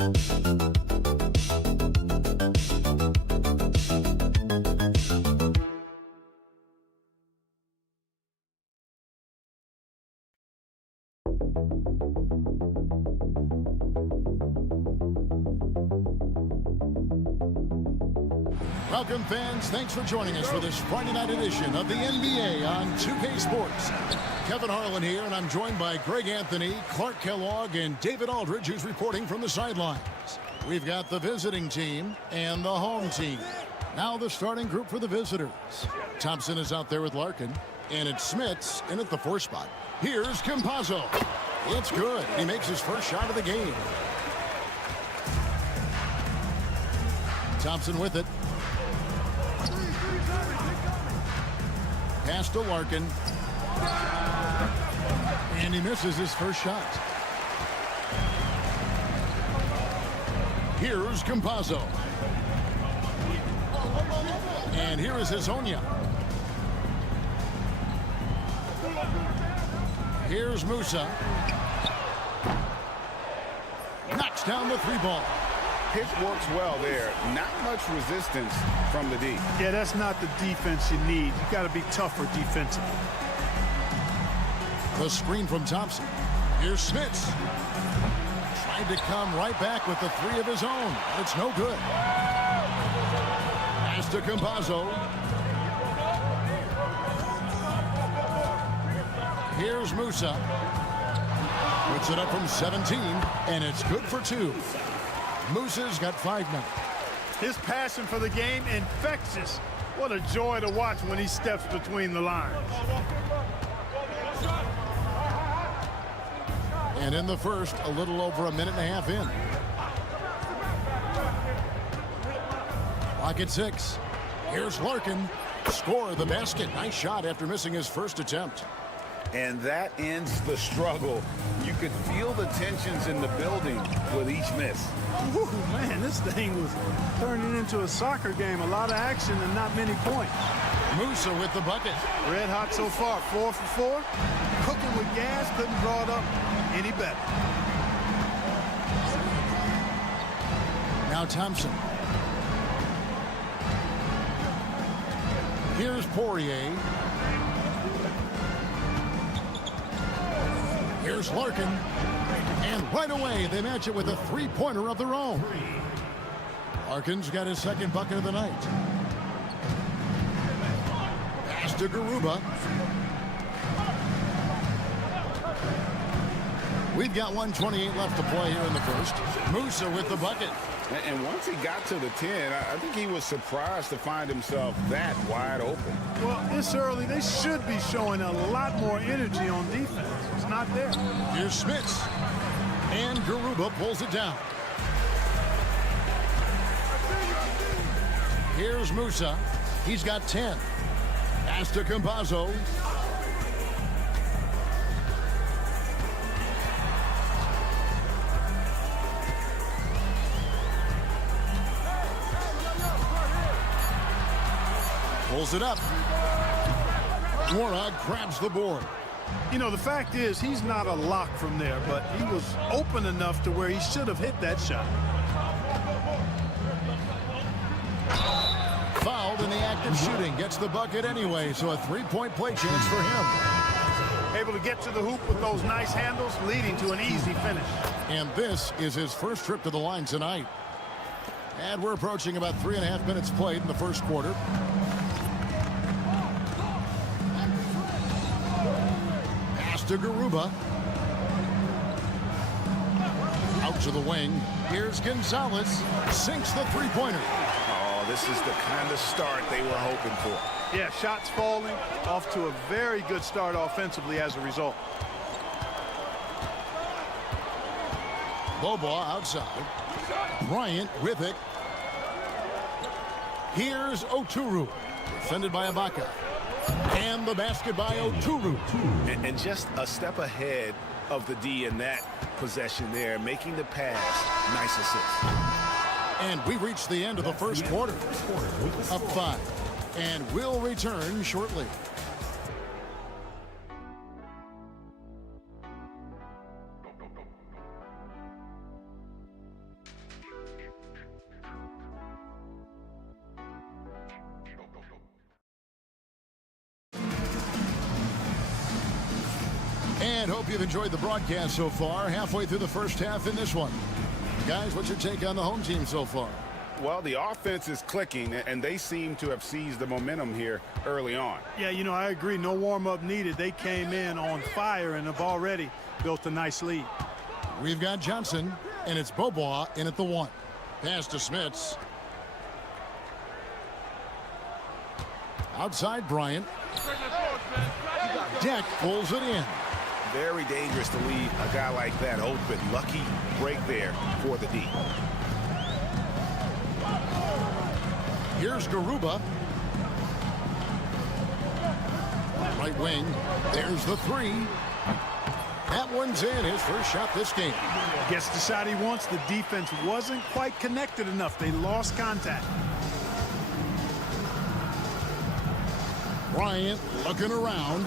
Welcome, fans. Thanks for joining us for this Friday night edition of the NBA on 2K Sports. Kevin Harlan here, and I'm joined by Greg Anthony, Clark Kellogg, and David Aldridge, who's reporting from the sidelines. We've got the visiting team and the home team. Now the starting group for the visitors. Thompson is out there with Larkin, and it's Smits in at the 4 spot. Here's Campazzo. It's good. He makes his first shot of the game. Thompson with it. Pass to Larkin. And he misses his first shot. Here's Campazzo. And here is Hezonja. Here's Musa. Knocks down the 3 ball. Pick works well there. Not much resistance from the D. Yeah, that's not the defense you need. You got to be tougher defensively. The screen from Thompson. Here's Smits. Tried to come right back with the 3 of his own. It's no good. Pass to Campazzo. Here's Musa. Puts it up from 17, and it's good for 2. Musa's got 5 now. His passion for the game, infectious. What a joy to watch when he steps between the lines. And in the first, a little over a minute and a half in. Clock at 6. Here's Larkin. Score the basket. Nice shot after missing his first attempt. And that ends the struggle. You could feel the tensions in the building with each miss. Woo, man, this thing was turning into a soccer game. A lot of action and not many points. Musa with the bucket. Red hot so far, 4 for 4. Cooking with gas, couldn't draw it up any better. Now Thompson. Here's Poirier. Here's Larkin. And right away, they match it with a 3-pointer of their own. Larkin's got his second bucket of the night. Pass to Garuba. We've got 1:28 left to play here in the first. Musa with the bucket. And once he got to the 10, I think he was surprised to find himself that wide open. Well, this early, they should be showing a lot more energy on defense. It's not there. Here's Smits. And Garuba pulls it down. Here's Musa. He's got 10. Pass to Campazzo. Pulls it up. Warnock grabs the board. You know, the fact is, he's not a lock from there, but he was open enough to where he should have hit that shot. Fouled in the act of shooting. Gets the bucket anyway, so a 3-point play chance for him. Able to get to the hoop with those nice handles, leading to an easy finish. And this is his first trip to the line tonight. And we're approaching about 3.5 minutes played in the first quarter. To Garuba. Out to the wing. Here's Gonzalez. Sinks the 3-pointer. Oh, this is the kind of start they were hoping for. Yeah, shots falling. Off to a very good start offensively as a result. Bobo outside. Bryant with it. Here's Oturu. Defended by Ibaka. And the basket by Oturu. And just a step ahead of the D in that possession there, making the pass. Nice assist. And we reach the end of the first quarter. Up 5. And we'll return shortly. And hope you've enjoyed the broadcast so far. Halfway through the first half in this one. Guys, what's your take on the home team so far? Well, the offense is clicking, and they seem to have seized the momentum here early on. Yeah, you know, I agree. No warm-up needed. They came in on fire and have already built a nice lead. We've got Johnson, and it's Bobois in at the 1. Pass to Smits. Outside Bryant. Deck pulls it in. Very dangerous to leave a guy like that open. Lucky break there for the D. Here's Garuba. Right wing. There's the 3. That one's in. His first shot this game. Gets the shot he wants. The defense wasn't quite connected enough. They lost contact. Bryant looking around.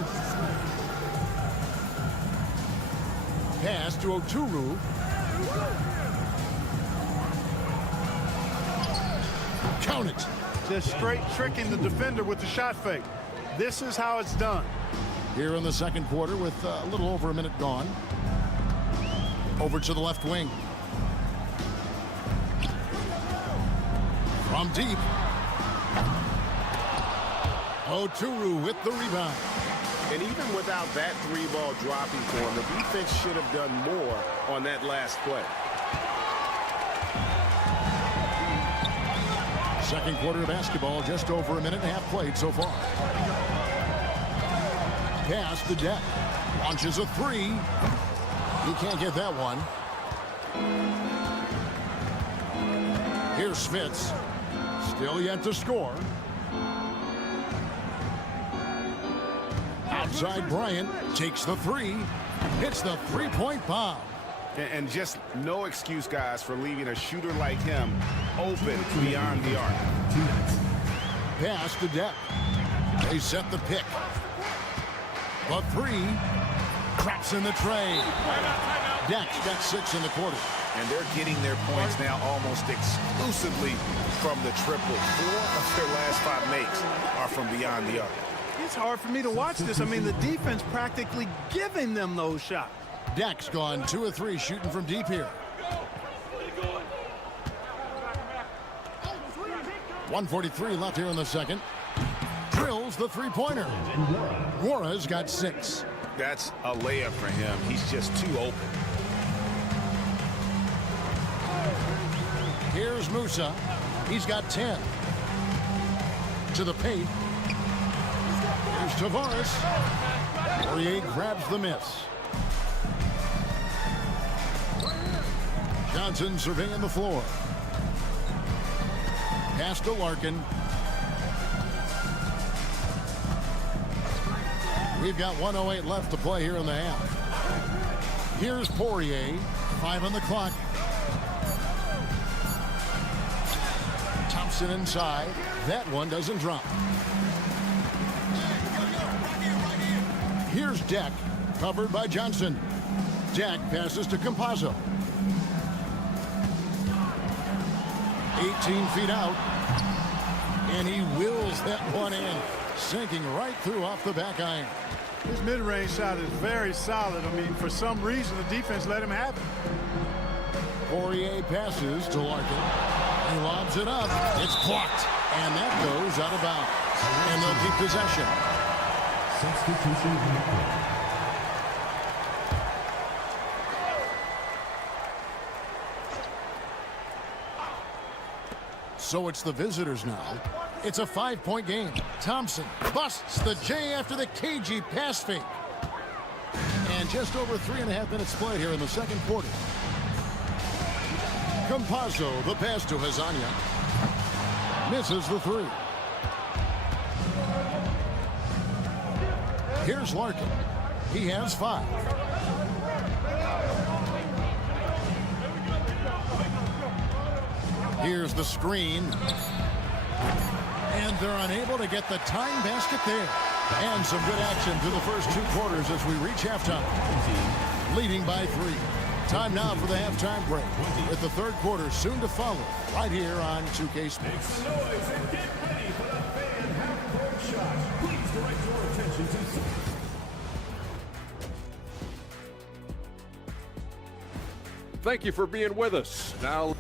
Pass to Oturu. Count it. Just straight tricking the defender with the shot fake. This is how it's done. Here in the second quarter with a little over a minute gone. Over to the left wing. From deep. Oturu with the rebound. And even without that 3-ball dropping for him, the defense should have done more on that last play. Second quarter of basketball, just over a minute and a half played so far. Pass to Deck. Launches a 3. He can't get that one. Here's Smits. Still yet to score. Outside Bryant takes the 3. Hits the three-point bomb. And just no excuse, guys, for leaving a shooter like him open beyond the arc. Pass to Deck. They set the pick. The 3. Drops in the tray. Deck's got 6 in the quarter. And they're getting their points now almost exclusively from the triple. 4 of their last 5 makes are from beyond the arc. It's hard for me to watch this. I mean, the defense practically giving them those shots. Deck's gone 2 of 3 shooting from deep here. 1:43 left here in the second. Drills the three-pointer. Guara's got 6. That's a layup for him. He's just too open. Here's Musa. He's got 10. To the paint. Here's Tavares. Poirier grabs the miss. Johnson surveying the floor. Pass to Larkin. We've got 1:08 left to play here in the half. Here's Poirier. 5 on the clock. Thompson inside. That one doesn't drop. Here's Deck. Covered by Johnson. Deck passes to Campazzo. 18 feet out. And he wills that one in. Sinking right through off the back iron. His mid-range shot is very solid. I mean, for some reason, the defense let him have it. Poirier passes to Larkin. He lobs it up. It's blocked. And that goes out of bounds. And they'll keep possession. Substitution. So it's the visitors now. It's a 5-point game. Thompson busts the J after the cagey pass fake. And just over 3.5 minutes played here in the second quarter. Campazzo, the pass to Hazania. Misses the 3. Here's Larkin. He has 5. Here's the screen. And they're unable to get the tying basket there. And some good action through the first 2 quarters as we reach halftime. Leading by 3. Time now for the halftime break. With the third quarter soon to follow. Right here on 2K Sports. Thank you for being with us. Now,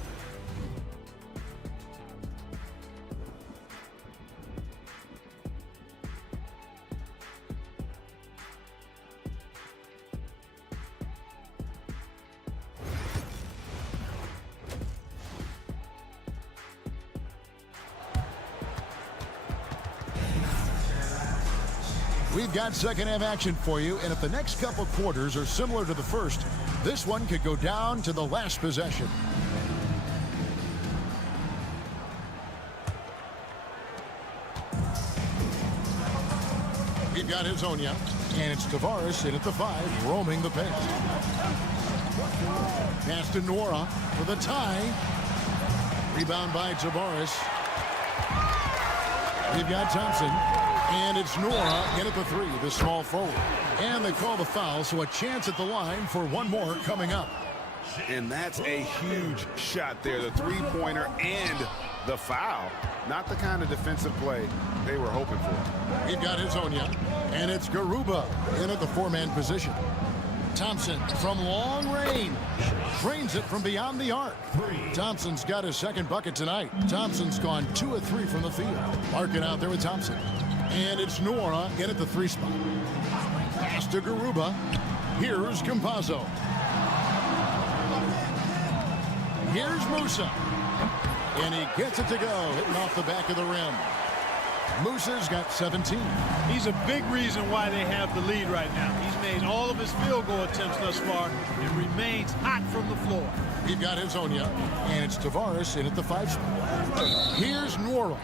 We've got second half action for you, and if the next couple quarters are similar to the first, this one could go down to the last possession. We've got Hezonja, and it's Tavares in at the 5, roaming the pace. Pass to Nora for the tie. Rebound by Tavares. We've got Thompson. And it's Nora in at the 3, the small forward. And they call the foul, so a chance at the line for one more coming up. And that's a huge shot there, the three-pointer and the foul. Not the kind of defensive play they were hoping for. We've got Hezonja, and it's Garuba in at the 4-man position. Thompson from long range. Drains it from beyond the arc. Thompson's got his second bucket tonight. Thompson's gone 2 of 3 from the field. Larkin out there with Thompson. And it's Nora in at the 3 spot. Pass to Garuba. Here's Campazzo. Here's Musa. And he gets it to go, hitting off the back of the rim. Musa's got 17. He's a big reason why they have the lead right now. He's made all of his field goal attempts thus far and remains hot from the floor. We've got Hezonja, and it's Tavares in at the 5 spot. Here's Nora.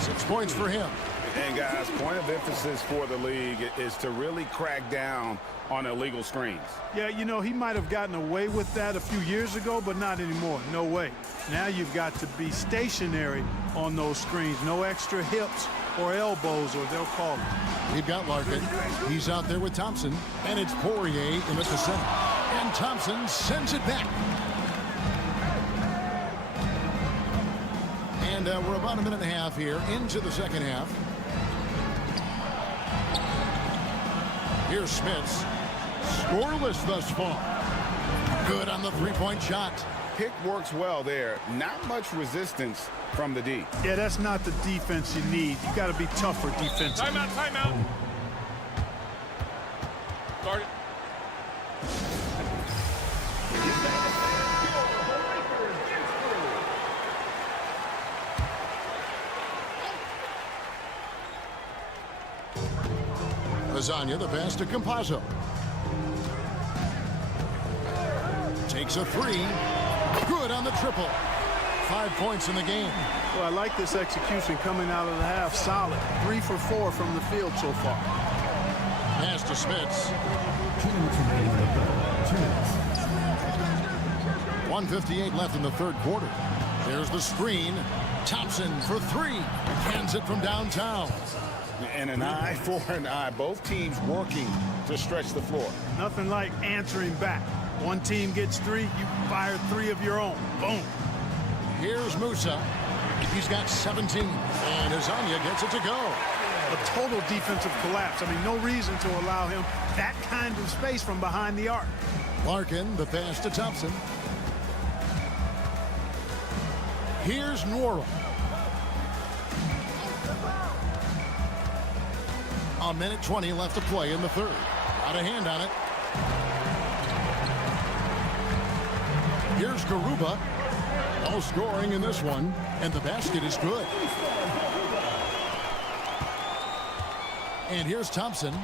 6 points for him. And guys, point of emphasis for the league is to really crack down on illegal screens. Yeah, you know, he might have gotten away with that a few years ago, but not anymore. No way. Now you've got to be stationary on those screens. No extra hips or elbows, or they'll call it. We've got Larkin. He's out there with Thompson, and it's Poirier in at the center. And Thompson sends it back. And we're about a minute and a half here into the second half. Here's Smits. Scoreless thus far. Good on the three-point shot. Pick works well there. Not much resistance from the D. Yeah, that's not the defense you need. You got to be tougher defensively. timeout, timeout. Start it. Hezonja, the pass to Campazzo. Takes a 3. Good on the triple. 5 points in the game. Well, I like this execution coming out of the half. Solid. 3 for 4 from the field so far. Pass to Smits. 1:58 left in the third quarter. There's the screen. Thompson for 3. Hands it from downtown. And an eye for an eye. Both teams working to stretch the floor. Nothing like answering back. One team gets 3, you fire 3 of your own. Boom. Here's Musa. He's got 17. And Hezonja gets it to go. A total defensive collapse. I mean, no reason to allow him that kind of space from behind the arc. Larkin, the pass to Thompson. Here's Nora. A minute 20 left to play in the third. Got a hand on it. Here's Garuba. No scoring in this one, and the basket is good. And here's Thompson.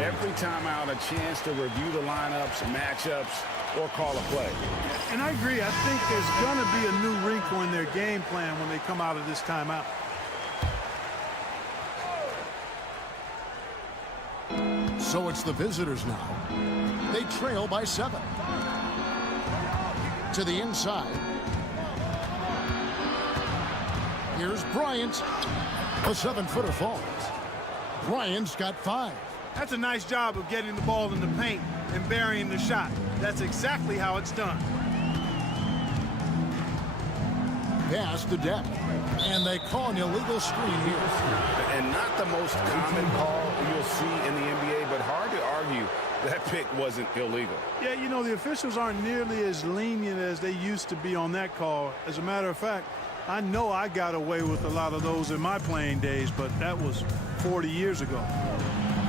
Every time out, a chance to review the lineups, matchups, or call a play. And I agree. I think there's going to be a new wrinkle in their game plan when they come out of this timeout. So it's the visitors now. They trail by 7. To the inside. Here's Bryant. A 7-footer falls. Bryant's got 5. That's a nice job of getting the ball in the paint and burying the shot. That's exactly how it's done. Pass to Deck. And they call an illegal screen here. And not the most common call you'll see in the NBA, but hard to argue argue that pick wasn't illegal. Yeah, you know, the officials aren't nearly as lenient as they used to be on that call. As a matter of fact, I know I got away with a lot of those in my playing days, but that was 40 years ago.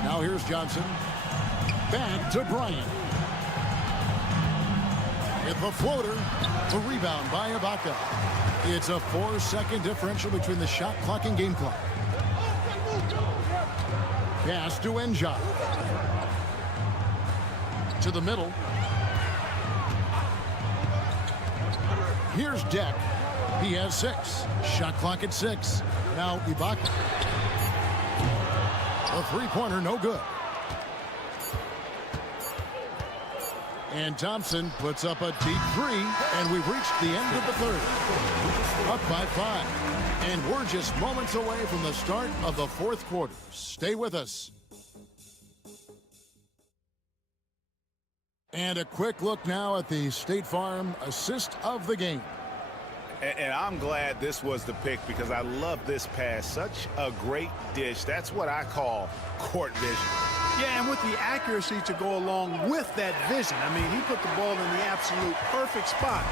Now here's Johnson. Back to Bryant. With the floater, the rebound by Ibaka. It's a 4-second differential between the shot clock and game clock. Pass to Enja. To the middle. Here's Deck. He has 6. Shot clock at 6. Now Ibaka. A three-pointer, no good. And Thompson puts up a deep 3, and we've reached the end of the third. Up by 5. And we're just moments away from the start of the fourth quarter. Stay with us. And a quick look now at the State Farm assist of the game. And I'm glad this was the pick because I love this pass. Such a great dish. That's what I call court vision. Yeah, and with the accuracy to go along with that vision. I mean, he put the ball in the absolute perfect spot.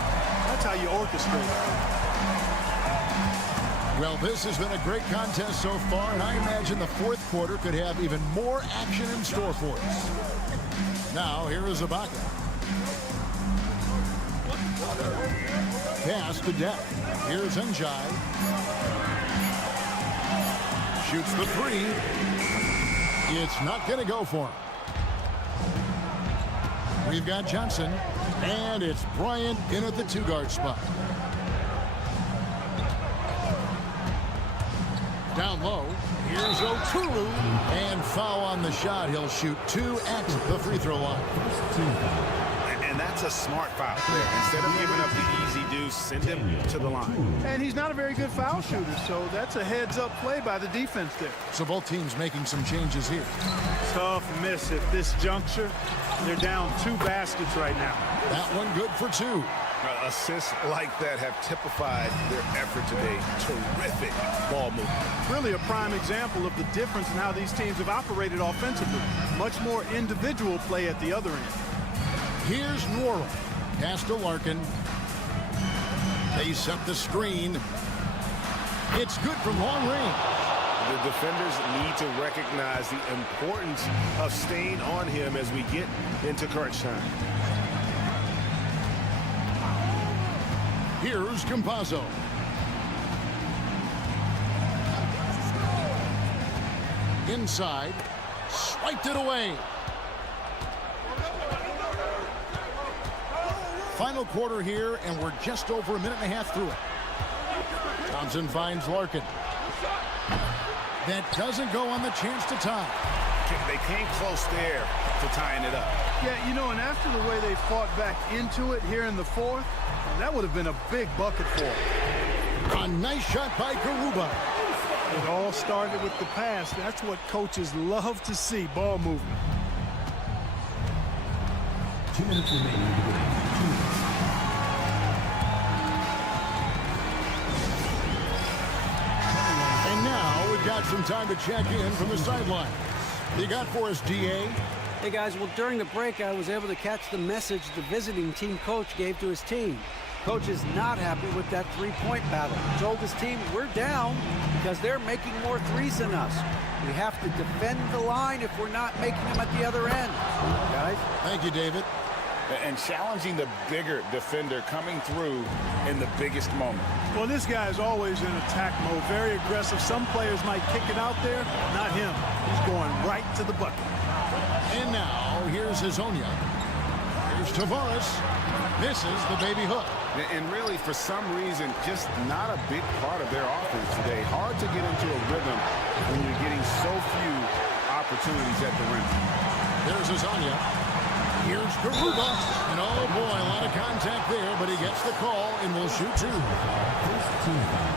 That's how you orchestrate it. Well, this has been a great contest so far, and I imagine the fourth quarter could have even more action in store for us. Now, here is Ibaka. Pass to Deck. Here's Njai. Shoots the 3. It's not going to go for him. We've got Johnson, and it's Bryant in at the 2-guard spot. Down low, here's Oturu, and foul on the shot. He'll shoot 2 at the free throw line. And that's a smart foul there. Instead of giving up the easy deuce, send him to the line. And he's not a very good foul shooter, so that's a heads-up play by the defense there. So both teams making some changes here. Tough miss at this juncture. They're down 2 baskets right now. That one good for 2. Assists like that have typified their effort today. Terrific ball movement. Really a prime example of the difference in how these teams have operated offensively. Much more individual play at the other end. Here's Nwora. Pass to Larkin. They set the screen. It's good from long range. The defenders need to recognize the importance of staying on him as we get into crunch time. Here's Campazzo. Inside. Swiped it away. Final quarter here, and we're just over a minute and a half through it. Thompson finds Larkin. That doesn't go on the chance to tie. They came close there to tying it up. Yeah, you know, and after the way they fought back into it here in the fourth, that would have been a big bucket for them. A nice shot by Garuba. It all started with the pass. That's what coaches love to see, ball movement. 2 minutes remaining in the game. 2 minutes. And now we've got some time to check in from the sideline. You got for us, DA? Hey guys, well during the break I was able to catch the message the visiting team coach gave to his team. Coach is not happy with that 3-point battle. He told his team we're down because they're making more threes than us. We have to defend the line if we're not making them at the other end. Guys? Thank you, David. And challenging the bigger defender coming through in the biggest moment. Well, this guy is always in attack mode, very aggressive. Some players might kick it out there, not him. He's going right to the bucket. And now, here's Hazonia. Here's Tavares. Misses the baby hook. And really, for some reason, just not a big part of their offense today. Hard to get into a rhythm when you're getting so few opportunities at the rim. There's Hazonia. Here's Garuba. And oh boy, a lot of contact there, but he gets the call and will shoot 2. First team foul.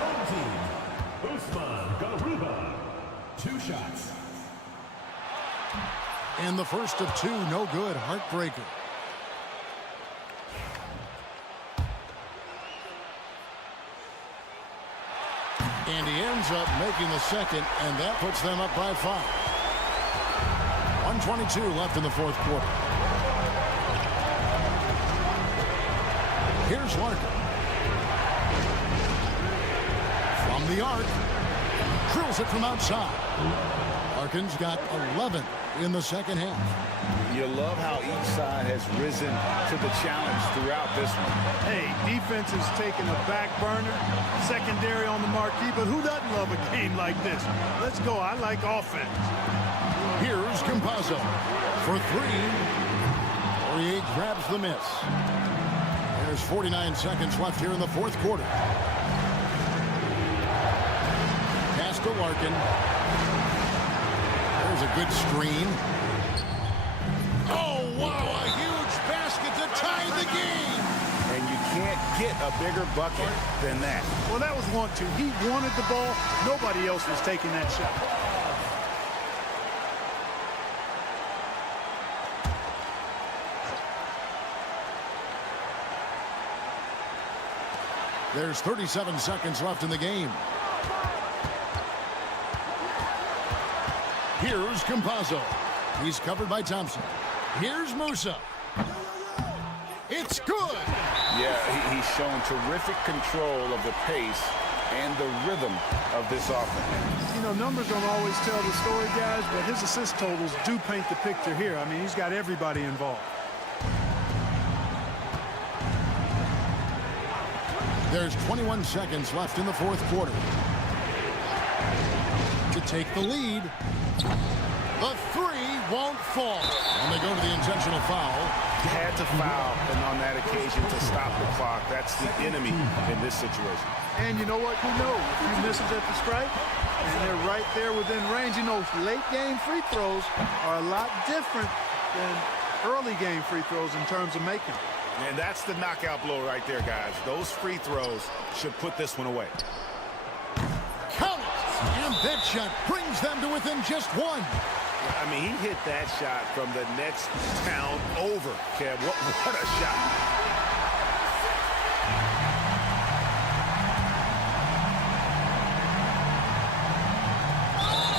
Home team. Usman Garuba. 2 shots. And the first of 2, no good. Heartbreaker. And he ends up making the second, and that puts them up by 5. 1:22 left in the fourth quarter. Here's Larkin. From the arc. Drills it from outside. Larkin's got 11 in the second half. You love how each side has risen to the challenge throughout this one. Hey, defense is taking a back burner, secondary on the marquee, but who doesn't love a game like this? Let's go. I like offense. Here's Campazzo for three. Poirier grabs the miss. There's 49 seconds left here in the fourth quarter. Pass to Larkin. There's a good screen. Oh, wow, a huge basket to tie the game. And you can't get a bigger bucket than that. Well, that was 1-2. He wanted the ball. Nobody else was taking that shot. There's 37 seconds left in the game. Here's Campazzo. He's covered by Thompson. Here's Musa. It's good. Yeah, he's shown terrific control of the pace and the rhythm of this offense. You know, numbers don't always tell the story, guys, but his assist totals do paint the picture here. I mean, he's got everybody involved. There's 21 seconds left in the fourth quarter. To take the lead. The three won't fall. And they go to the intentional foul. Had to foul, and on that occasion to stop the clock. That's the enemy in this situation. And you know what? You know, if he misses at the strike, and they're right there within range. You know, late game free throws are a lot different than early game free throws in terms of making them. And that's the knockout blow right there, guys. Those free throws should put this one away. Count it! And that shot brings them to within just one. I mean, he hit that shot from the next town over, Kev. What a shot.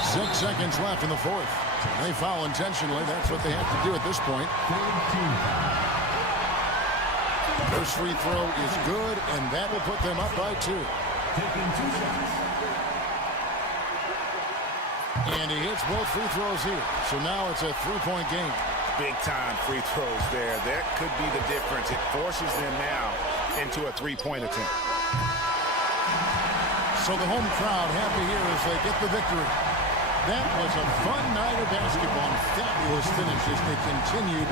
Six seconds left in the fourth. They foul intentionally. That's what they have to do at this point. First free throw is good, and that will put them up by 2. Taking 2 shots. And he hits both free throws here. So now it's a three-point game. Big-time free throws there. That could be the difference. It forces them now into a three-point attempt. So the home crowd happy here as they get the victory. That was a fun night of basketball and fabulous finish as they continued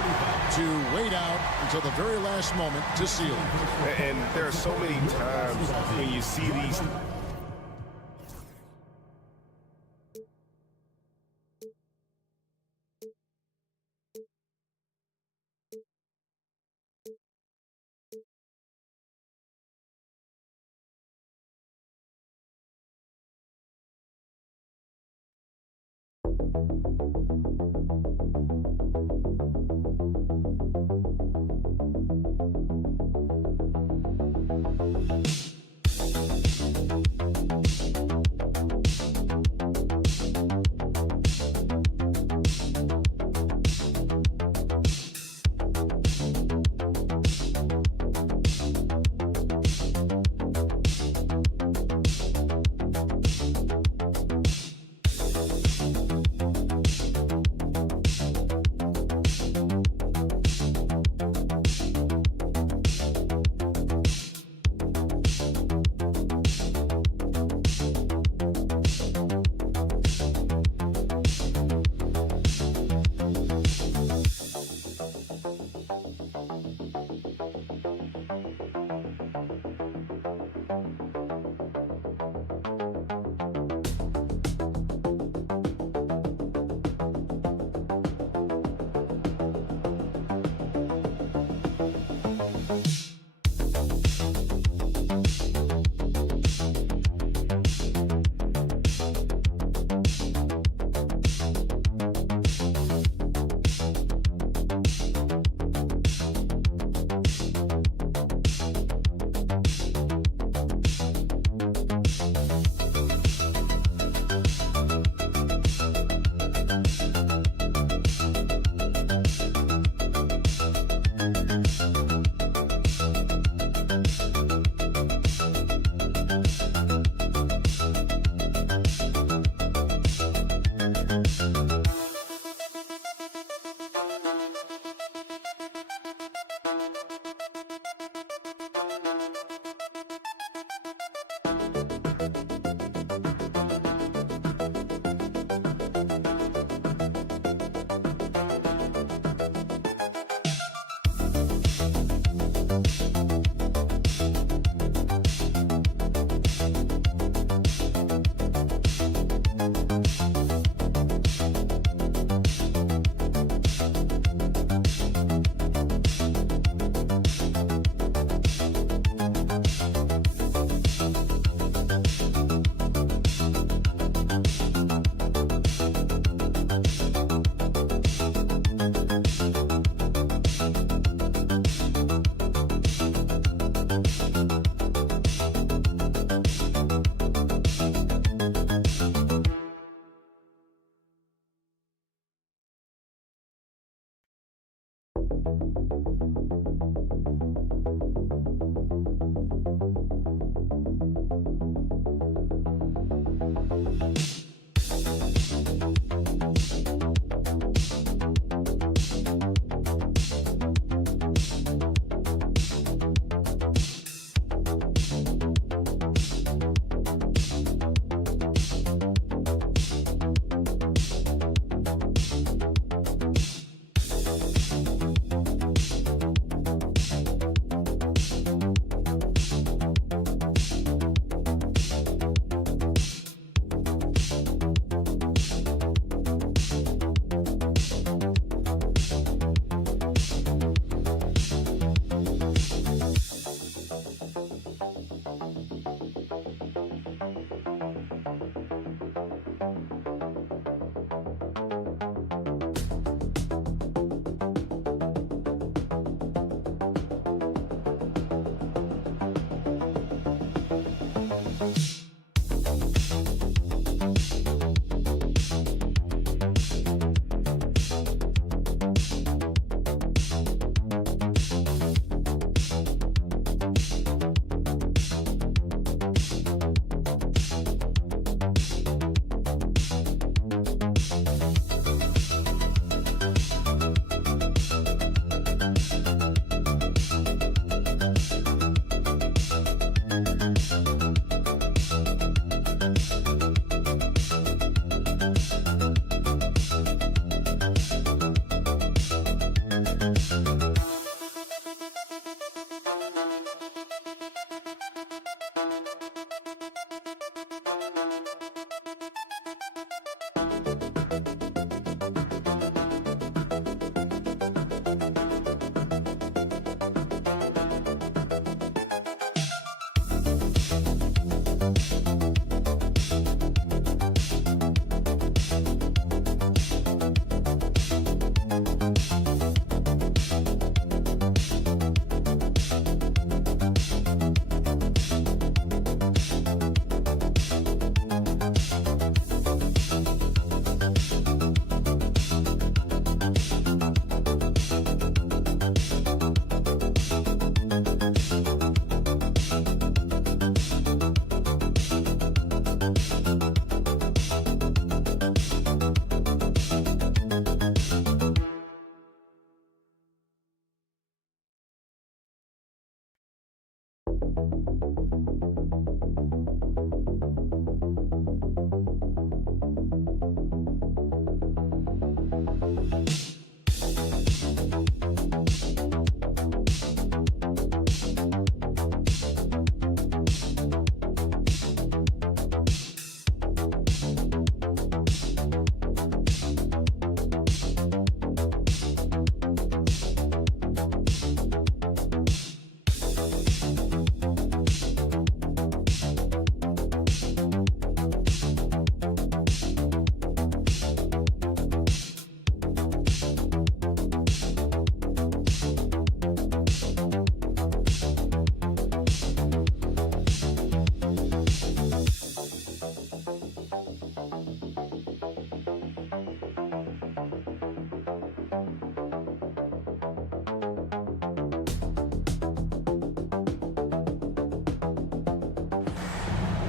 to wait out until the very last moment to seal it. And there are so many times when you see these.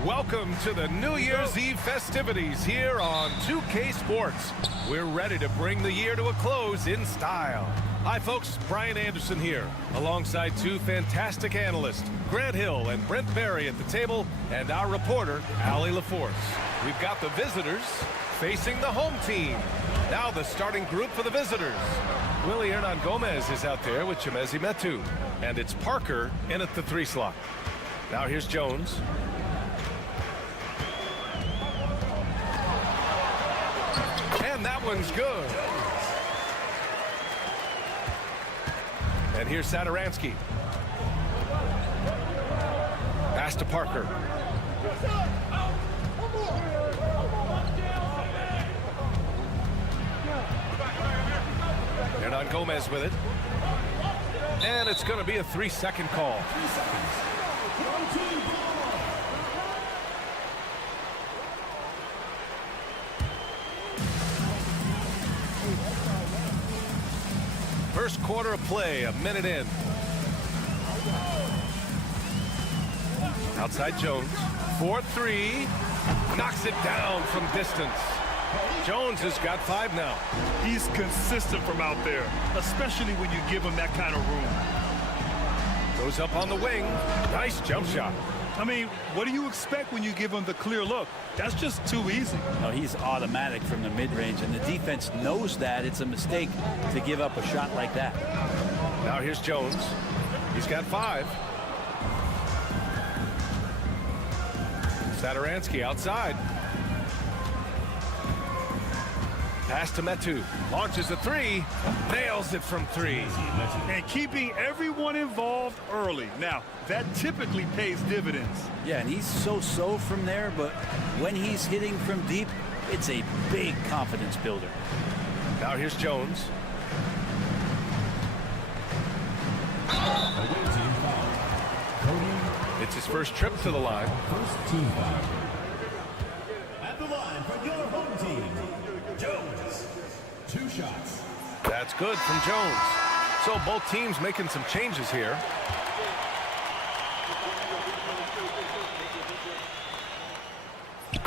Welcome to the New Year's Eve festivities here on 2K Sports. We're ready to bring the year to a close in style. Hi folks, Brian Anderson here, alongside two fantastic analysts, Grant Hill and Brent Berry at the table, and our reporter, Allie LaForce. We've got the visitors facing the home team. Now the starting group for the visitors. Willie Hernan Gomez is out there with Chemezi Metu, and it's Parker in at the 3 slot. Now here's Jones. And that one's good. And here's Sadaransky. Pass to Parker. Hernan Gomez with it. And it's going to be a 3-second call. First quarter of play, a minute in. Outside Jones, 4-3, knocks it down from distance. Jones has got 5 now. He's consistent from out there, especially when you give him that kind of room. Goes up on the wing, nice jump shot. I mean, what do you expect when you give him the clear look? That's just too easy. No, he's automatic from the mid-range, and the defense knows that it's a mistake to give up a shot like that. Now here's Jones. He's got 5. Sadaransky outside. Pass to Metu. Launches a 3. Nails it from 3. And keeping everyone involved early. Now, that typically pays dividends. Yeah, and he's so-so from there, but when he's hitting from deep, it's a big confidence builder. Now here's Jones. It's his first trip to the line. First team foul. At the line for your home team, Jones. 2 shots. That's good from Jones. So both teams making some changes here.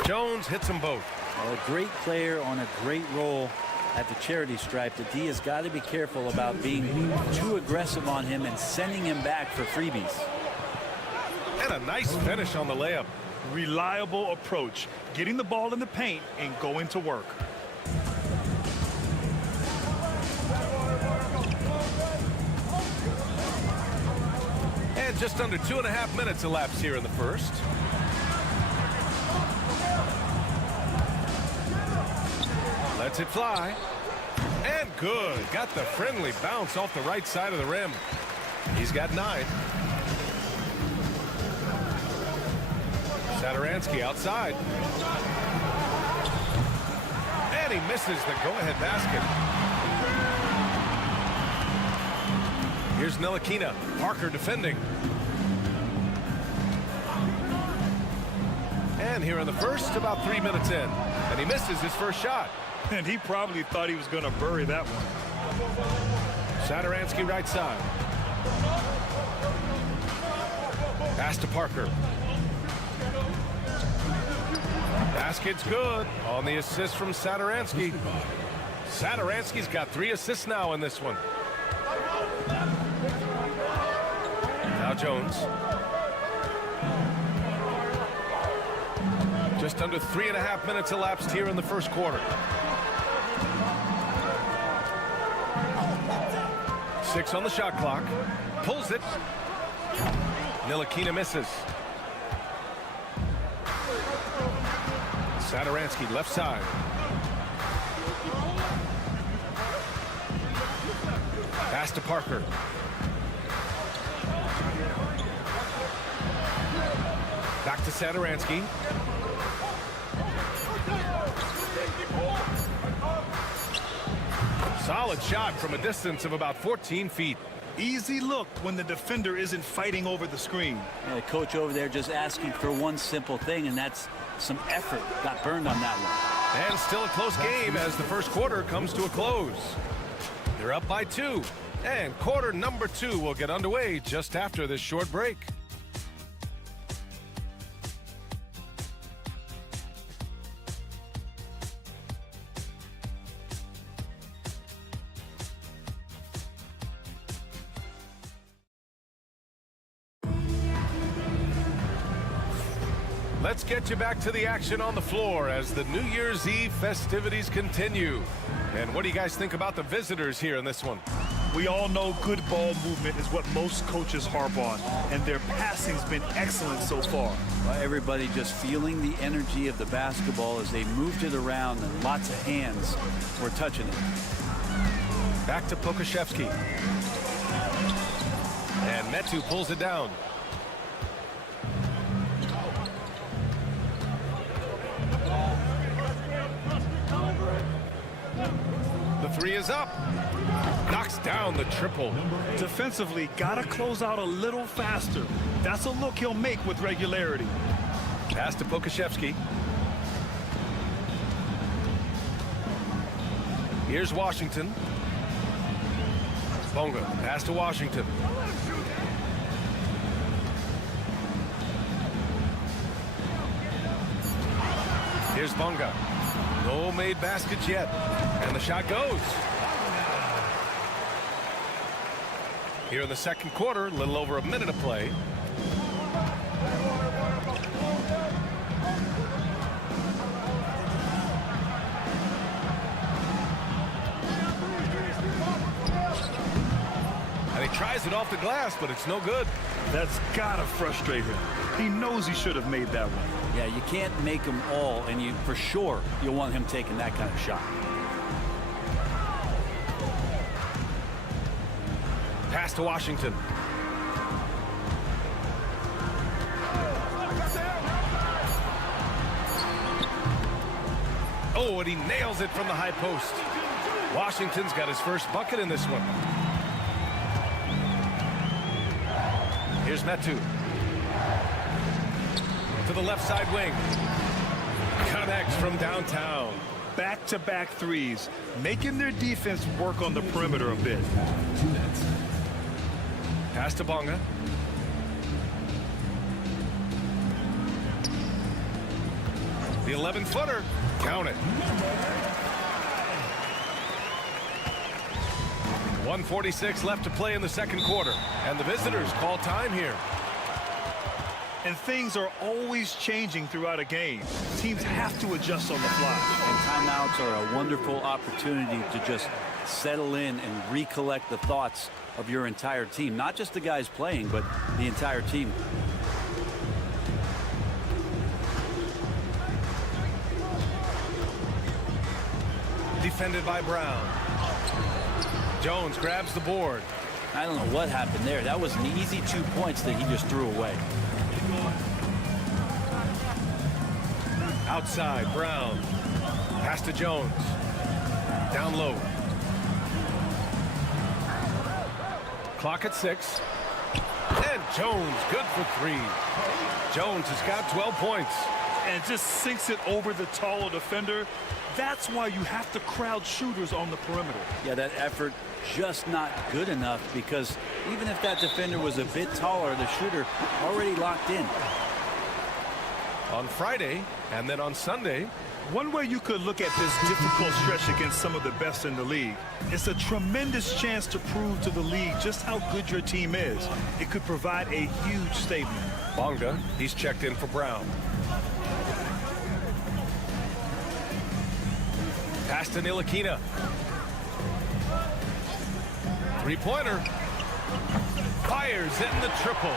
Jones hits them both. Well, a great player on a great role at the charity stripe. The D has got to be careful about being too aggressive on him and sending him back for freebies. And a nice finish on the layup. Reliable approach. Getting the ball in the paint and going to work. And just under 2.5 minutes elapsed here in the first. Lets it fly. And good. Got the friendly bounce off the right side of the rim. He's got 9. Sadaransky outside. And he misses the go-ahead basket. Here's Ntilikina. Parker defending. And here in the first, about 3 minutes in. And he misses his first shot. And he probably thought he was going to bury that one. Sadaransky right side. Pass to Parker. Basket's good on the assist from Sadaransky. Sadaransky's got 3 assists now in this one. Now Jones. Just under 3.5 minutes elapsed here in the first quarter. 6 on the shot clock. Pulls it. Ntilikina misses. Sadaransky left side. Pass to Parker. Back to Sadaransky. Solid shot from a distance of about 14 feet. Easy look when the defender isn't fighting over the screen. Yeah, the coach over there just asking for one simple thing, and that's some effort. Got burned on that one. And still a close game as the first quarter comes to a close. They're up by 2. And quarter number 2 will get underway just after this short break. Let's get you back to the action on the floor as the New Year's Eve festivities continue. And what do you guys think about the visitors here in this one? We all know good ball movement is what most coaches harp on, and their passing's been excellent so far. Well, everybody just feeling the energy of the basketball as they moved it around, and lots of hands were touching it. Back to Pokashevsky. And Metu pulls it down. The three is up. Knocks down the triple. Defensively, gotta close out a little faster. That's a look he'll make with regularity. Pass to Pokashevsky. Here's Washington. Bonga, pass to Washington. Here's Bonga. No made baskets yet. And the shot goes. Here in the second quarter, a little over a minute of play. And he tries it off the glass, but it's no good. That's gotta frustrate him. He knows he should have made that one. Yeah, you can't make them all, and you for sure you'll want him taking that kind of shot. Pass to Washington. Oh, and he nails it from the high post. Washington's got his first bucket in this one. Here's Metu. To the left side wing. Connects from downtown. Back-to-back threes, making their defense work on the perimeter a bit. Pass to Bonga. The 11-footer. Count it. 1:46 left to play in the second quarter. And the visitors call time here. And things are always changing throughout a game. Teams have to adjust on the fly. And timeouts are a wonderful opportunity to just settle in and recollect the thoughts of your entire team. Not just the guys playing, but the entire team. Defended by Brown. Jones grabs the board. I don't know what happened there. That was an easy 2 points that he just threw away. Outside, Brown. Pass to Jones. Down low. Clock at 6. And Jones, good for 3. Jones has got 12 points. And just sinks it over the taller defender. That's why you have to crowd shooters on the perimeter. Yeah, that effort just not good enough, because even if that defender was a bit taller, the shooter already locked in. On Friday and then on Sunday. One way you could look at this difficult stretch against some of the best in the league, it's a tremendous chance to prove to the league just how good your team is. It could provide a huge statement. Bonga, he's checked in for Brown. Pass to Ntilikina. Three-pointer. Fires in the triple.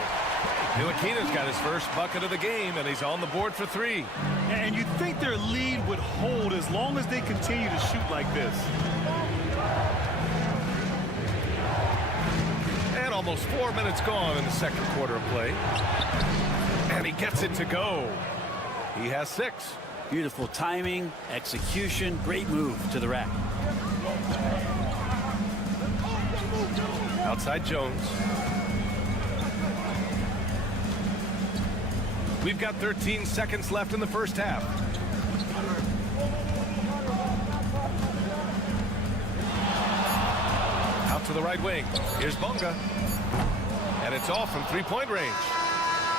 Ntilikina's got his first bucket of the game, and he's on the board for 3. And you'd think their lead would hold as long as they continue to shoot like this. And almost 4 minutes gone in the second quarter of play. And he gets it to go. He has 6. Beautiful timing, execution, great move to the rack. Outside Jones. We've got 13 seconds left in the first half. Out to the right wing. Here's Bonga. And it's off from three-point range.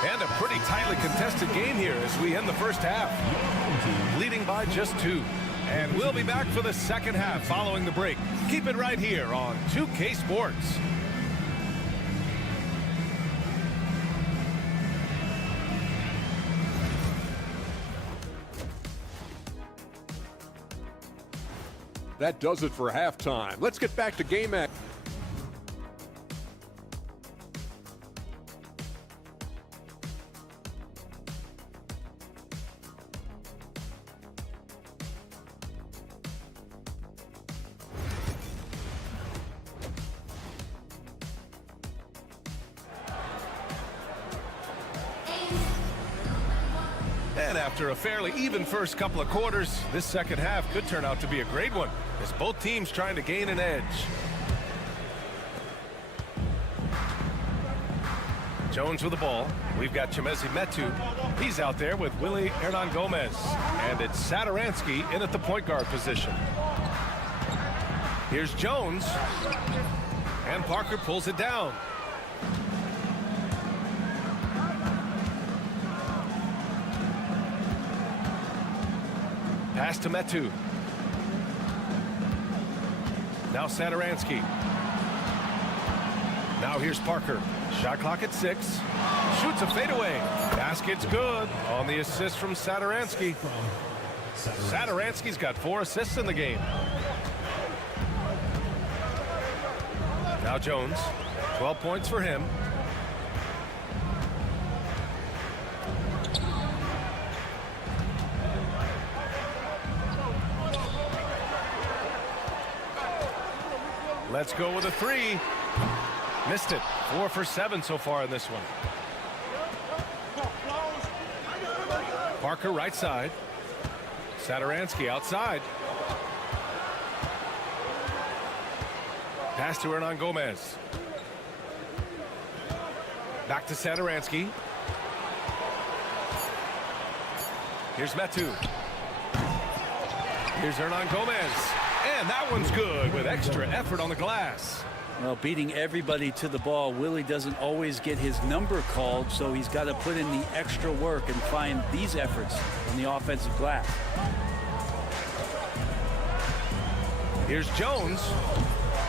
And a pretty tightly contested game here as we end the first half. Leading by just 2. And we'll be back for the second half following the break. Keep it right here on 2K Sports. That does it for halftime. Let's get back to game action. And after a fairly even first couple of quarters, this second half could turn out to be a great one, as both teams trying to gain an edge. Jones with the ball. We've got Chemezi Metu. He's out there with Willie Hernan Gomez. And it's Satoransky in at the point guard position. Here's Jones. And Parker pulls it down. Pass to Metu. Now Satoransky. Now here's Parker. Shot clock at 6. Shoots a fadeaway. Basket's good on the assist from Satoransky. Satoransky's got 4 assists in the game. Now Jones. 12 points for him. Let's go with a 3. Missed it. 4 for 7 so far in this one. Parker right side. Satoransky outside. Pass to Hernan Gomez. Back to Satoransky. Here's Metu. Here's Hernan Gomez. And that one's good with extra effort on the glass. Well, beating everybody to the ball, Willie doesn't always get his number called, so he's got to put in the extra work and find these efforts on the offensive glass. Here's Jones.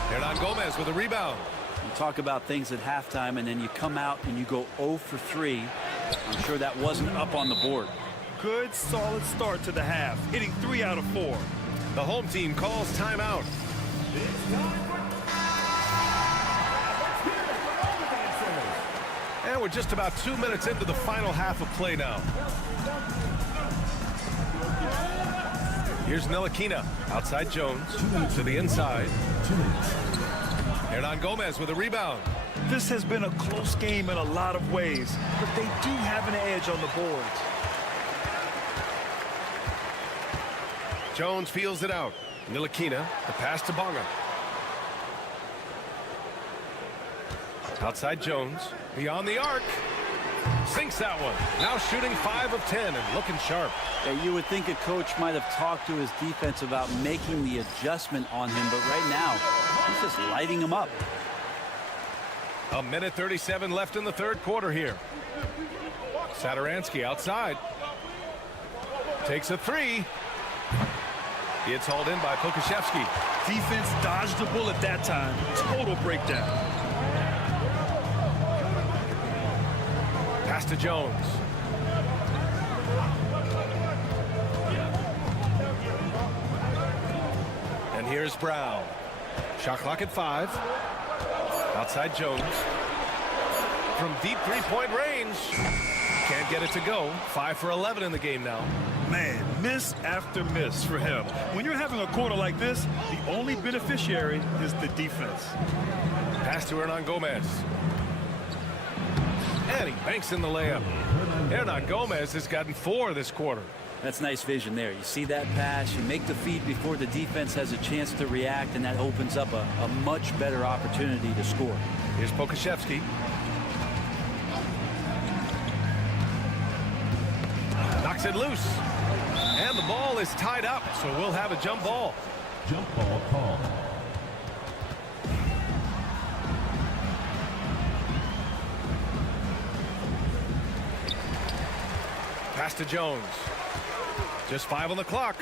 Hernan Gomez with a rebound. You talk about things at halftime, and then you come out and you go 0 for 3. I'm sure that wasn't up on the board. Good, solid start to the half, hitting 3 out of 4. The home team calls timeout. And we're just about 2 minutes into the final half of play now. Here's Ntilikina. Outside Jones. To the inside. Hernan Gomez with a rebound. This has been a close game in a lot of ways, but they do have an edge on the boards. Jones feels it out. Ntilikina, the pass to Bonga. Outside Jones, beyond the arc. Sinks that one. Now shooting 5 of 10 and looking sharp. Yeah, you would think a coach might have talked to his defense about making the adjustment on him, but right now, he's just lighting him up. A minute 37 left in the third quarter here. Satoransky outside. Takes a 3. It's hauled in by Pokusevski. Defense dodged the bullet that time. Total breakdown. Pass to Jones. And here's Brown. Shot clock at 5. Outside Jones. From deep three-point range. Can't get it to go. 5 for 11 in the game now. Man, miss after miss for him. When you're having a quarter like this, the only beneficiary is the defense. Pass to Hernan Gomez. And he banks in the layup. Hernan Gomez has gotten 4 this quarter. That's nice vision there. You see that pass, you make the feed before the defense has a chance to react, and that opens up a much better opportunity to score. Here's Pokusevski. Knocks it loose. And the ball is tied up, so we'll have a jump ball. Jump ball call. Pass to Jones. Just 5 on the clock.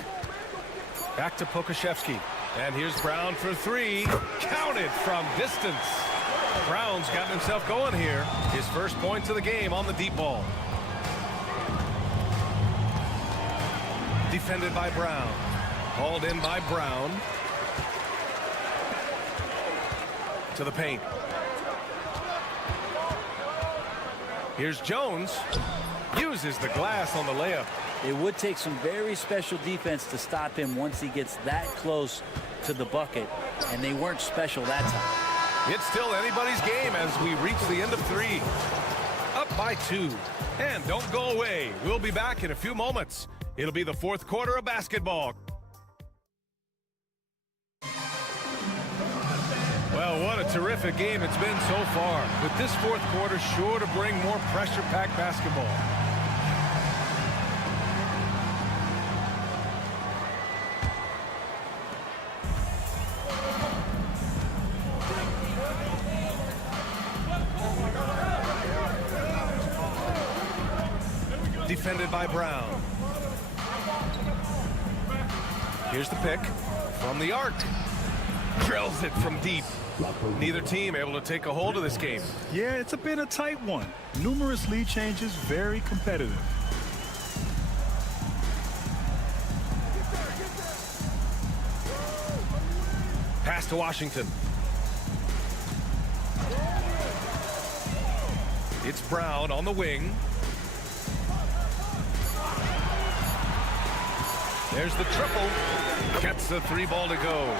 Back to Pokusevski. And here's Brown for 3. Counted from distance. Brown's gotten himself going here. His first points of the game on the deep ball. Defended by Brown. Hauled in by Brown. to the paint. Here's Jones. Uses the glass on the layup. It would take some very special defense to stop him once he gets that close to the bucket, and they weren't special that time. It's still anybody's game as we reach the end of 3. Up by 2. And don't go away. We'll be back in a few moments. It'll be the fourth quarter of basketball. Well, what a terrific game it's been so far. With this fourth quarter sure to bring more pressure-packed basketball. Defended by Brown. Here's the pick from the arc. Drills it from deep. Neither team able to take a hold of this game. Yeah, it's been a tight one. Numerous lead changes, very competitive. Pass to Washington. It's Brown on the wing. There's the triple. Gets the 3 ball to go.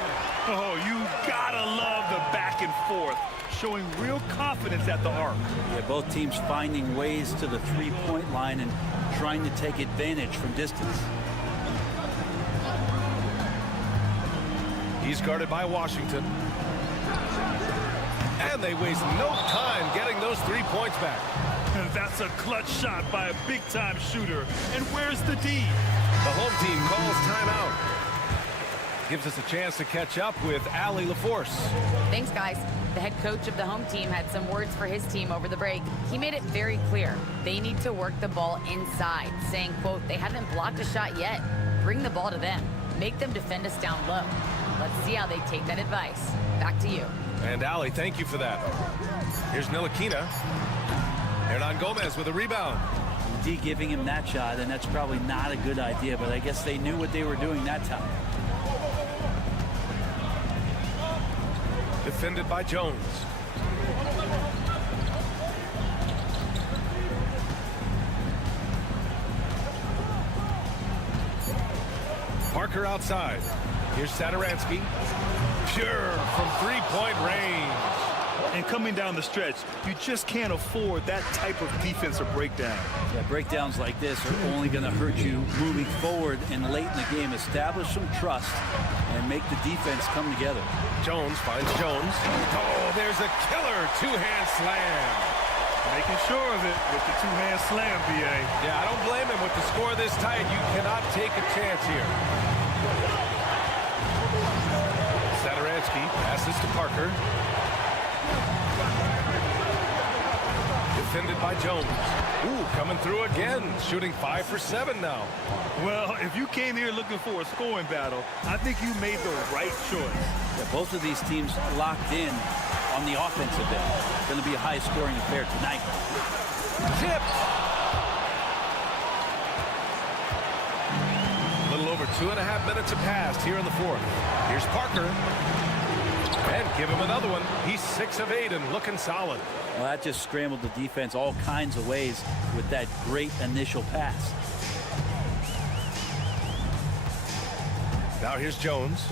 Oh, you gotta love the back and forth, showing real confidence at the arc. Yeah, both teams finding ways to the three-point line and trying to take advantage from distance. He's guarded by Washington. And they waste no time getting those 3 points back. And that's a clutch shot by a big-time shooter. And where's the D? The home team calls timeout. Gives us a chance to catch up with Allie LaForce. Thanks, guys. The head coach of the home team had some words for his team over the break. He made it very clear they need to work the ball inside, saying, quote, they haven't blocked a shot yet. Bring the ball to them. Make them defend us down low. Let's see how they take that advice. Back to you. And Allie, thank you for that. Here's Ntilikina. Hernan Gomez with a rebound. D giving him that shot, and that's probably not a good idea, but I guess they knew what they were doing that time. Defended by Jones. Parker outside. Here's Satoransky. Pure from three-point range. And coming down the stretch, you just can't afford that type of defensive breakdown. Yeah, breakdowns like this are only going to hurt you moving forward and late in the game. Establish some trust and make the defense come together. Jones finds Jones. Oh, there's a killer two-hand slam. Making sure of it with the two-hand slam, B.A. Yeah, I don't blame him. With the score this tight, you cannot take a chance here. Satoransky passes to Parker. Defended by Jones. Ooh, coming through again. Shooting 5 for 7 now. Well, if you came here looking for a scoring battle, I think you made the right choice. Yeah, both of these teams locked in on the offensive end. It's going to be a high-scoring affair tonight. Tipped. A little over 2.5 minutes have passed here in the fourth. Here's Parker. And give him another one. He's 6 of 8 and looking solid. Well, that just scrambled the defense all kinds of ways with that great initial pass. Now here's Jones.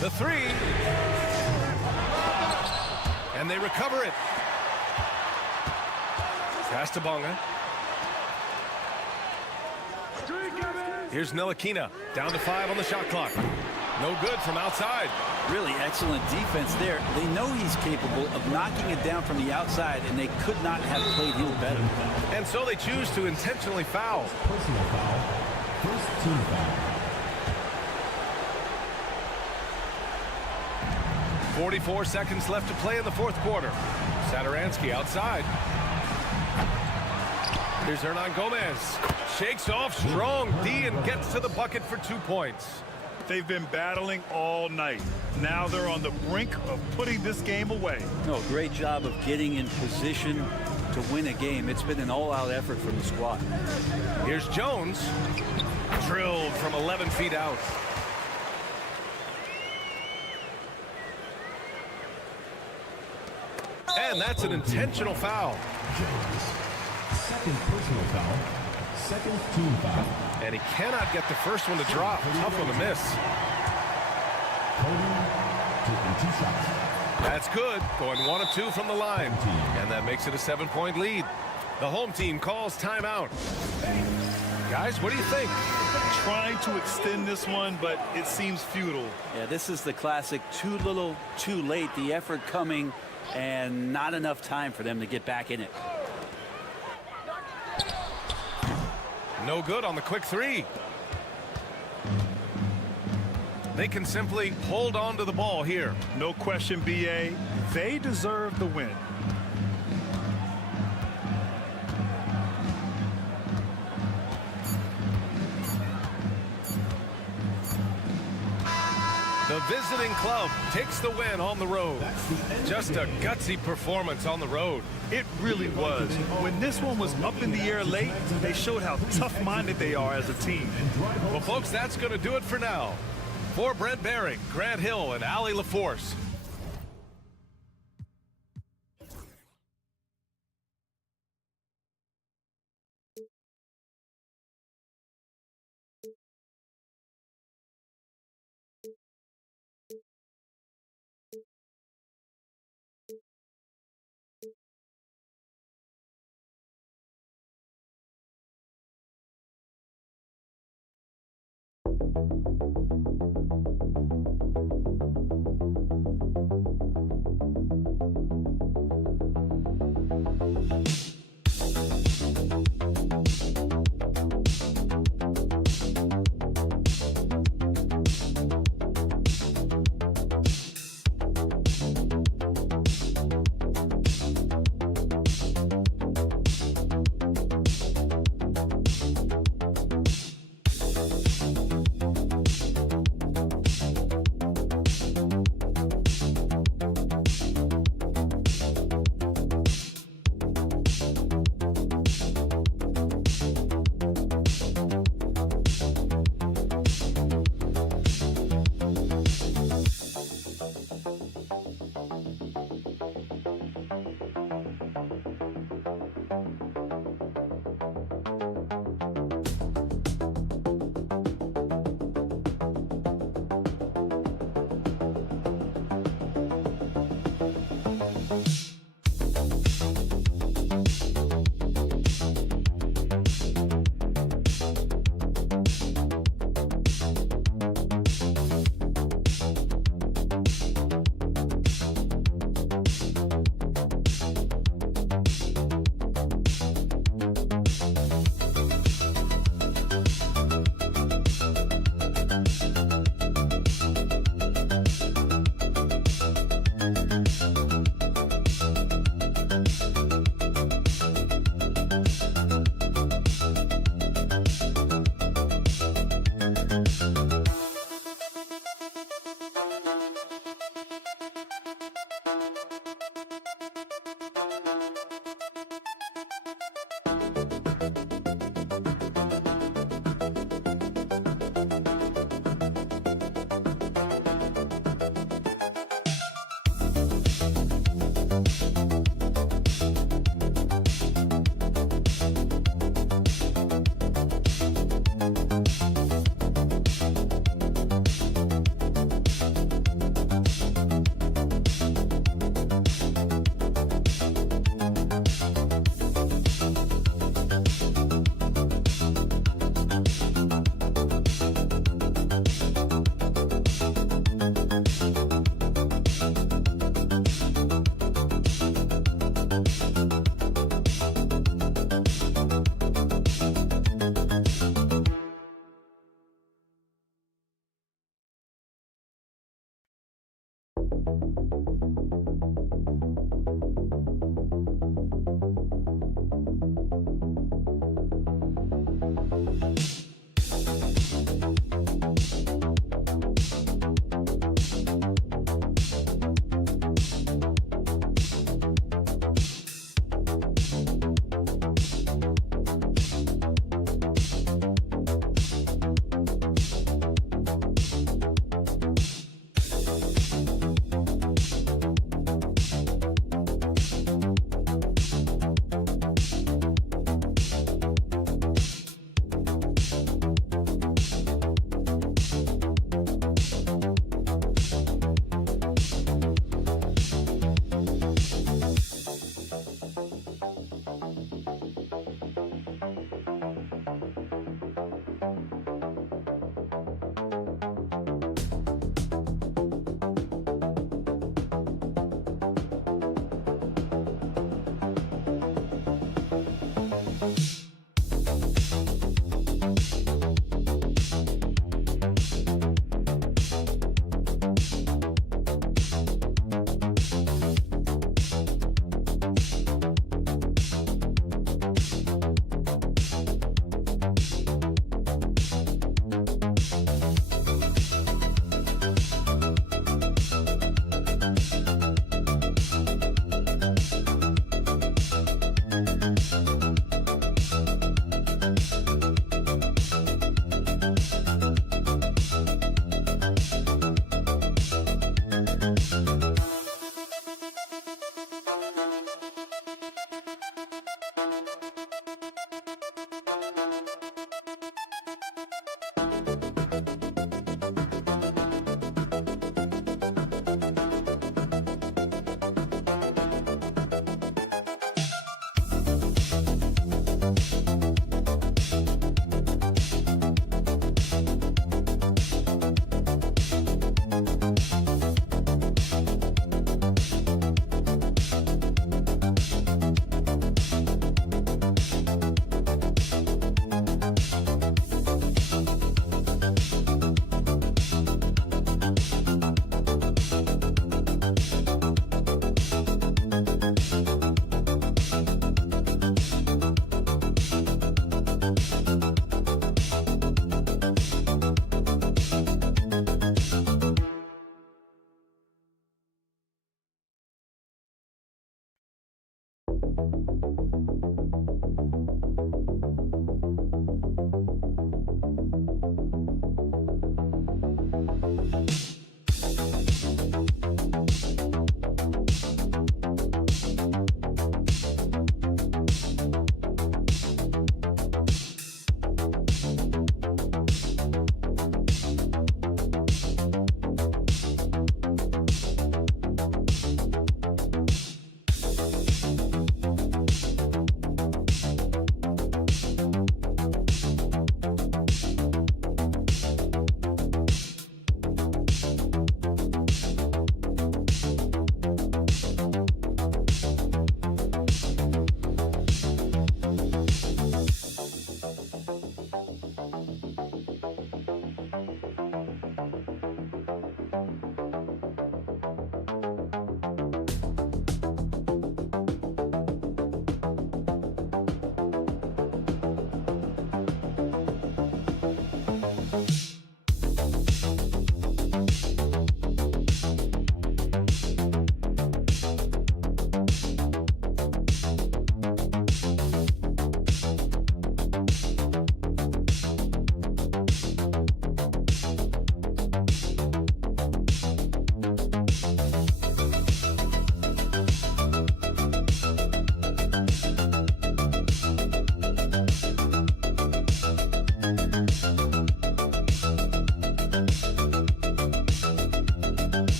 The three. And they recover it. Pass to Bonga. Here's Ntilikina. Down to 5 on the shot clock. No good from outside. Really excellent defense there. They know he's capable of knocking it down from the outside, and they could not have played him better. And so they choose to intentionally foul. Personal foul. First team foul. 44 seconds left to play in the fourth quarter. Satoransky outside. Here's Hernan Gomez. Shakes off strong D and gets to the bucket for 2 points. They've been battling all night. Now they're on the brink of putting this game away. No, great job of getting in position to win a game. It's been an all-out effort from the squad. Here's Jones. Drilled from 11 feet out. And that's an intentional foul. Jones. Second personal foul. Second team foul. And he cannot get the first one to drop. Tough one to miss. Cody taking 2 shots. That's good. Going 1 of 2 from the line. And that makes it a 7-point lead. The home team calls timeout. Guys, what do you think? Trying to extend this one, but it seems futile. Yeah, this is the classic too little, too late. The effort coming and not enough time for them to get back in it. No good on the quick 3. They can simply hold on to the ball here. No question, BA. They deserve the win. The visiting club takes the win on the road. Just a gutsy performance on the road. It really was. When this one was up in the air late, they showed how tough-minded they are as a team. Well, folks, that's going to do it for now. For Brent Behring, Grant Hill, and Allie LaForce.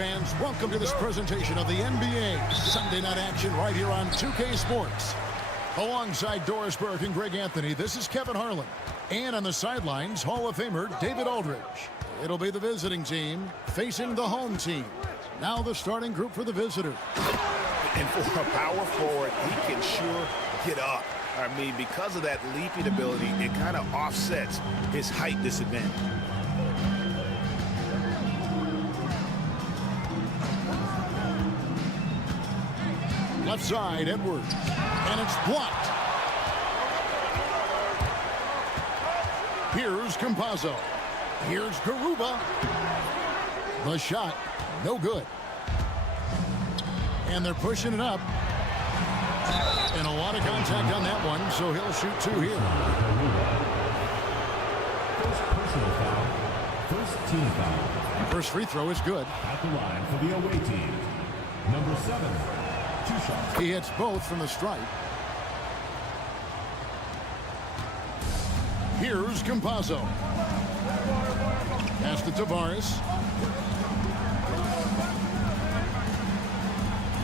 fans, welcome to this presentation of the NBA Sunday night action right here on 2K Sports. Alongside Doris Burke and Greg Anthony, this is Kevin Harlan. And on the sidelines, Hall of Famer David Aldridge. It'll be the visiting team facing the home team. Now the starting group for the visitor. And for a power forward, he can sure get up. I mean, because of that leaping ability, it kind of offsets his height disadvantage. Left side, Edwards. And it's blocked. Here's Campazzo. Here's Garuba. The shot, no good. And they're pushing it up. And a lot of contact on that one, so he'll shoot two here. First personal foul. First team foul. First free throw is good. At the line for the away team. Number 7. 2 shots. He hits both from the stripe. Here's Campazzo. Pass to Tavares.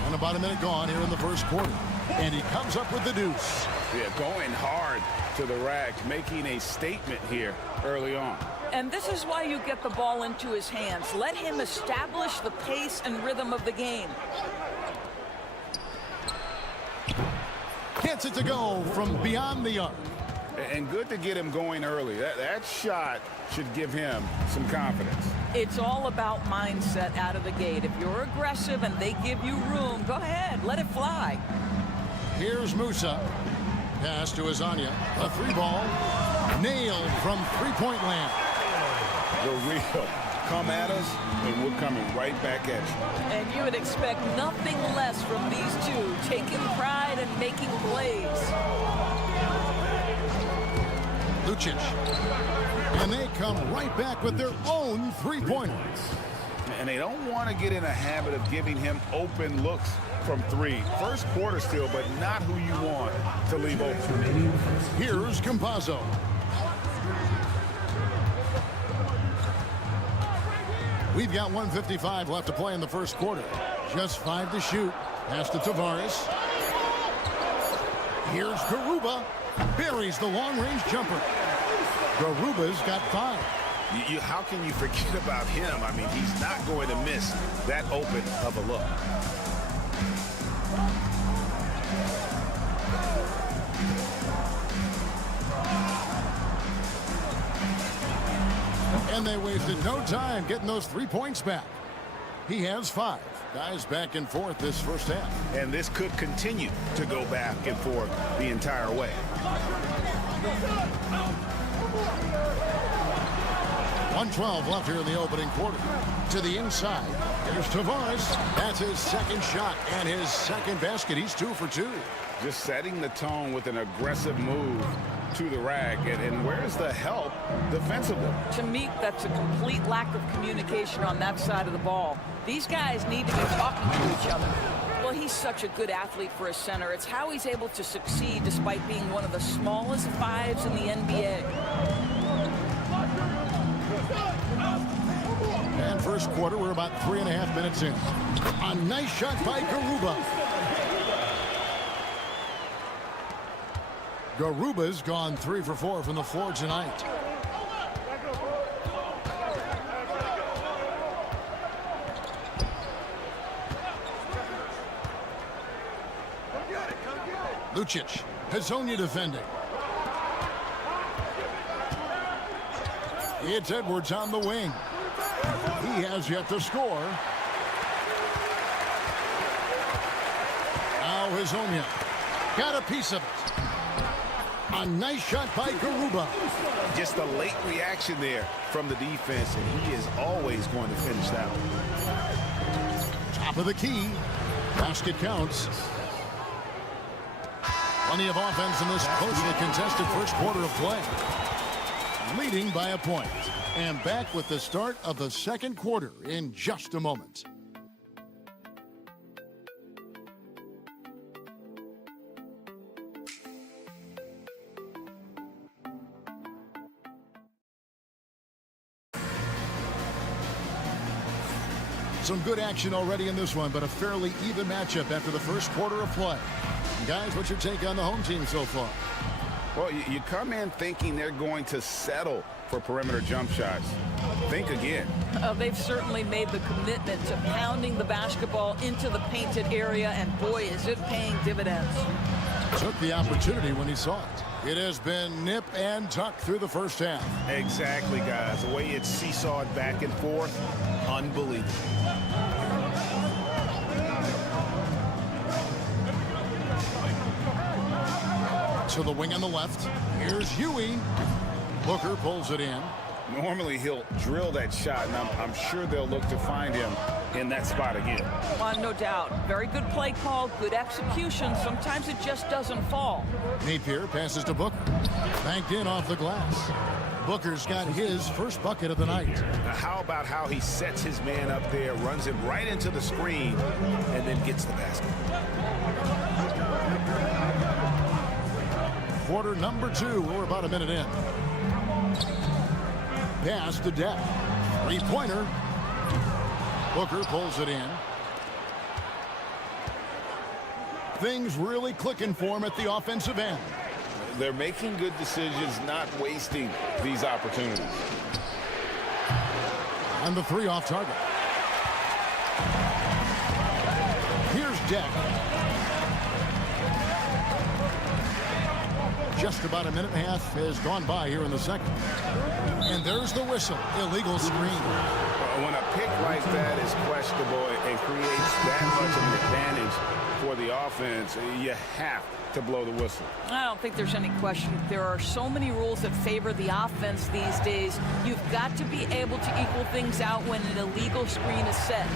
And about a minute gone here in the first quarter. And he comes up with the deuce. Yeah, going hard to the rack, making a statement here early on. And this is why you get the ball into his hands. Let him establish the pace and rhythm of the game. Gets it to go from beyond the arc. And good to get him going early. That shot should give him some confidence. It's all about mindset out of the gate. If you're aggressive and they give you room, go ahead, let it fly. Here's Musa. Pass to Azania. A three ball. Nailed from three-point land. The real. Come at us, and we're coming right back at you. And you would expect nothing less from these two, taking pride and making plays. Lucic. And they come right back with their own three-pointers. And they don't want to get in a habit of giving him open looks from three. First quarter still, but not who you want to leave open. Here's Campazzo. We've got 1:55 left to play in the first quarter. Just 5 to shoot. Pass to Tavares. Here's Garuba. Buries the long-range jumper. Garuba's got 5. How can you forget about him? I mean, he's not going to miss that open of a look. And they wasted no time getting those 3 points back. He has 5. Guys back and forth this first half. And this could continue to go back and forth the entire way. .112 left here in the opening quarter. To the inside. There's Tavares. That's his second shot and his second basket. He's 2 for 2. Just setting the tone with an aggressive move to the rack. And where's the help defensively? To me, that's a complete lack of communication on that side of the ball. These guys need to be talking to each other. Well, he's such a good athlete for a center. It's how he's able to succeed despite being one of the smallest 5s in the NBA. And first quarter, we're about 3.5 minutes in. A nice shot by Garuba. Garuba's gone 3 for 4 from the floor tonight. Lucic, Hazonia defending. It's Edwards on the wing. He has yet to score. Now Hazonia got a piece of it. A nice shot by Garuba. Just a late reaction there from the defense, and he is always going to finish that one. Top of the key. Basket counts. Plenty of offense in this closely contested first quarter of play. Leading by a point. And back with the start of the second quarter in just a moment. Some good action already in this one, but a fairly even matchup after the first quarter of play. Guys, what's your take on the home team so far? Well, you come in thinking they're going to settle for perimeter jump shots. Think again. They've certainly made the commitment to pounding the basketball into the painted area, and boy, is it paying dividends. Took the opportunity when he saw it. It has been nip and tuck through the first half. Exactly, guys. The way it's seesawed back and forth, unbelievable. To the wing on the left. Here's Ewing. Booker pulls it in. Normally he'll drill that shot, and I'm sure they'll look to find him in that spot again. No doubt. Very good play call, good execution. Sometimes it just doesn't fall. Napier passes to Booker. Banked in off the glass. Booker's got his first bucket of the night. Now how about how he sets his man up there, runs him right into the screen, and then gets the basket. Quarter number 2. We're about a minute in. Pass to Deck. Three-pointer. Booker pulls it in. Things really clicking for him at the offensive end. They're making good decisions, not wasting these opportunities. And the 3 off target. Here's Deck. Just about a minute and a half has gone by here in the second. And there's the whistle. Illegal screen. When a pick like that is questionable and creates that much of an advantage for the offense, you have to blow the whistle. I don't think there's any question. There are so many rules that favor the offense these days. You've got to be able to equal things out when an illegal screen is set.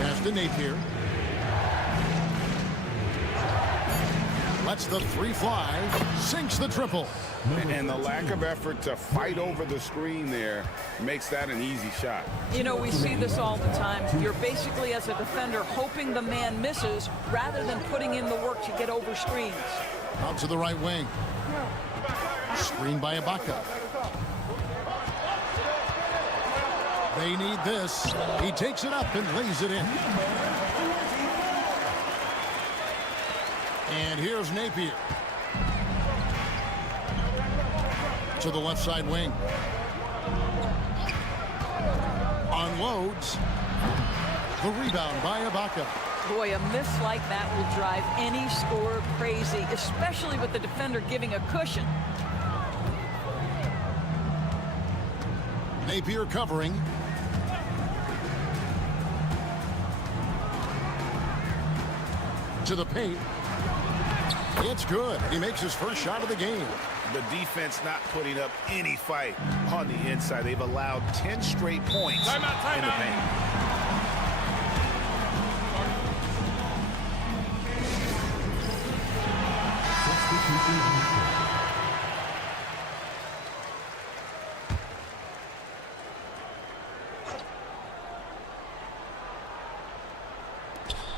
Pass to Napier. Lets the three fly. Sinks the triple. And the lack of effort to fight over the screen there makes that an easy shot. You know, we see this all the time. You're basically, as a defender, hoping the man misses rather than putting in the work to get over screens. Out to the right wing. Screen by Ibaka. They need this. He takes it up and lays it in. And here's Napier. To the left side wing. Unloads. The rebound by Ibaka. Boy, a miss like that will drive any scorer crazy, especially with the defender giving a cushion. Napier covering. To the paint. It's good. He makes his first shot of the game. The defense not putting up any fight on the inside. They've allowed 10 straight points in the paint.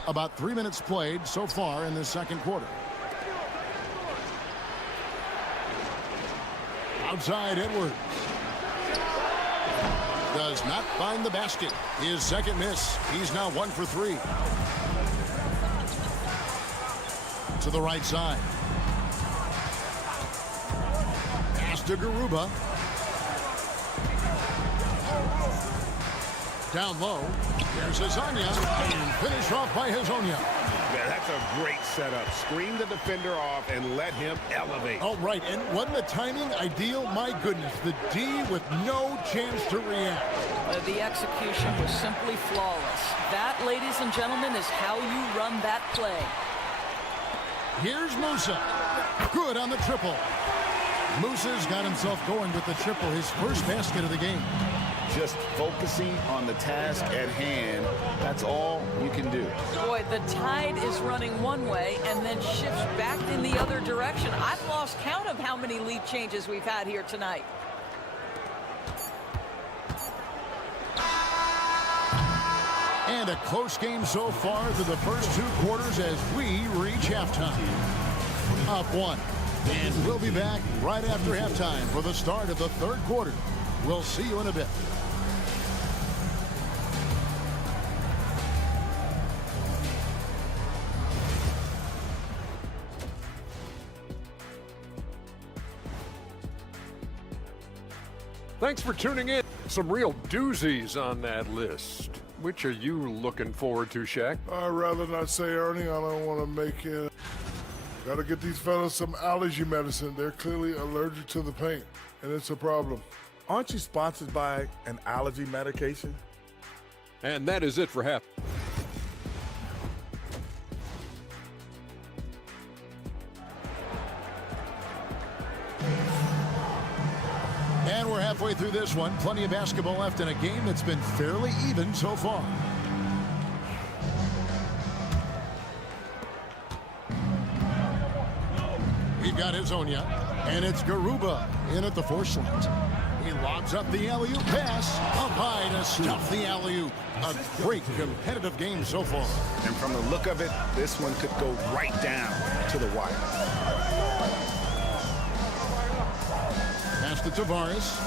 About 3 minutes played so far in the second quarter. Outside Edwards. Does not find the basket. His second miss. He's now 1 for 3. To the right side. Pass to Garuba. Down low. Here's Hezonja. And finish off by Hezonja. Yeah, that's a great setup. Screen the defender off and let him elevate. Oh, right. And wasn't the timing ideal? My goodness. The D with no chance to react. The execution was simply flawless. That, ladies and gentlemen, is how you run that play. Here's Musa. Good on the triple. Musa's got himself going with the triple. His first basket of the game. Just focusing on the task at hand. That's all you can do. Boy, the tide is running one way and then shifts back in the other direction. I've lost count of how many lead changes we've had here tonight. And a close game so far through the first 2 quarters as we reach halftime. Up 1. And we'll be back right after halftime for the start of the third quarter. We'll see you in a bit. Thanks for tuning in. Some real doozies on that list. Which are you looking forward to, Shaq? I'd rather not say, Ernie. I don't want to make it. Got to get these fellas some allergy medicine. They're clearly allergic to the paint, and it's a problem. Aren't you sponsored by an allergy medication? And that is it for half. And we're halfway through this one. Plenty of basketball left in a game that's been fairly even so far. We've got Hezonja, and it's Garuba in at the force slant. He lobs up the alley-oop pass, up high to stuff the alley-oop. A great competitive game so far. And from the look of it, this one could go right down to the wire. Pass to Tavares.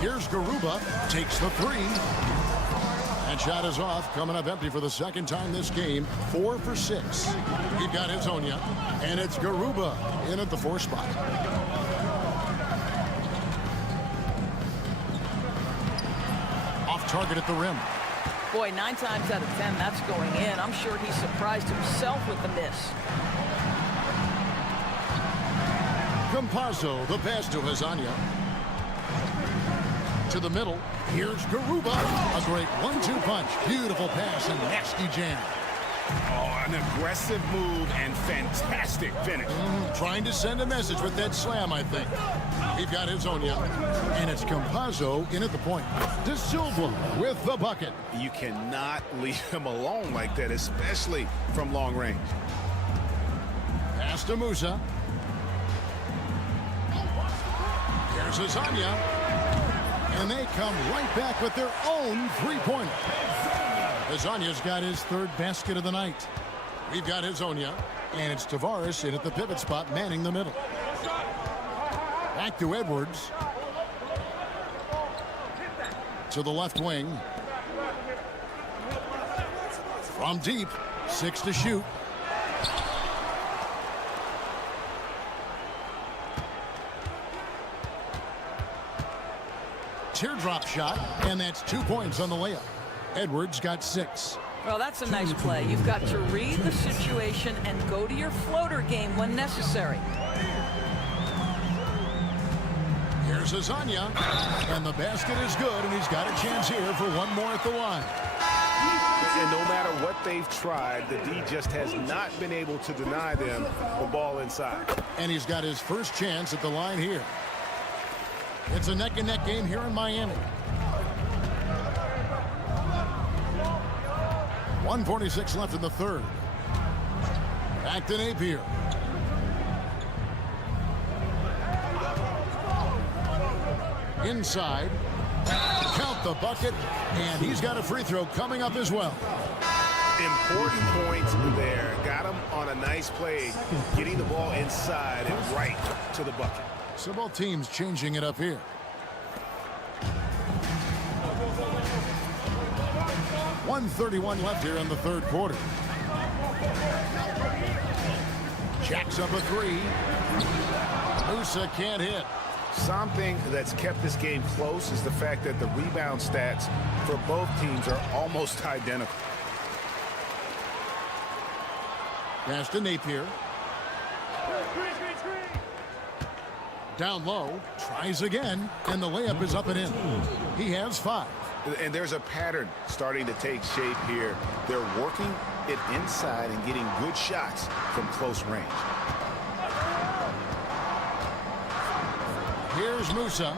Here's Garuba. Takes the 3. That shot is off. Coming up empty for the second time this game. 4 for 6. You've got Hezonja. And it's Garuba in at the 4 spot. Off target at the rim. Boy, 9 times out of 10, that's going in. I'm sure he surprised himself with the miss. Campazzo, the pass to Hazania. To the middle. Here's Garuba. A great 1-2 punch. Beautiful pass and nasty jam. Oh, an aggressive move and fantastic finish. Trying to send a message with that slam, I think. We've got Hazonia, and it's Campazzo in at the point. De Silva with the bucket. You cannot leave him alone like that, especially from long range. Pass to Musa. Here's Hazonia. And they come right back with their own three-pointer. Hazania's got his 3rd basket of the night. We've got Hazonia, and it's Tavares in at the pivot spot, manning the middle. Back to Edwards. To the left wing. From deep, 6 to shoot. Teardrop shot, and that's 2 points on the layup. Edwards got 6. Well, that's a nice play. You've got to read the situation and go to your floater game when necessary. Here's Hazonia, and the basket is good, and he's got a chance here for one more at the line. And no matter what they've tried, the D just has not been able to deny them the ball inside. And he's got his first chance at the line here. It's a neck-and-neck game here in Miami. 1:46 left in the 3rd. Back to Napier. Inside. Count the bucket. And he's got a free throw coming up as well. Important points there. Got him on a nice play, getting the ball inside and right to the bucket. So both teams changing it up here. .131 left here in the 3rd quarter. Jacks up a 3. Musa can't hit. Something that's kept this game close is the fact that the rebound stats for both teams are almost identical. Pass to Napier. Down low, tries again, and the layup is up and in. He has 5. And there's a pattern starting to take shape here. They're working it inside and getting good shots from close range. Here's Musa.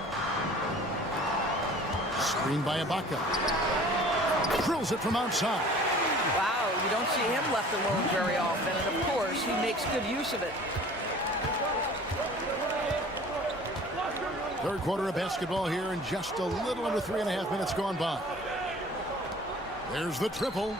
Screened by Ibaka. Drills it from outside. Wow, you don't see him left alone very often, and of course, he makes good use of it. 3rd quarter of basketball here, and just a little under 3.5 minutes gone by. There's the triple.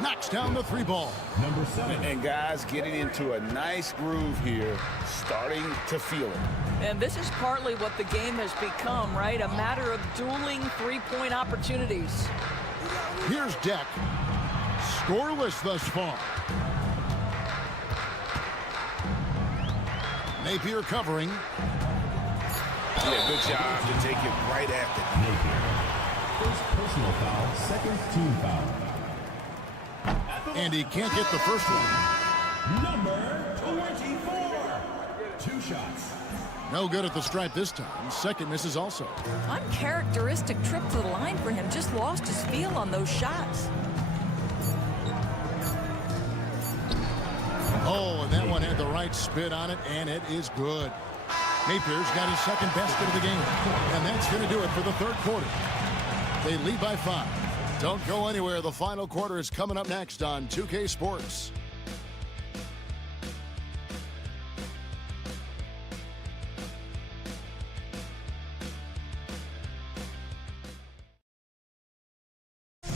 Knocks down the 3 ball. Number 7. And guys getting into a nice groove here, starting to feel it. And this is partly what the game has become, right? A matter of dueling 3-point opportunities. Here's Deck. Scoreless thus far. Napier covering. Yeah, good job to take it right at the Napier. First personal foul, 2nd team foul. And he can't get the first one. Number 24. 2 shots. No good at the stripe this time. 2nd misses also. Uncharacteristic trip to the line for him. Just lost his feel on those shots. Oh, and that one had the right spin on it, and it is good. Napier's got his 2nd basket of the game, and that's going to do it for the 3rd quarter. They lead by 5. Don't go anywhere. The final quarter is coming up next on 2K Sports.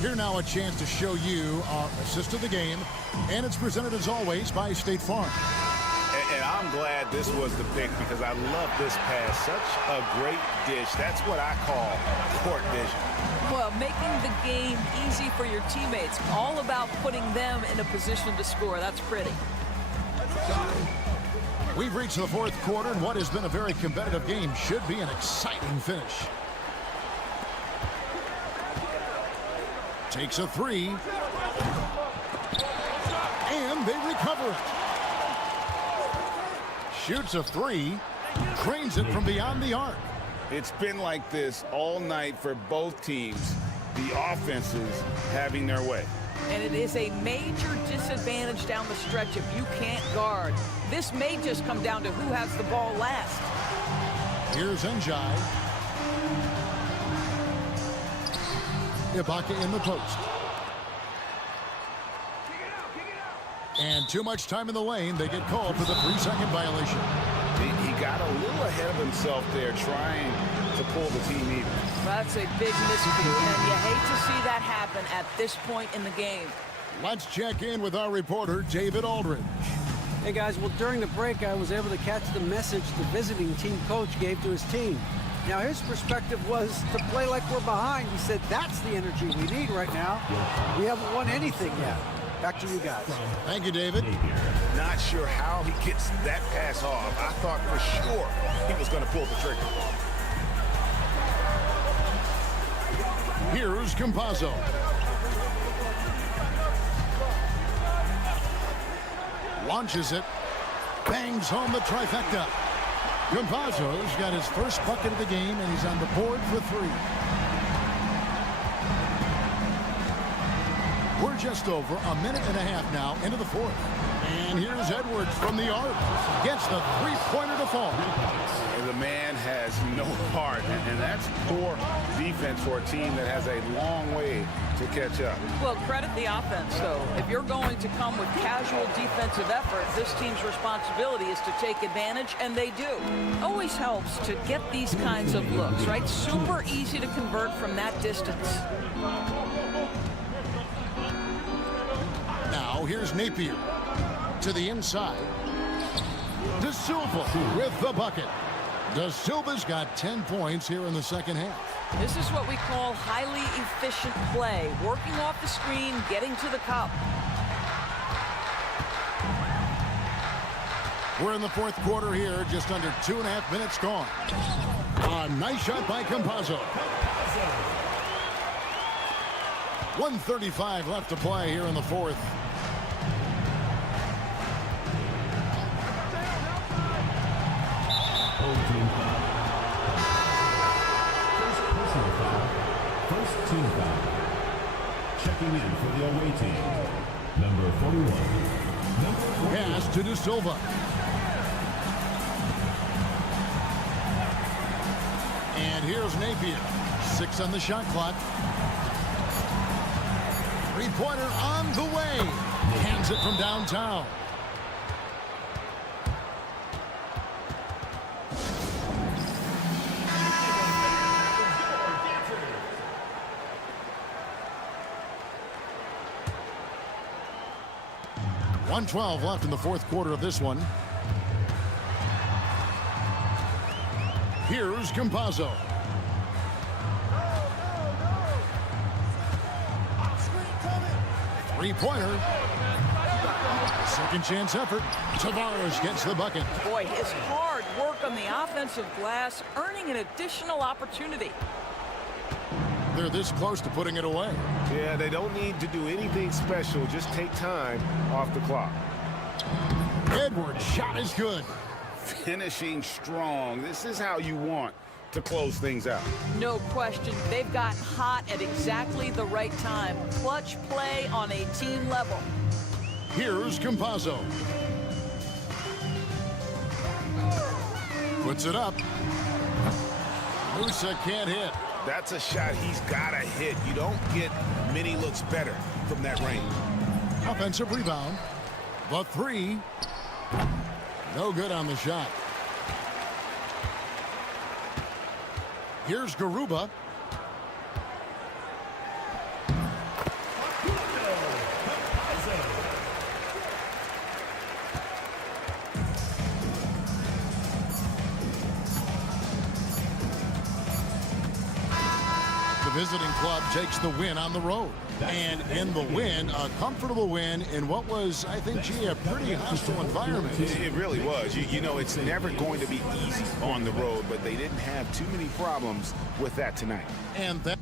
Here now a chance to show you our assist of the game, and it's presented as always by State Farm. And I'm glad this was the pick because I love this pass. Such a great dish. That's what I call court vision. Well, making the game easy for your teammates. All about putting them in a position to score. That's pretty. We've reached the 4th quarter, and what has been a very competitive game should be an exciting finish. Takes a three. And they recover it. Shoots a three. Drains it from beyond the arc. It's been like this all night for both teams. The offenses having their way. And it is a major disadvantage down the stretch if you can't guard. This may just come down to who has the ball last. Here's Njai. Ibaka in the post. And too much time in the lane. They get called for the 3-second violation. He got a little ahead of himself there trying to pull the team even. That's a big miscue, and you hate to see that happen at this point in the game. Let's check in with our reporter, David Aldridge. Hey, guys, well, during the break, I was able to catch the message the visiting team coach gave to his team. Now, his perspective was to play like we're behind. He said that's the energy we need right now. We haven't won anything yet. Back to you guys. Thank you, David. Not sure how he gets that pass off. I thought for sure he was going to pull the trigger. Here's Campazzo. Launches it. Bangs home the trifecta. Campazzo's got his first bucket of the game, and he's on the board for three. We're just over a minute and a half now into the fourth. And here's Edwards from the arc. Gets the three-pointer to fall. The man has no heart, and that's poor defense for a team that has a long way to catch up. Well, credit the offense, though. If you're going to come with casual defensive effort, this team's responsibility is to take advantage, and they do. Always helps to get these kinds of looks, right? Super easy to convert from that distance. Now here's Napier to the inside. De Silva with the bucket. De Silva's got 10 points here in the second half. This is what we call highly efficient play. Working off the screen, getting to the cup. We're in the fourth quarter here, just under 2.5 minutes gone. A nice shot by Campazzo. 1:35 left to play here in the fourth. First team foul. Checking in for the away team. Number 41. Pass to De Silva. And here's Napier. 6 on the shot clock. Three-pointer on the way. Hands it from downtown. .112 left in the fourth quarter of this one. Here's Campazzo. Three-pointer. Second chance effort. Tavares gets the bucket. Boy, his hard work on the offensive glass, earning an additional opportunity. They're this close to putting it away. Yeah, they don't need to do anything special. Just take time off the clock. Edwards' shot is good. Finishing strong. This is how you want to close things out. No question. They've gotten hot at exactly the right time. Clutch play on a team level. Here's Campazzo. Puts it up. Musa can't hit. That's a shot he's got to hit. You don't get many looks better from that range. Offensive rebound. The three. No good on the shot. Here's Garuba. The visiting club takes the win on the road. And in the win, a comfortable win in what was, I think, a pretty hostile environment. It really was. You know, it's never going to be easy on the road, but they didn't have too many problems with that tonight. And that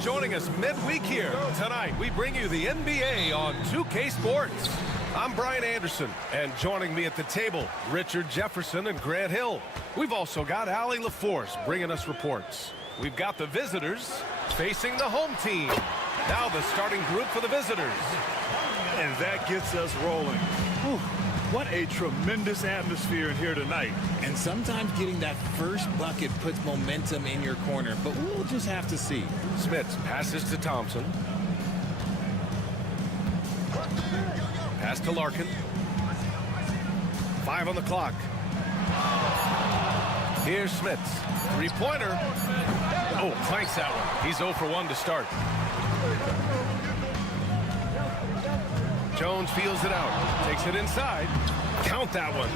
joining us midweek here. Tonight, we bring you the NBA on 2K Sports. I'm Brian Anderson, and joining me at the table, Richard Jefferson and Grant Hill. We've also got Allie LaForce bringing us reports. We've got the visitors facing the home team. Now the starting group for the visitors. And that gets us rolling. Whew, what a tremendous atmosphere in here tonight. And sometimes getting that first bucket puts momentum in your corner, but we'll just have to see. Smits passes to Thompson. Pass to Larkin. 5 on the clock. Here's Smits. Three-pointer. Oh, clanks that one. He's 0 for 1 to start. Jones feels it out. Takes it inside. Count that one.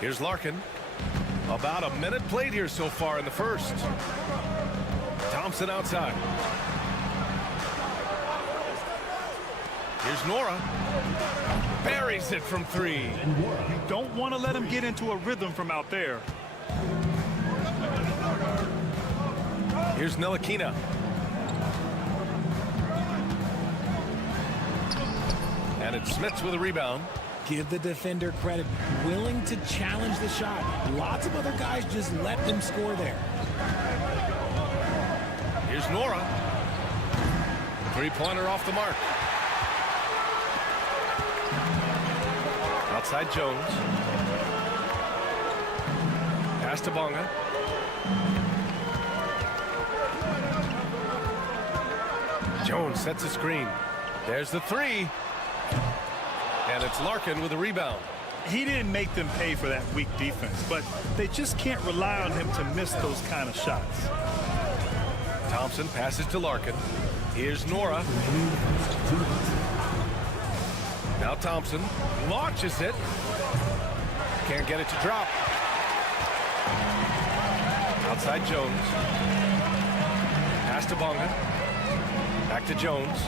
Here's Larkin. About a minute played here so far in the first. Thompson outside. Here's Nora. Buries it from 3. You don't want to let him get into a rhythm from out there. Here's Ntilikina. And it's Smits with a rebound. Give the defender credit. Willing to challenge the shot. Lots of other guys just let them score there. Here's Nora. Three-pointer off the mark. Outside Jones. Pass to Bonga. Jones sets a screen. There's the 3. And it's Larkin with a rebound. He didn't make them pay for that weak defense, but they just can't rely on him to miss those kind of shots. Thompson passes to Larkin. Here's Nora. Now Thompson launches it. Can't get it to drop. Outside Jones. Pass to Bonga. Back to Jones.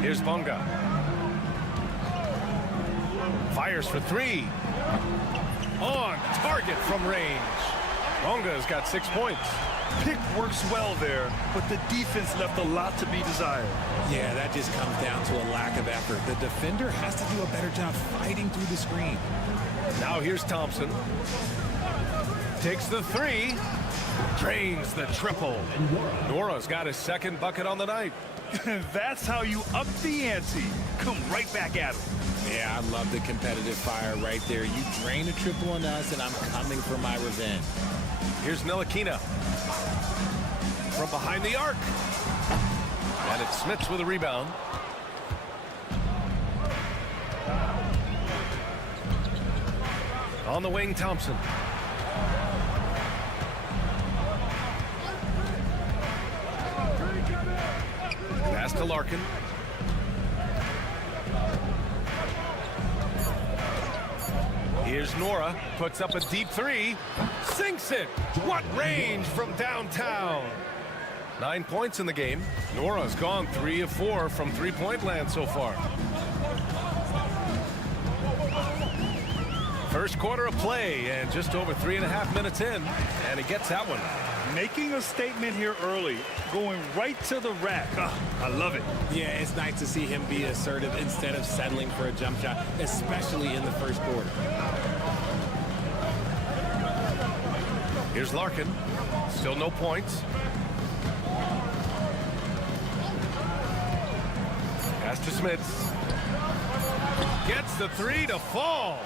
Here's Bonga. Fires for 3. On target from range. Bonga's got 6 points. Pick works well there, but the defense left a lot to be desired. Yeah, that just comes down to a lack of effort. The defender has to do a better job fighting through the screen. Now here's Thompson. Takes the 3. Drains the triple. Nora's got his second bucket on the night. That's how you up the ante. Come right back at him. Yeah, I love the competitive fire right there. You drain a triple on us, and I'm coming for my revenge. Here's Ntilikina. From behind the arc. And it's Smits with a rebound. On the wing, Thompson. Pass to Larkin. Here's Nora. Puts up a deep 3. Sinks it. What range from downtown. 9 points in the game. Nora's gone 3 of 4 from three-point land so far. First quarter of play and just over 3.5 minutes in. And he gets that one. Making a statement here early, going right to the rack. I love it. Yeah, it's nice to see him be assertive instead of settling for a jump shot, especially in the first quarter. Here's Larkin. Still no points. Pass to Smits. Gets the 3 to fall.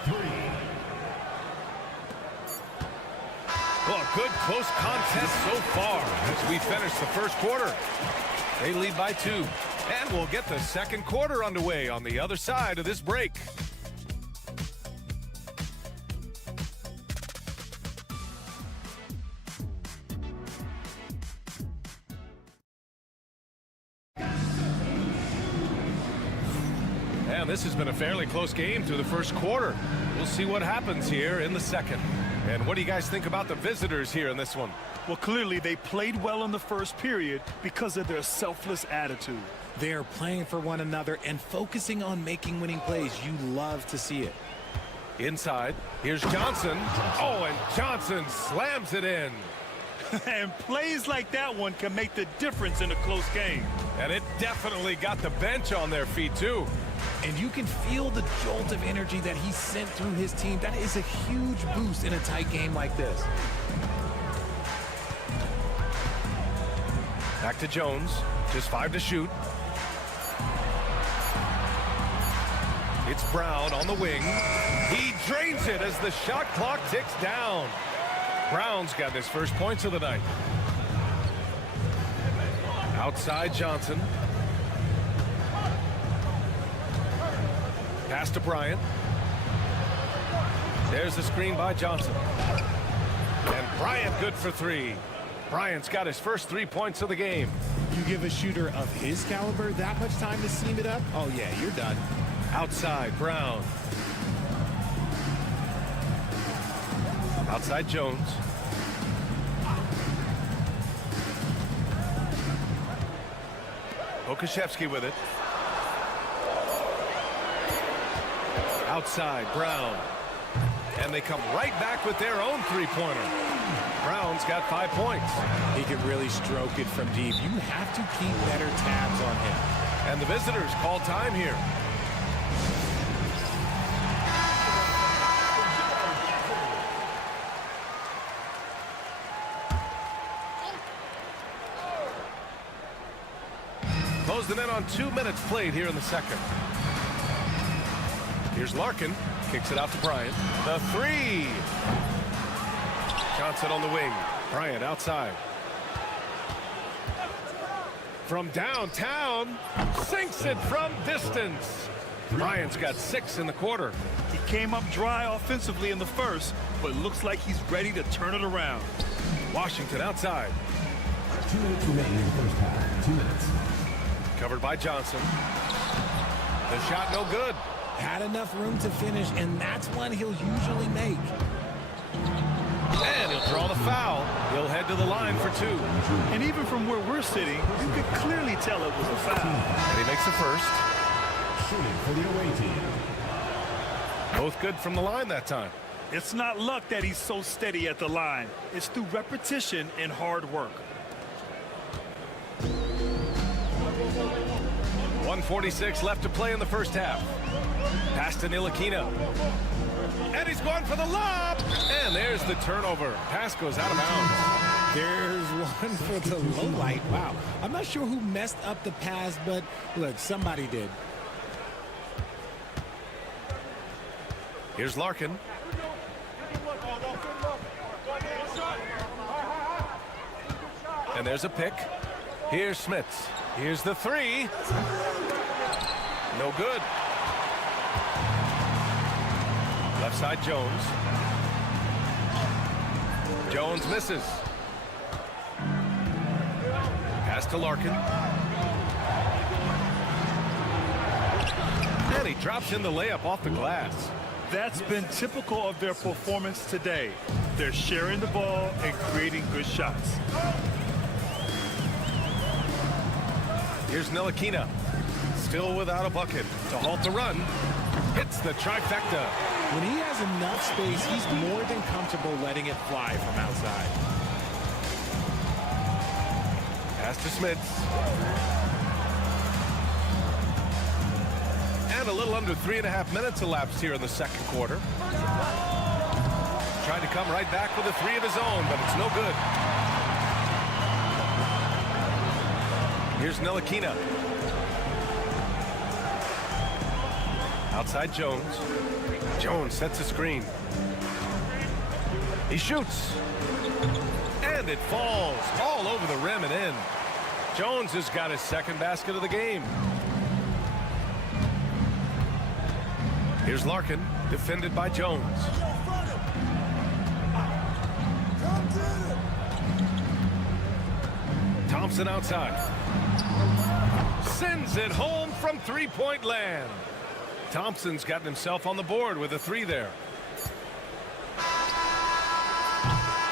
Well, a good close contest so far as we finish the first quarter. They lead by 2. And we'll get the second quarter underway on the other side of this break. And this has been a fairly close game through the first quarter. We'll see what happens here in the second. And what do you guys think about the visitors here in this one? Well, clearly they played well in the first period because of their selfless attitude. They are playing for one another and focusing on making winning plays. You love to see it. Inside, here's Johnson. Oh, and Johnson slams it in. And plays like that one can make the difference in a close game. And it definitely got the bench on their feet, too. And you can feel the jolt of energy that he sent through his team. That is a huge boost in a tight game like this. Back to Jones. Just 5 to shoot. It's Brown on the wing. He drains it as the shot clock ticks down. Brown's got his first points of the night. Outside Johnson. Pass to Bryant. There's the screen by Johnson. And Bryant good for 3. Bryant's got his first 3 points of the game. You give a shooter of his caliber that much time to seam it up? Oh, yeah, you're done. Outside Brown. Outside Jones. Okashevsky with it. Outside Brown. And they come right back with their own three-pointer. Brown's got 5 points. He can really stroke it from deep. You have to keep better tabs on him. And the visitors call time here. Closing in on 2 minutes played here in the second. Here's Larkin. Kicks it out to Bryant. The 3. Johnson on the wing. Bryant outside. From downtown. Sinks it from distance. Bryant's got 6 in the quarter. He came up dry offensively in the first, but looks like he's ready to turn it around. Washington outside. 2 minutes remaining in the first half. 2 minutes. Covered by Johnson. The shot no good. Had enough room to finish, and that's one he'll usually make. And he'll draw the foul. He'll head to the line for 2. And even from where we're sitting, you could clearly tell it was a foul. And he makes the first. Shooting for the away team. Both good from the line that time. It's not luck that he's so steady at the line. It's through repetition and hard work. 1:46 left to play in the first half. Pass to Ntilikina. And he's going for the lob. And there's the turnover. Pass goes out of bounds. There's one for the low light. Wow. I'm not sure who messed up the pass, but look, somebody did. Here's Larkin. And there's a pick. Here's Smits. Here's the 3. No good. Left side Jones. Jones misses. Pass to Larkin. And he drops in the layup off the glass. That's been typical of their performance today. They're sharing the ball and creating good shots. Here's Ntilikina. Still without a bucket. To halt the run. Hits the trifecta. When he has enough space, he's more than comfortable letting it fly from outside. Pass to Smits. And a little under 3.5 minutes elapsed here in the second quarter. Tried to come right back with a 3 of his own, but it's no good. Here's Ntilikina. Outside Jones. Jones sets a screen. He shoots. And it falls all over the rim and in. Jones has got his second basket of the game. Here's Larkin, defended by Jones. Thompson outside. Sends it home from three-point land. Thompson's gotten himself on the board with a 3 there.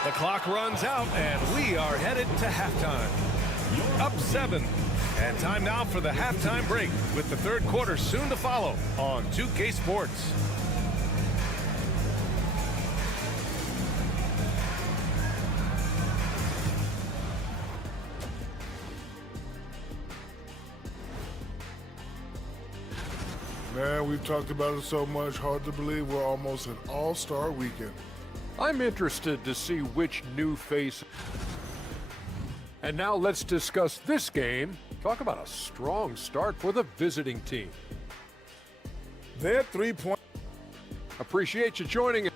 The clock runs out, and we are headed to halftime. Up 7. And time now for the halftime break, with the third quarter soon to follow on 2K Sports. Man, we've talked about it so much. Hard to believe we're almost an all-star weekend. I'm interested to see which new face. And now let's discuss this game. Talk about a strong start for the visiting team. Their 3-point. Appreciate you joining us.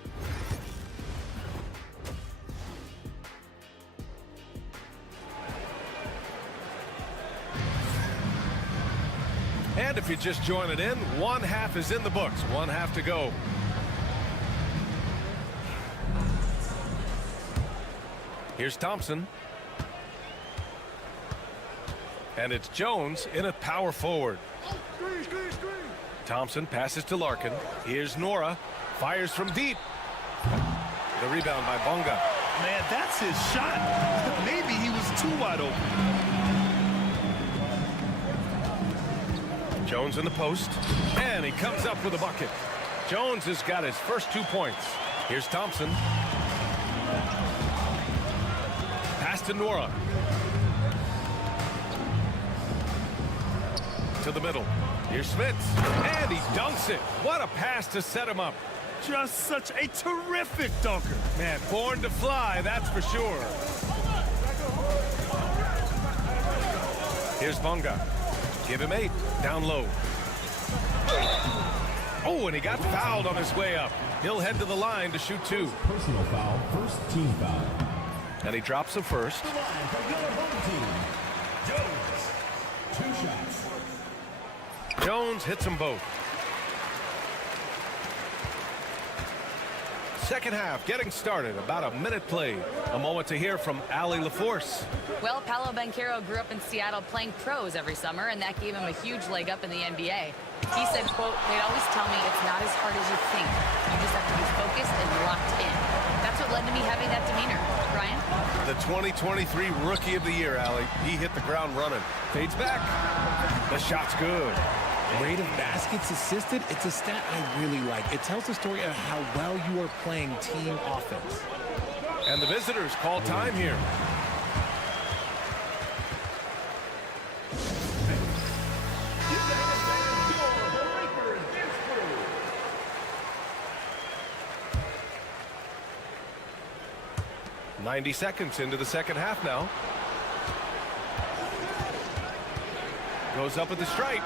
And if you're just joining in, one half is in the books, one half to go. Here's Thompson. And it's Jones in at power forward. Thompson passes to Larkin. Here's Nora. Fires from deep. The rebound by Bonga. Man, that's his shot. Maybe he was too wide open. Jones in the post, and he comes up with a bucket. Jones has got his first 2 points. Here's Thompson. Pass to Nora. To the middle. Here's Smits, and he dunks it. What a pass to set him up. Just such a terrific dunker. Man, born to fly, that's for sure. Here's Bonga. Give him 8. Down low. Oh, and he got fouled on his way up. He'll head to the line to shoot 2. Personal foul, first team foul. And he drops the first. The line for your home team. Jones, 2 shots. Jones hits them both. Second half getting started. About a minute played. A moment to hear from Allie LaForce. Well, Paolo Banchero grew up in Seattle playing pros every summer, and that gave him a huge leg up in the NBA. He said, quote, "They'd always tell me it's not as hard as you think. You just have to be focused and locked in." That's what led to me having that demeanor. Brian? The 2023 Rookie of the Year, Allie. He hit the ground running. Fades back. The shot's good. Rate of baskets assisted, it's a stat I really like. It tells the story of how well you are playing team offense. And the visitors call time here. "90 seconds into the second half now. Goes up at the stripe.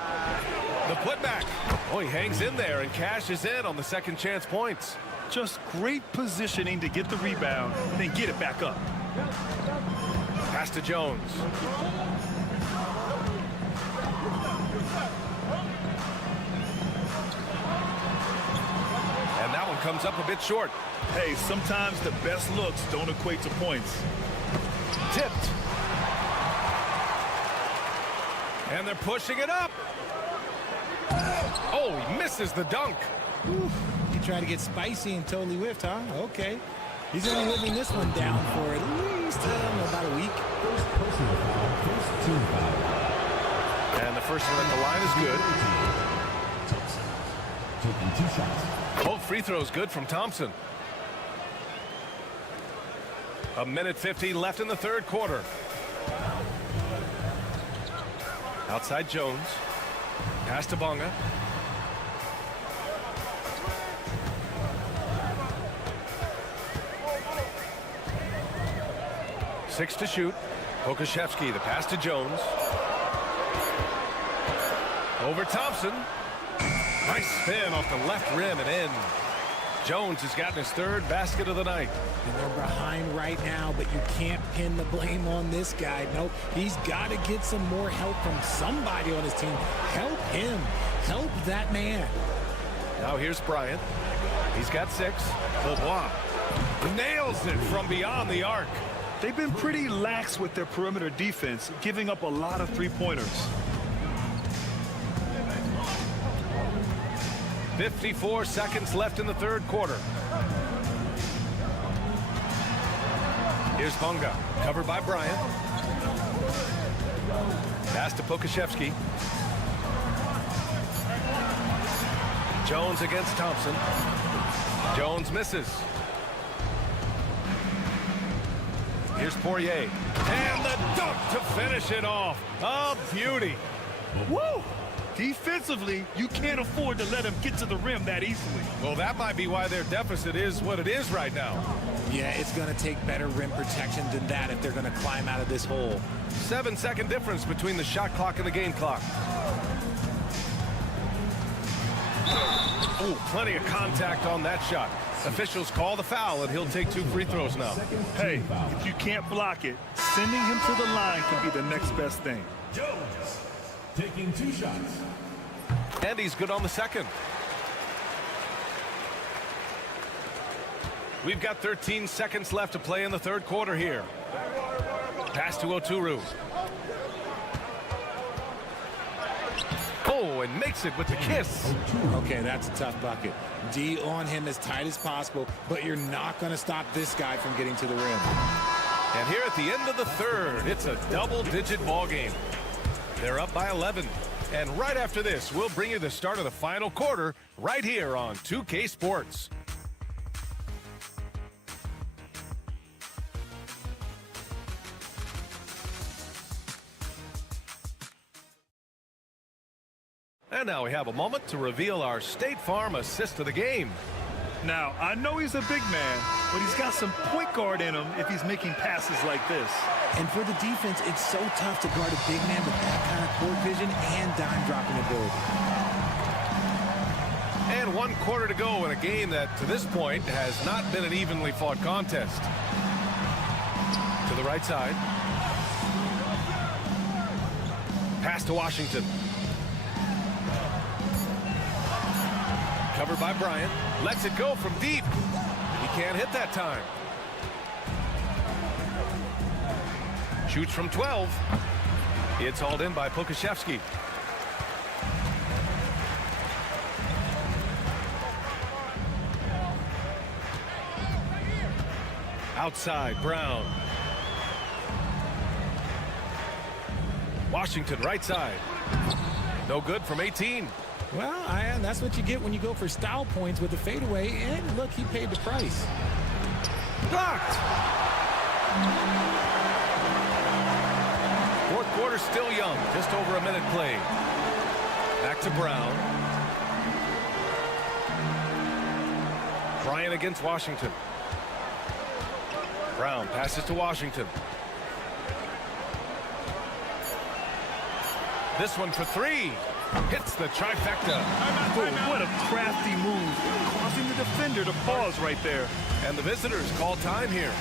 The putback. Oh, he hangs in there and cashes in on the second chance points. Just great positioning to get the rebound, then get it back up. Pass to Jones. And that one comes up a bit short. Hey, sometimes the best looks don't equate to points. Tipped. And they're pushing it up. Oh, he misses the dunk. Whew. He tried to get spicy and totally whiffed, huh? Okay. He's going to be living this one down for at least about a week. First personal foul, first team foul. And the first one at the line is good. Thompson taking 2 shots. Both free throws good from Thompson. A minute 50 left in the third quarter. Outside Jones. Pass to Bonga. Six to shoot. Pokashevsky, the pass to Jones. Over Thompson. Nice spin off the left rim and in. Jones has gotten his third basket of the night. And they're behind right now, but you can't pin the blame on this guy. Nope, he's got to get some more help from somebody on his team. Help him. Help that man. Now here's Bryant. He's got 6. Beaubois nails it from beyond the arc. They've been pretty lax with their perimeter defense, giving up a lot of three-pointers. 54 seconds left in the third quarter. Here's Bonga, covered by Bryant. Pass to Pokashevsky. Jones against Thompson. Jones misses. Here's Poirier. And the dunk to finish it off. A beauty. Woo! Defensively, you can't afford to let him get to the rim that easily. Well, that might be why their deficit is what it is right now. Yeah, it's going to take better rim protection than that if they're going to climb out of this hole. 7-second difference between the shot clock and the game clock. Oh, plenty of contact on that shot. Officials call the foul, and he'll take 2 free throws now. Hey, if you can't block it, sending him to the line can be the next best thing. Jones taking 2 shots. And he's good on the second. We've got 13 seconds left to play in the third quarter here. Pass to Oturu. Oh, and makes it with the kiss. Okay, that's a tough bucket. D on him as tight as possible, but you're not going to stop this guy from getting to the rim. And here at the end of the third, it's a double-digit ball game. They're up by 11. And right after this, we'll bring you the start of the final quarter right here on 2K Sports. And now we have a moment to reveal our State Farm assist of the game. Now, I know he's a big man, but he's got some point guard in him if he's making passes like this. And for the defense, it's so tough to guard a big man with that kind of court vision and dime-dropping ability. And 1 quarter to go in a game that, to this point, has not been an evenly fought contest. To the right side. Pass to Washington. Covered by Bryant. Lets it go from deep. He can't hit that time. Shoots from 12. It's hauled in by Pokashevsky. Outside, Brown. Washington, right side. No good from 18. Well, Ian, that's what you get when you go for style points with the fadeaway. And look, he paid the price. Blocked. Fourth quarter still young. Just over a minute played. Back to Brown. Bryant against Washington. Brown passes to Washington. This one for 3. Hits the trifecta. Oh, what a crafty move, causing the defender to pause right there. And the visitors call time here.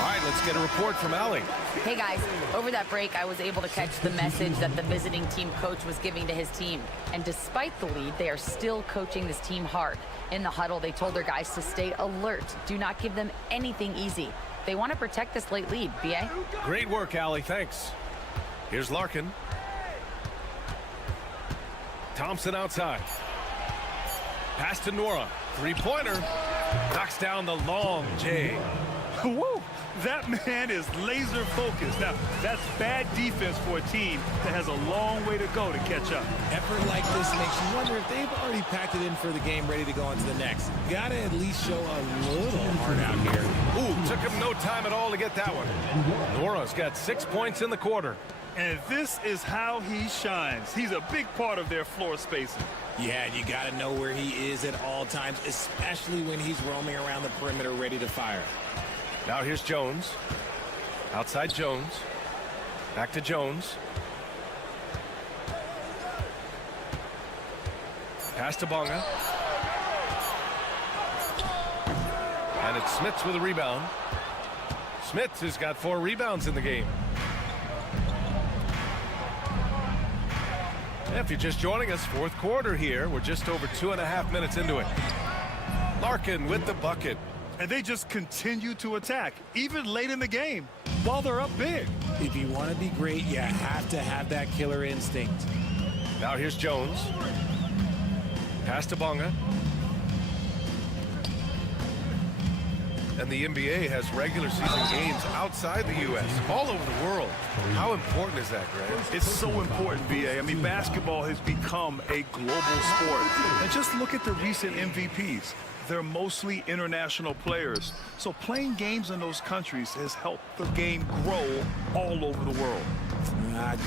All right, let's get a report from Allie. Hey guys, over that break, I was able to catch the message that the visiting team coach was giving to his team. And despite the lead, they are still coaching this team hard. In the huddle, they told their guys to stay alert. Do not give them anything easy. They want to protect this late lead, B.A. Great work, Allie. Thanks. Here's Larkin. Thompson outside. Pass to Nora. 3-pointer. Knocks down the long J. Woo! That man is laser focused. Now, that's bad defense for a team that has a long way to go to catch up. Effort like this makes you wonder if they've already packed it in for the game ready to go on to the next. Gotta at least show a little heart out here. Ooh, took him no time at all to get that one. Nora's got 6 points in the quarter. And this is how he shines. He's a big part of their floor spacing. Yeah, you got to know where he is at all times, especially when he's roaming around the perimeter ready to fire. Now here's Jones. Outside Jones. Back to Jones. Pass to Bonga. And it's Smits with a rebound. Smits has got 4 rebounds in the game. If you're just joining us, fourth quarter here. We're just over 2.5 minutes into it. Larkin with the bucket. And they just continue to attack, even late in the game, while they're up big. If you want to be great, you have to have that killer instinct. Now here's Jones. Pass to Bonga. And the NBA has regular season games outside the U.S., all over the world. How important is that, Graham? It's so important, B.A. I mean, basketball has become a global sport. And just look at the recent MVPs. They're mostly international players. So playing games in those countries has helped the game grow all over the world.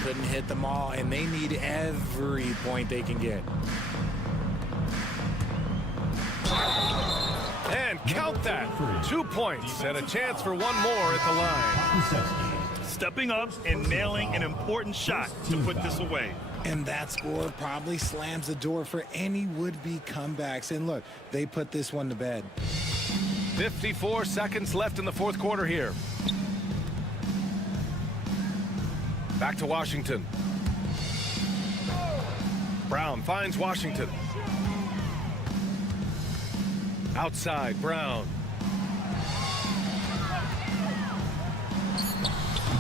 Couldn't hit them all, and they need every point they can get. And count that. 2 points and a chance for one more at the line. Stepping up and nailing an important shot to put this away. And that score probably slams the door for any would-be comebacks. And look, they put this one to bed. 54 seconds left in the fourth quarter here. Back to Washington. Brown finds Washington. Outside, Brown.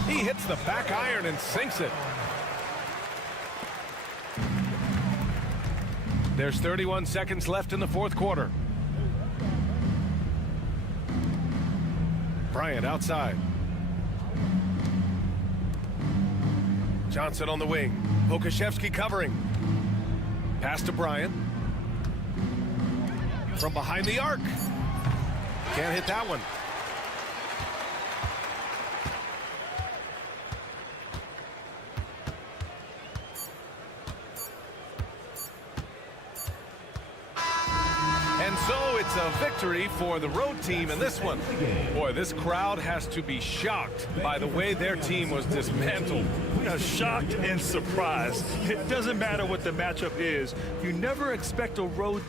He hits the back iron and sinks it. There's 31 seconds left in the fourth quarter. Bryant outside. Johnson on the wing. Pokashevsky covering. Pass to Bryant. From behind the arc. Can't hit that one. And so it's a victory for the road team in this one. Boy, this crowd has to be shocked by the way their team was dismantled. Shocked and surprised. It doesn't matter what the matchup is. You never expect a road.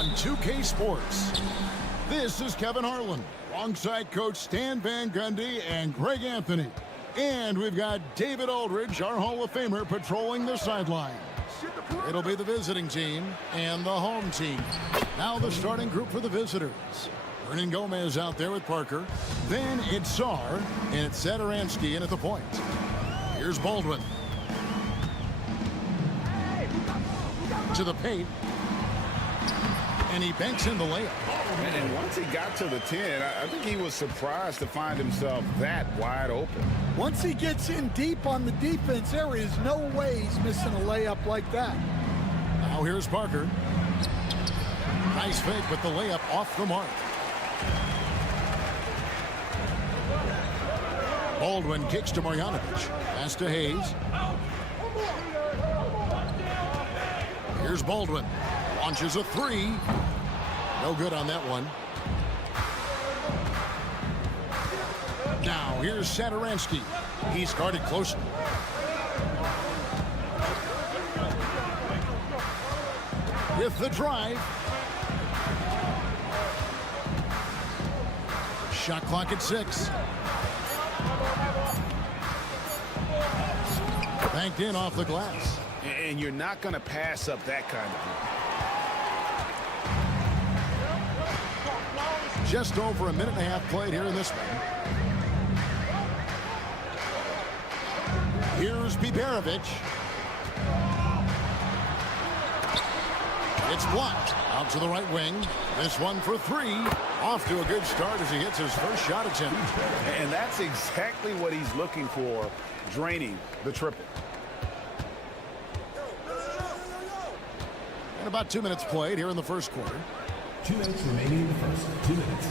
on 2K Sports. This is Kevin Harlan, alongside Coach Stan Van Gundy and Greg Anthony. And we've got David Aldridge, our Hall of Famer, patrolling the sidelines. It'll be the visiting team and the home team. Now the starting group for the visitors. Vernon Gomez out there with Parker. Then it's Sarr, and it's Sadaransky in at the point. Here's Baldwin. To the paint. And he banks in the layup. And once he got to the 10, I think he was surprised to find himself that wide open. Once he gets in deep on the defense, there is no way he's missing a layup like that. Now here's Parker. Nice fake, but the layup off the mark. Baldwin kicks to Marjanovic. Pass to Hayes. Here's Baldwin. Launches a three. No good on that one. Now here's Satoransky. He's guarded closely. With the drive. Shot clock at 6. Banked in off the glass. And you're not going to pass up that kind of thing. Just over a minute and a half played here in this one. Here's Biberovic. It's blocked. Out to the right wing. This one for 3. Off to a good start as he hits his first shot attempt. And that's exactly what he's looking for, draining the triple. And about 2 minutes played here in the first quarter. 2 minutes remaining in the first. 2 minutes.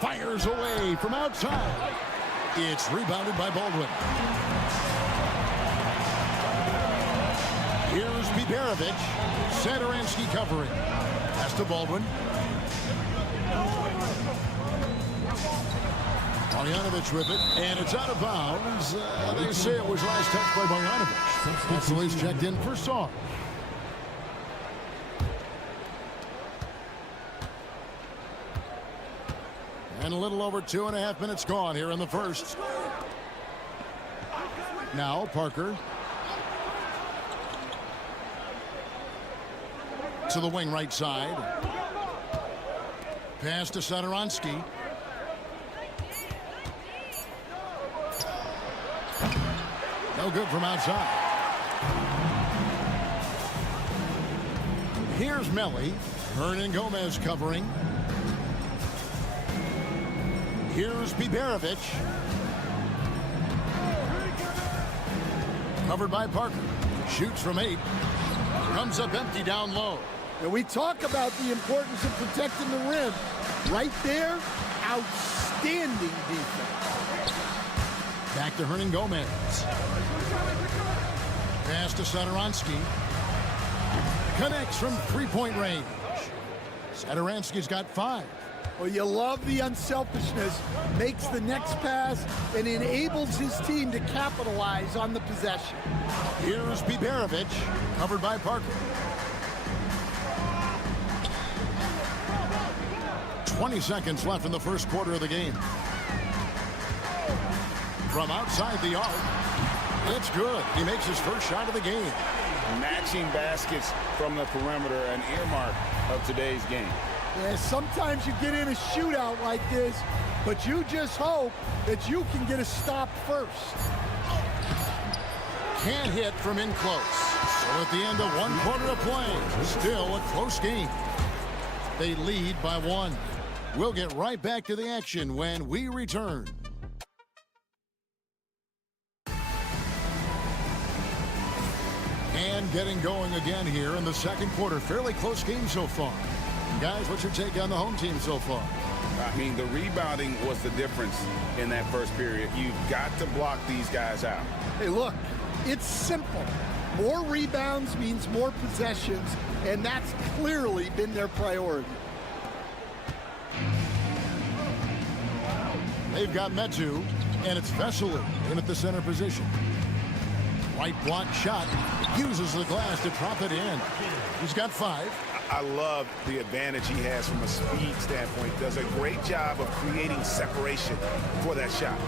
Fires away from outside. It's rebounded by Baldwin. Here's Biberovic. Satoransky covering. Pass to Baldwin. Marjanovic with it, and it's out of bounds. They say it was last touched by Marjanovic. That's the way he's checked in for Saw. And a little over 2.5 minutes gone here in the first. Now Parker. To the wing right side. Pass to Satoransky. No good from outside. Here's Melly. Hernan Gomez covering. Here's Biberovic. Covered by Parker. Shoots from 8. Comes up empty down low. And we talk about the importance of protecting the rim. Right there, outstanding defense. Back to Hernan Gomez. Pass to Satoransky. Connects from three-point range. Satoransky's got 5. Well, you love the unselfishness. Makes the next pass and enables his team to capitalize on the possession. Here's Biberovic, covered by Parker. 20 seconds left in the first quarter of the game. From outside the arc, it's good. He makes his first shot of the game. Matching baskets from the perimeter, an earmark of today's game. Yeah, sometimes you get in a shootout like this, but you just hope that you can get a stop first. Can't hit from in close. So at the end of 1 quarter of play, still a close game. They lead by 1. We'll get right back to the action when we return. And getting going again here in the second quarter. Fairly close game so far. Guys, what's your take on the home team so far? I mean, the rebounding was the difference in that first period. You've got to block these guys out. Hey, look, it's simple. More rebounds means more possessions, and that's clearly been their priority. They've got Metu, and it's Vesely in at the center position. Right block shot. Uses the glass to drop it in. He's got 5. I love the advantage he has from a speed standpoint. Does a great job of creating separation for that shot.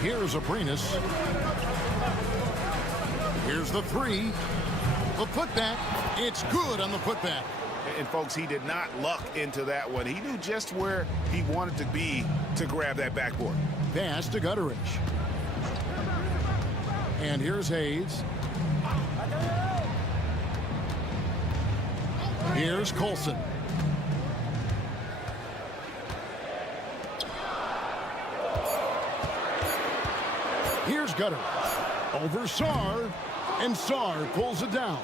Here's Abrinas. Here's the 3. The putback. It's good on the putback. And folks, he did not luck into that one. He knew just where he wanted to be to grab that backboard. Pass to Gutteridge. And here's Hayes. Here's Colson. Here's Gutteridge. Over Sarr. And Sarr pulls it down.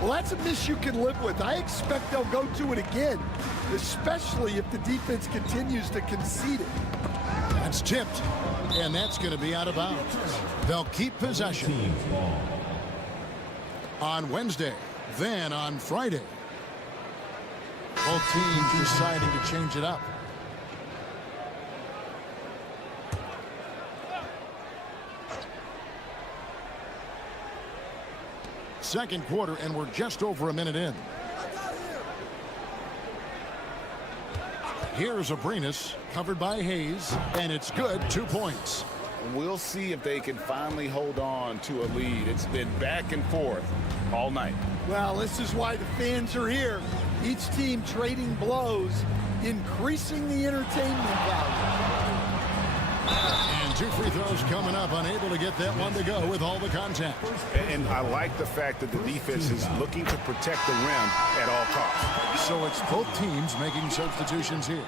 Well, that's a miss you can live with. I expect they'll go to it again, especially if the defense continues to concede it. That's tipped, and that's going to be out of bounds. They'll keep possession. On Wednesday, then on Friday. Both teams deciding to change it up. Second quarter, and we're just over a minute in. Here's Abrinas, covered by Hayes, and it's good, 2 points. We'll see if they can finally hold on to a lead. It's been back and forth all night. Well, this is why the fans are here. Each team trading blows, increasing the entertainment value. And 2 free throws coming up, unable to get that one to go with all the contact. And I like the fact that the defense is looking to protect the rim at all costs. So it's both teams making substitutions here.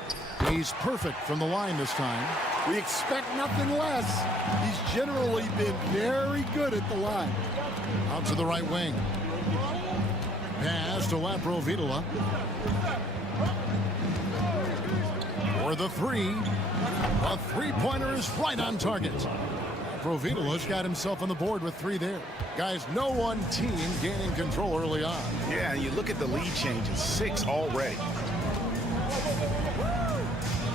He's perfect from the line this time. We expect nothing less. He's generally been very good at the line. Out to the right wing. Pass to Laprovitola. For the three. A three-pointer is right on target. Laprovitola's got himself on the board with 3 there. Guys, no one team gaining control early on. Yeah, you look at the lead changes, 6 already.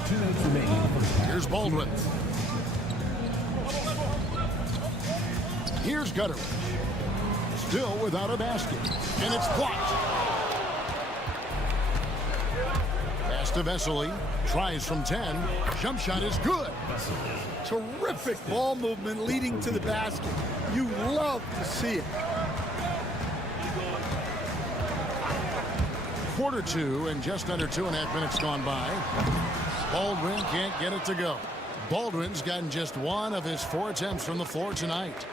2 minutes remaining. Here's Baldwin. Here's Gutteridge. Still without a basket. And it's blocked. Pass to Vesely. Tries from 10. Jump shot is good. Terrific ball movement leading to the basket. You love to see it. Quarter 2 and just under 2.5 minutes gone by. Baldwin can't get it to go. Baldwin's gotten just 1 of his 4 attempts from the floor tonight.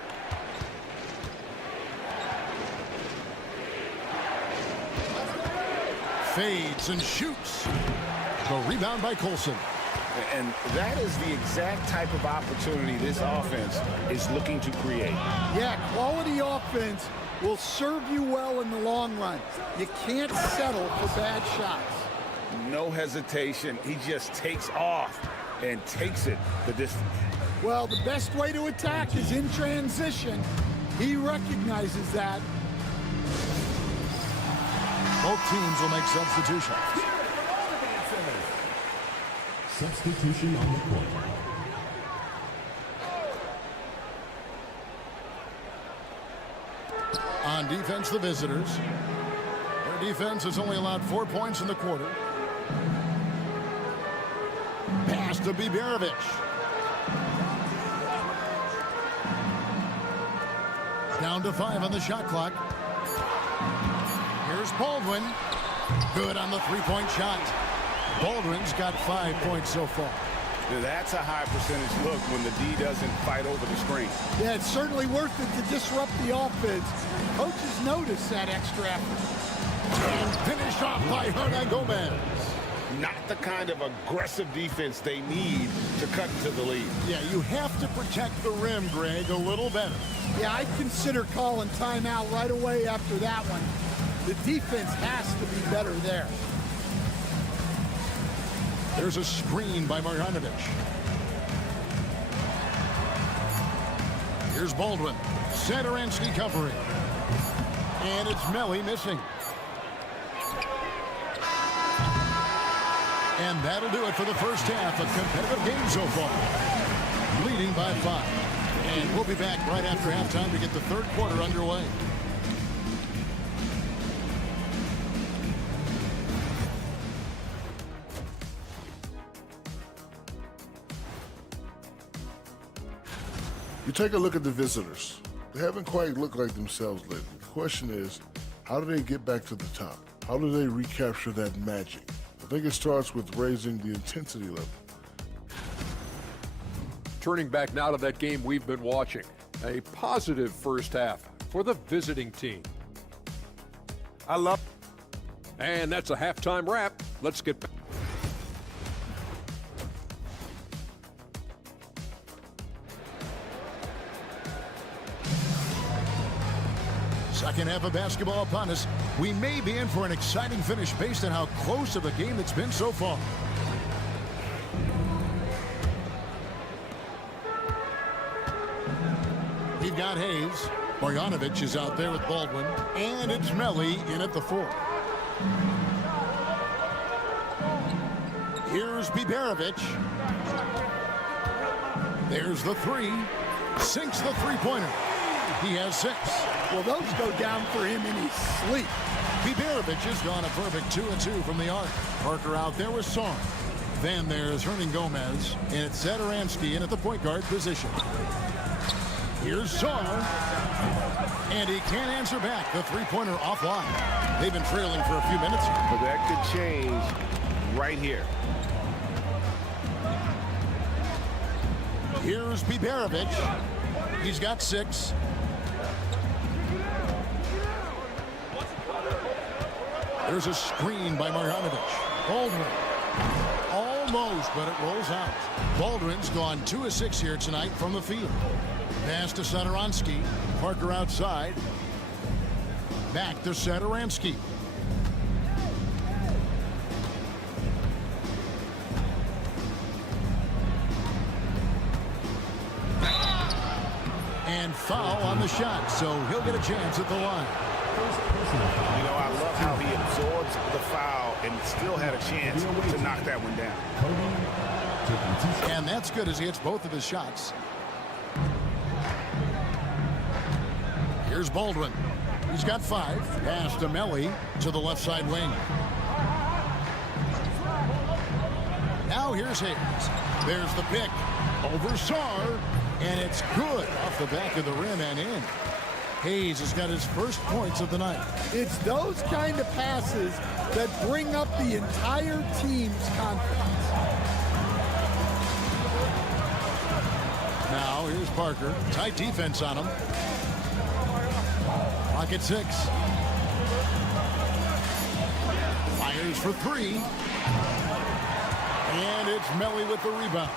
Fades and shoots. The rebound by Colson. And that is the exact type of opportunity this offense is looking to create. Yeah, quality offense will serve you well in the long run. You can't settle for bad shots. No hesitation. He just takes off and takes it the distance. Well, the best way to attack is in transition. He recognizes that. Both teams will make substitutions. Substitution on the court. On defense, the visitors. Their defense has only allowed 4 points in the quarter. Pass to Biberovic. Down to 5 on the shot clock. Here's Baldwin. Good on the three-point shot. Baldwin's got 5 points so far. That's a high percentage look when the D doesn't fight over the screen. Yeah, it's certainly worth it to disrupt the offense. Coaches notice that extra effort. And finished off by Hernan Gomez. Not the kind of aggressive defense they need to cut to the lead. Yeah, you have to protect the rim, Greg, a little better. Yeah, I'd consider calling timeout right away after that one. The defense has to be better there. There's a screen by Marjanovic. Here's Baldwin. Satoransky covering. And it's Melly missing. And that'll do it for the first half. A competitive game so far. Leading by 5. And we'll be back right after halftime to get the third quarter underway. You take a look at the visitors. They haven't quite looked like themselves lately. The question is, how do they get back to the top? How do they recapture that magic? I think it starts with raising the intensity level. Turning back now to that game we've been watching. A positive first half for the visiting team. And that's a halftime wrap. Let's get back. Second half of basketball upon us. We may be in for an exciting finish based on how close of a game it's been so far. We've got Hayes. Bogdanovic is out there with Baldwin. And it's Melli in at the 4. Here's Biberovic. There's the 3. Sinks the three-pointer. He has 6. Well, those go down for him in his sleep. Biberovic has gone a perfect 2-2 from the arc. Parker out there with Song. Then there's Hernan Gomez. And it's Satoransky in at the point guard position. Here's Song. And he can't answer back. The three-pointer offline. They've been trailing for a few minutes. But that could change right here. Here's Biberovic. He's got 6. There's a screen by Marjanovic. Baldwin. Almost, but it rolls out. Baldwin's gone 2 of 6 here tonight from the field. Pass to Satoransky. Parker outside. Back to Satoransky. And foul on the shot, so he'll get a chance at the line. You know, I love how he absorbs the foul and still had a chance to knock that one down. And that's good as he hits both of his shots. Here's Baldwin. He's got 5. Pass to Melli to the left side wing. Now here's Hayes. There's the pick. Over Sarr. And it's good off the back of the rim and in. Hayes has got his first points of the night. It's those kind of passes that bring up the entire team's confidence. Now here's Parker. Tight defense on him. Clock at 6. Fires for 3. And it's Melli with the rebound.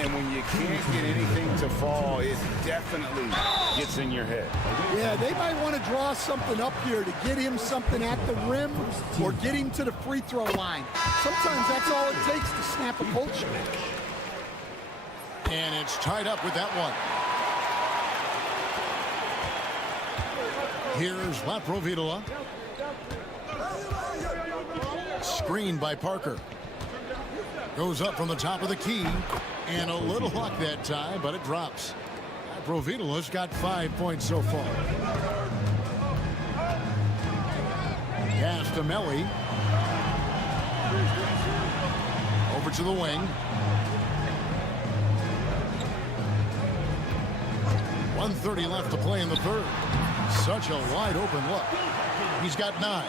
And when you can't get anything to fall, it definitely gets in your head. Yeah, they might want to draw something up here to get him something at the rim or get him to the free throw line. Sometimes that's all it takes to snap a culture. And it's tied up with that one. Here's Laprovitola. Screened by Parker. Goes up from the top of the key. And a little luck that time, but it drops. Laprovitola's got 5 points so far. Pass to Melli. Over to the wing. 1:30 left to play in the third. Such a wide open look. He's got 9.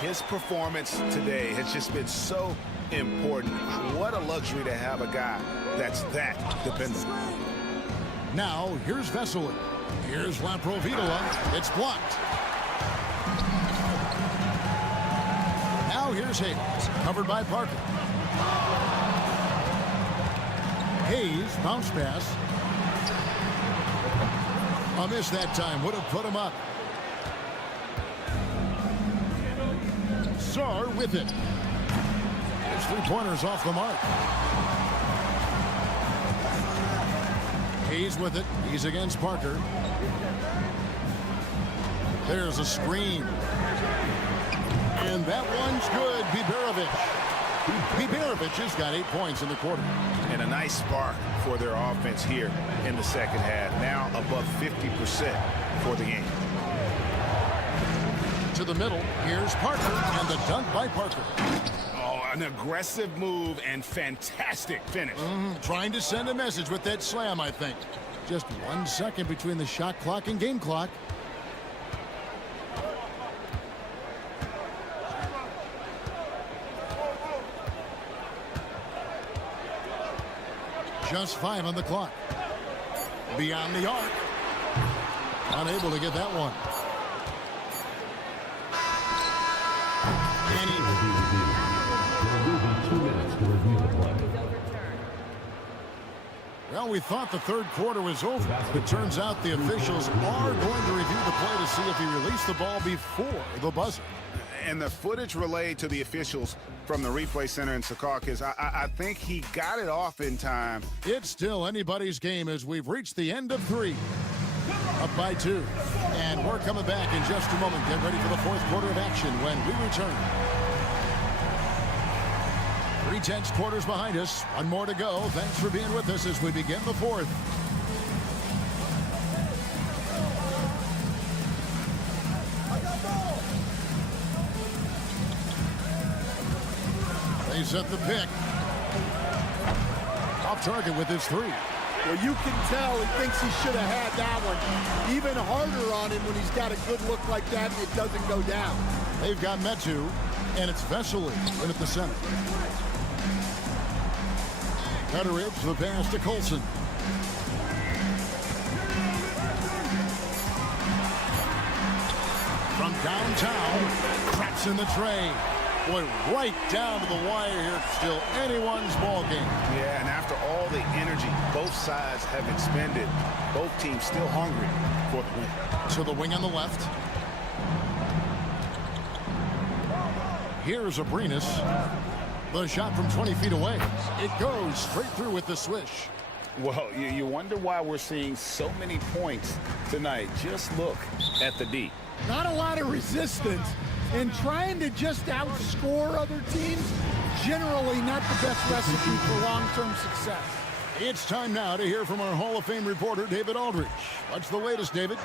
His performance today has just been so important. What a luxury to have a guy that's that dependable. Now here's Vesely. Here's Laprovitola. It's blocked. Now here's Hayes. Covered by Parker. Hayes, bounce pass. A miss that time. Would have put him up. Sarr with it. His three-pointers off the mark. Hayes with it. He's against Parker. There's a screen. And that one's good. Biberovic. Biberovic has got 8 points in the quarter. And a nice spark for their offense here in the second half. Now above 50% for the game. To the middle. Here's Parker. And the dunk by Parker. Oh, an aggressive move and fantastic finish. Trying to send a message with that slam, I think. Just 1 second between the shot clock and game clock. Just 5 on the clock. Beyond the arc. Unable to get that one. And Well, we thought the third quarter was over. It turns out the officials are going to review the play to see if he released the ball before the buzzer. And the footage relayed to the officials from the replay center in Secaucus, I think he got it off in time. It's still anybody's game as we've reached the end of 3. Up by 2. And we're coming back in just a moment. Get ready for the fourth quarter of action when we return. 3/10 quarters behind us. 1 more to go. Thanks for being with us as we begin the fourth. They set the pick. Off target with his 3. Well, you can tell he thinks he should have had that one. Even harder on him when he's got a good look like that and it doesn't go down. They've got Metu, and it's Vesely in at the center. Cutteridge, the pass to Colson. From downtown, traps in the tray. Boy, right down to the wire here. Still anyone's ball game. Yeah, and after all the energy both sides have expended, both teams still hungry for the win. To the wing on the left. Here's Abrinas. The shot from 20 feet away. It goes straight through with the swish. Well, you wonder why we're seeing so many points tonight. Just look at the D. Not a lot of resistance. And trying to just outscore other teams, generally not the best recipe for long-term success. It's time now to hear from our Hall of Fame reporter, David Aldridge. What's the latest, David?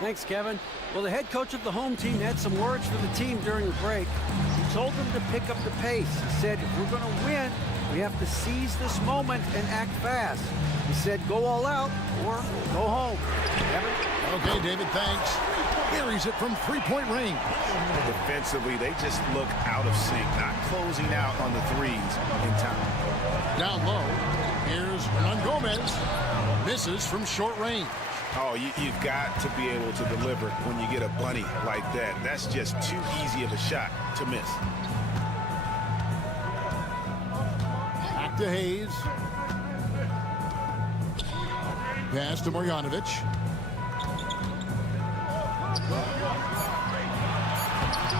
Thanks, Kevin. Well, the head coach of the home team had some words for the team during the break. He told them to pick up the pace. He said, if we're going to win, we have to seize this moment and act fast. He said, go all out or go home. Kevin? Okay, David, thanks. Carries it from three-point range. Defensively, they just look out of sync, not closing out on the threes in time. Down low, here's Hernan Gomez. Misses from short range. Oh, you've got to be able to deliver when you get a bunny like that. That's just too easy of a shot to miss. Back to Hayes. Pass to Marjanovic.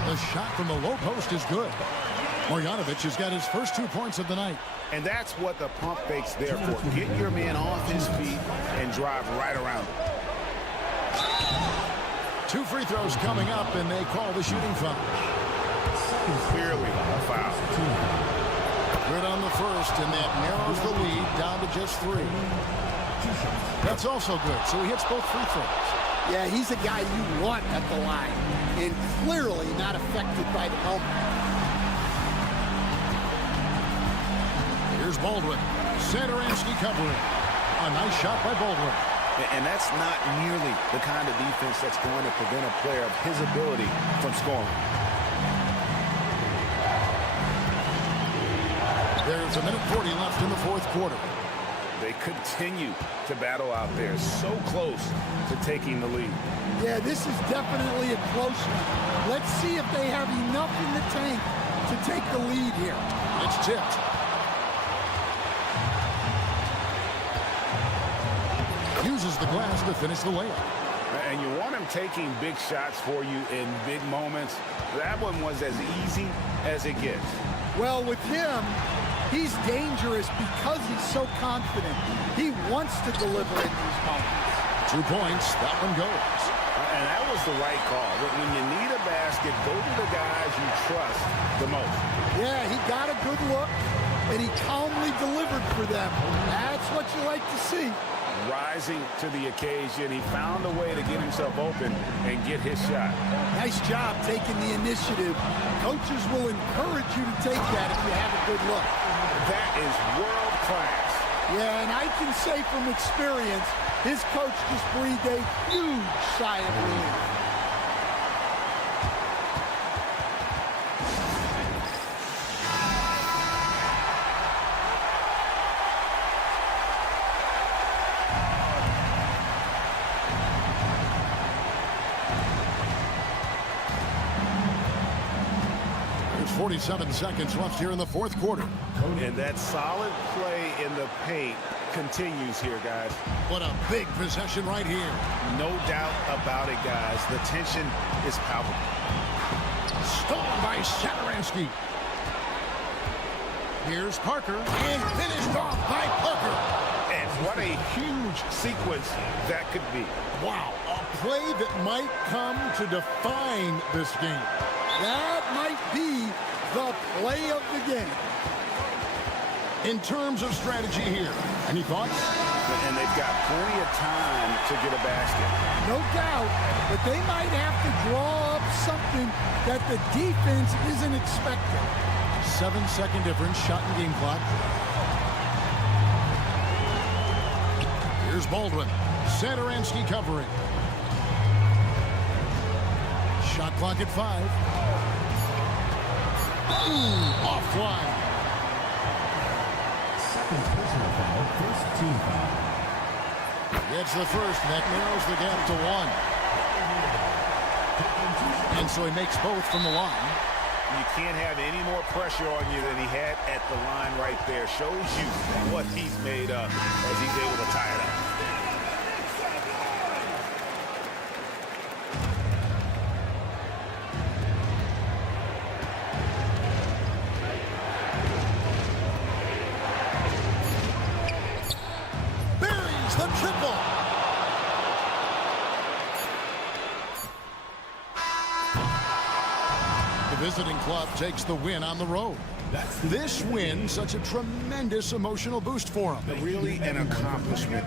The shot from the low post is good. Marjanovic has got his first 2 points of the night. And that's what the pump fake's there for. Get your man off his feet and drive right around him. 2 free throws coming up, and they call the shooting foul. Clearly a foul. Good on the first, and that narrows the lead down to just 3. That's also good, so he hits both free throws. Yeah, he's a guy you want at the line, and clearly not affected by the moment. Here's Baldwin. Satoransky covering. A nice shot by Baldwin. And that's not nearly the kind of defense that's going to prevent a player of his ability from scoring. There's a minute 40 left in the fourth quarter. They continue to battle out there, so close to taking the lead. Yeah, this is definitely a close one. Let's see if they have enough in the tank to take the lead here. It's tipped. Uses the glass to finish the layup. And you want him taking big shots for you in big moments. That one was as easy as it gets. Well, with him, he's dangerous because he's so confident. He wants to deliver in these moments. 2 points. That one goes. And that was the right call. When you need a basket, go to the guys you trust the most. Yeah, he got a good look, and he calmly delivered for them. That's what you like to see. Rising to the occasion, he found a way to get himself open and get his shot. Nice job taking the initiative. Coaches will encourage you to take that if you have a good look. That is world class. Yeah, and I can say from experience, his coach just breathed a huge sigh of relief. There's 47 seconds left here in the fourth quarter. And that solid play in the paint continues here, guys. What a big possession right here. No doubt about it, guys. The tension is palpable. Stolen by Satoransky. Here's Parker, and finished off by Parker. And what a huge sequence that could be. Wow, a play that might come to define this game. That might be the play of the game. In terms of strategy here, any thoughts? And they've got plenty of time to get a basket. No doubt, but they might have to draw up something that the defense isn't expecting. 7-second difference, shot and game clock. Here's Baldwin. Satoransky covering. Shot clock at 5. Offline. Second personal foul, first team foul. Gets the first, and that narrows the gap to 1. And so he makes both from the line. You can't have any more pressure on you than he had at the line right there. Shows you what he's made of as he's able to tie it up. Buries the triple. The visiting club takes the win on the road. This win, such a tremendous emotional boost for them. Really an accomplishment.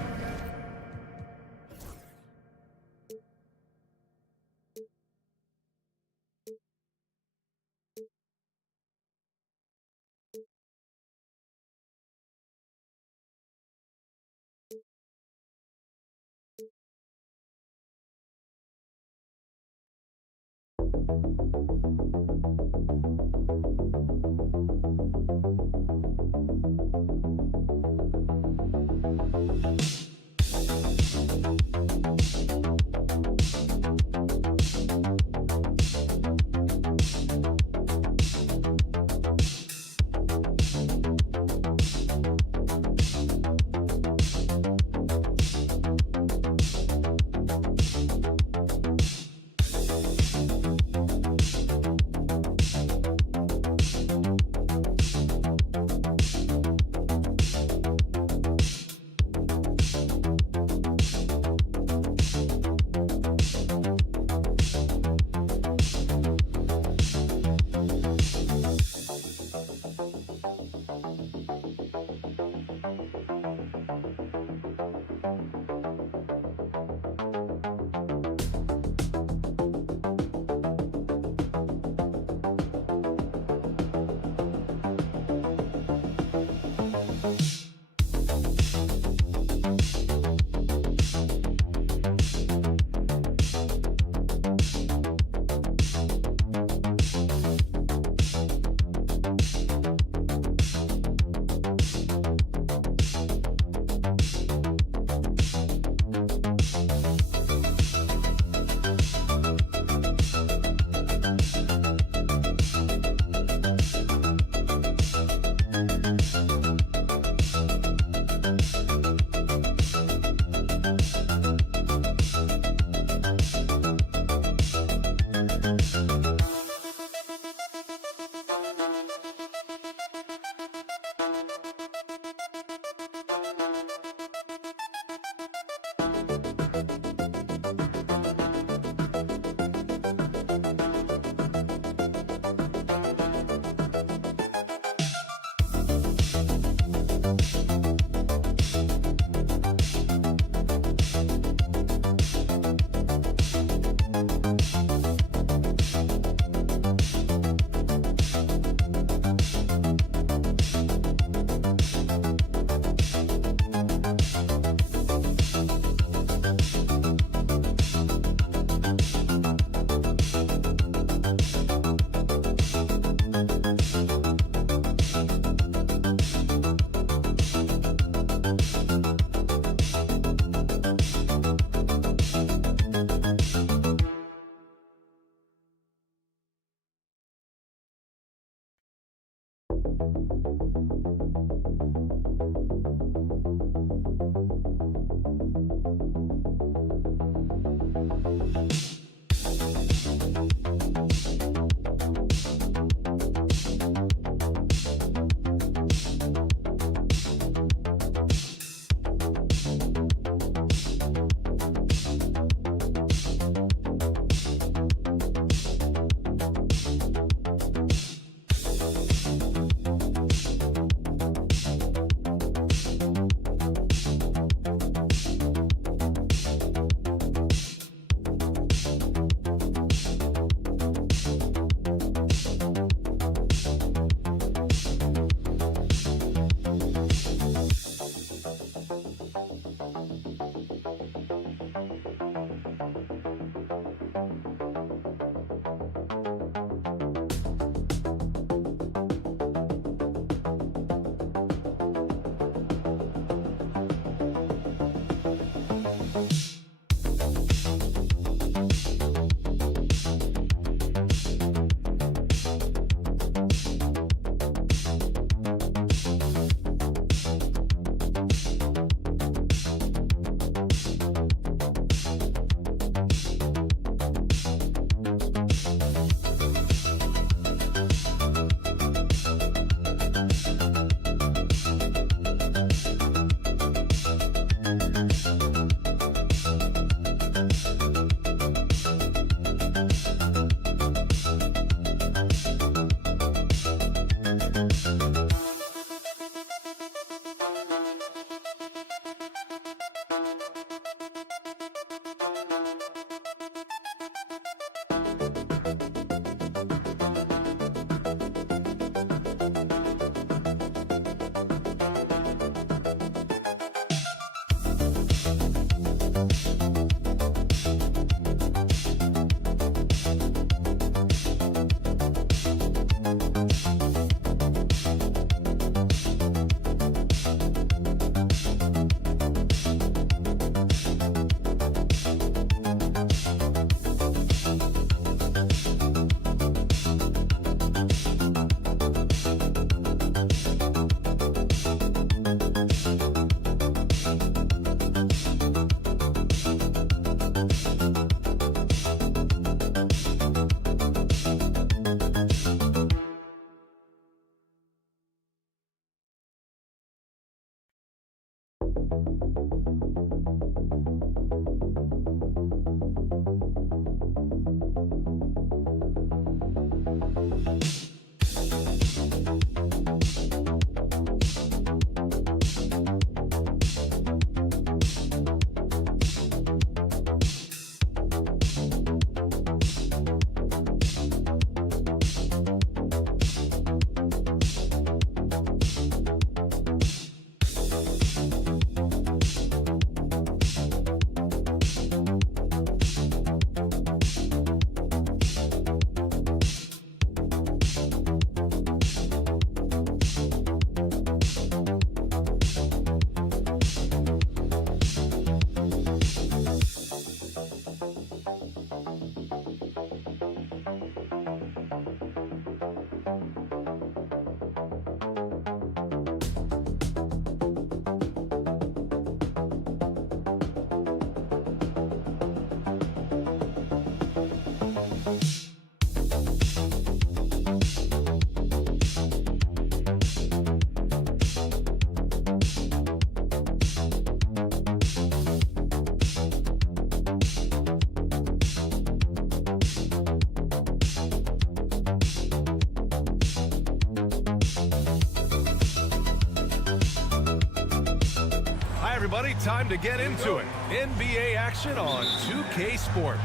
everybody. Time to get into it. NBA action on 2K Sports.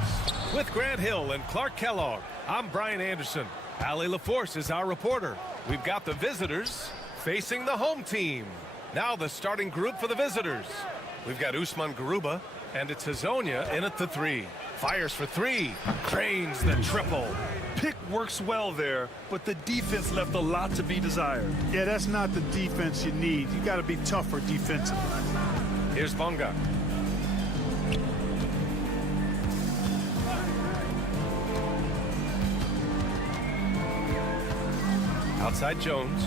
With Grant Hill and Clark Kellogg, I'm Brian Anderson. Ali LaForce is our reporter. We've got the visitors facing the home team. Now the starting group for the visitors. We've got Usman Garuba, and it's Hazonia in at the three. Fires for three, drains the triple. Pick works well there, but the defense left a lot to be desired. Yeah, that's not the defense you need. You got to be tougher defensively. Here's Bonga. Outside Jones.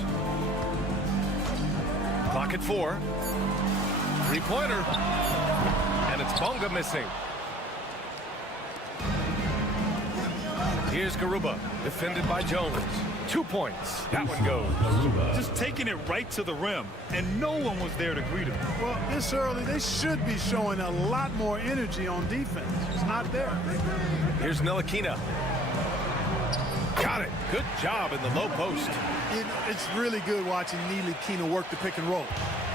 Clock at 4. Three-pointer. And it's Bonga missing. Here's Garuba, defended by Jones. 2 points. That one goes. Just taking it right to the rim, and no one was there to greet him. Well, this early, they should be showing a lot more energy on defense. It's not there. Here's Ntilikina. Got it. Good job in the low post. It's really good watching Ntilikina work the pick and roll.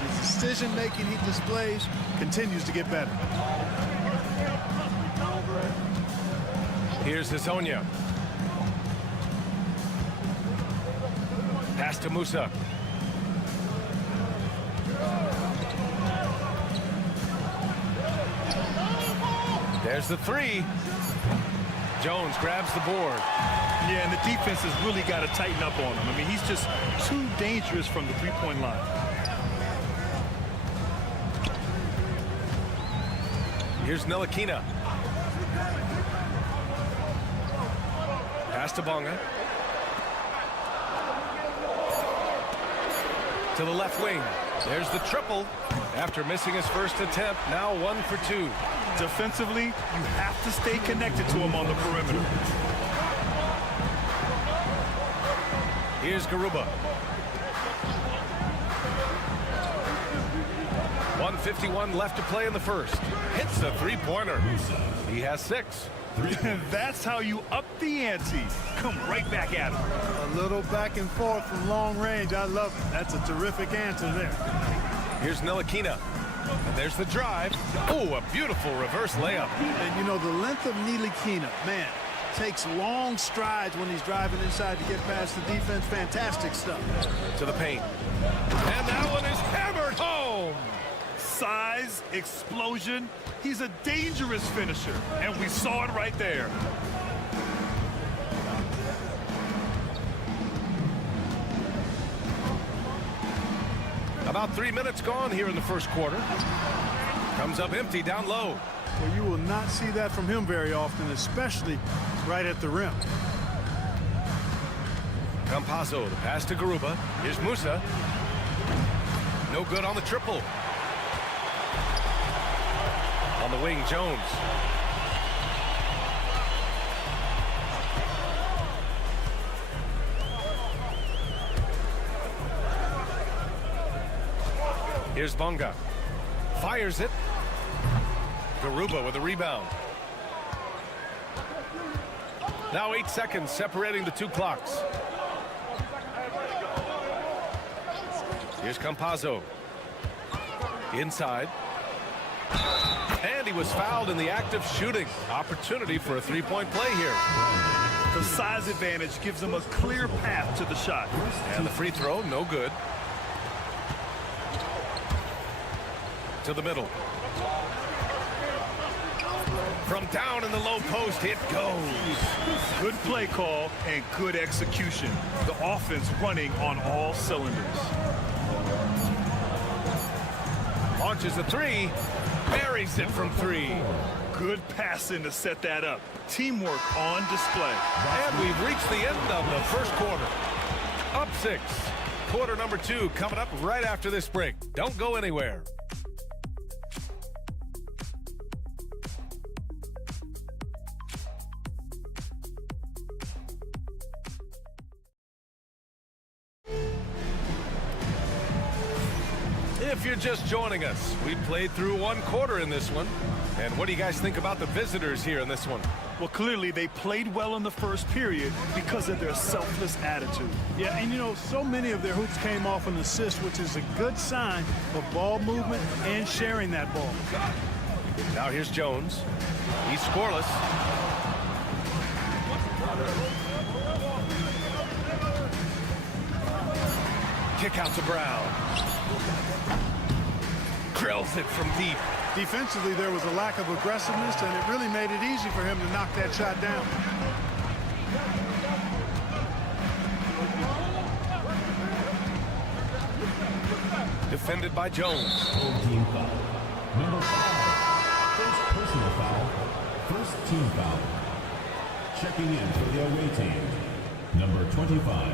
His decision-making he displays continues to get better. Here's Hazonia. Pass to Musa. There's the three. Jones grabs the board. Yeah, and the defense has really got to tighten up on him. I mean, he's just too dangerous from the three-point line. Here's Ntilikina. Pass to Bonga. To the left wing. There's the triple. After missing his first attempt, now 1 for 2. Defensively, you have to stay connected to him on the perimeter. Here's Garuba. 1:51 left to play in the first. Hits the three-pointer. He has 6. That's how you up the ante. Come right back at him. A little back and forth from long range. I love it. That's a terrific answer there. Here's Ntilikina. And there's the drive. Oh, a beautiful reverse layup. And you know, the length of Ntilikina, man, takes long strides when he's driving inside to get past the defense. Fantastic stuff. To the paint. And that one is hammered home. Size, explosion. He's a dangerous finisher, and we saw it right there. About 3 minutes gone here in the first quarter. Comes up empty down low. Well, you will not see that from him very often, especially right at the rim. Campazzo, the pass to Garuba. Here's Musa. No good on the triple. On the wing, Jones. Here's Bonga. Fires it. Garuba with a rebound. Now 8 seconds separating the 2 clocks. Here's Campazzo. Inside. And he was fouled in the act of shooting. Opportunity for a 3-point play here. The size advantage gives them a clear path to the shot. And the free throw, no good. To the middle. From down in the low post, it goes. Good play call and good execution. The offense running on all cylinders. Launches a 3. Buries it from 3. Good passing to set that up. Teamwork on display. And we've reached the end of the first quarter. Up 6. Quarter number 2 coming up right after this break. Don't go anywhere. If you're just joining us, we played through 1 quarter in this one. And what do you guys think about the visitors here in this one? Well, clearly they played well in the first period because of their selfless attitude. Yeah, and you know, so many of their hoops came off an assist, which is a good sign of ball movement and sharing that ball. Now here's Jones. He's scoreless. Kick out to Brown. Drills it from deep. Defensively, there was a lack of aggressiveness, and it really made it easy for him to knock that shot down. Defended by Jones. Team foul. Number 5. First personal foul. First team foul. Checking in for the away team. Number 25.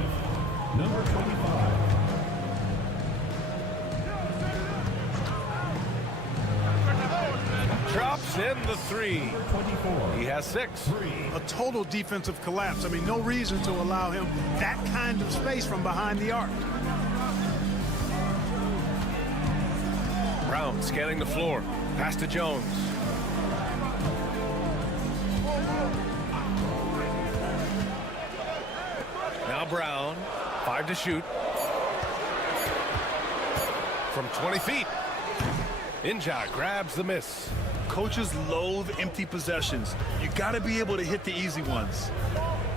Number 25. Drops in the 3. 24. He has 6. A total defensive collapse. I mean, no reason to allow him that kind of space from behind the arc. Brown scanning the floor. Pass to Jones. Now Brown. 5 to shoot. From 20 feet. Inja grabs the miss. Coaches loathe empty possessions. You got to be able to hit the easy ones.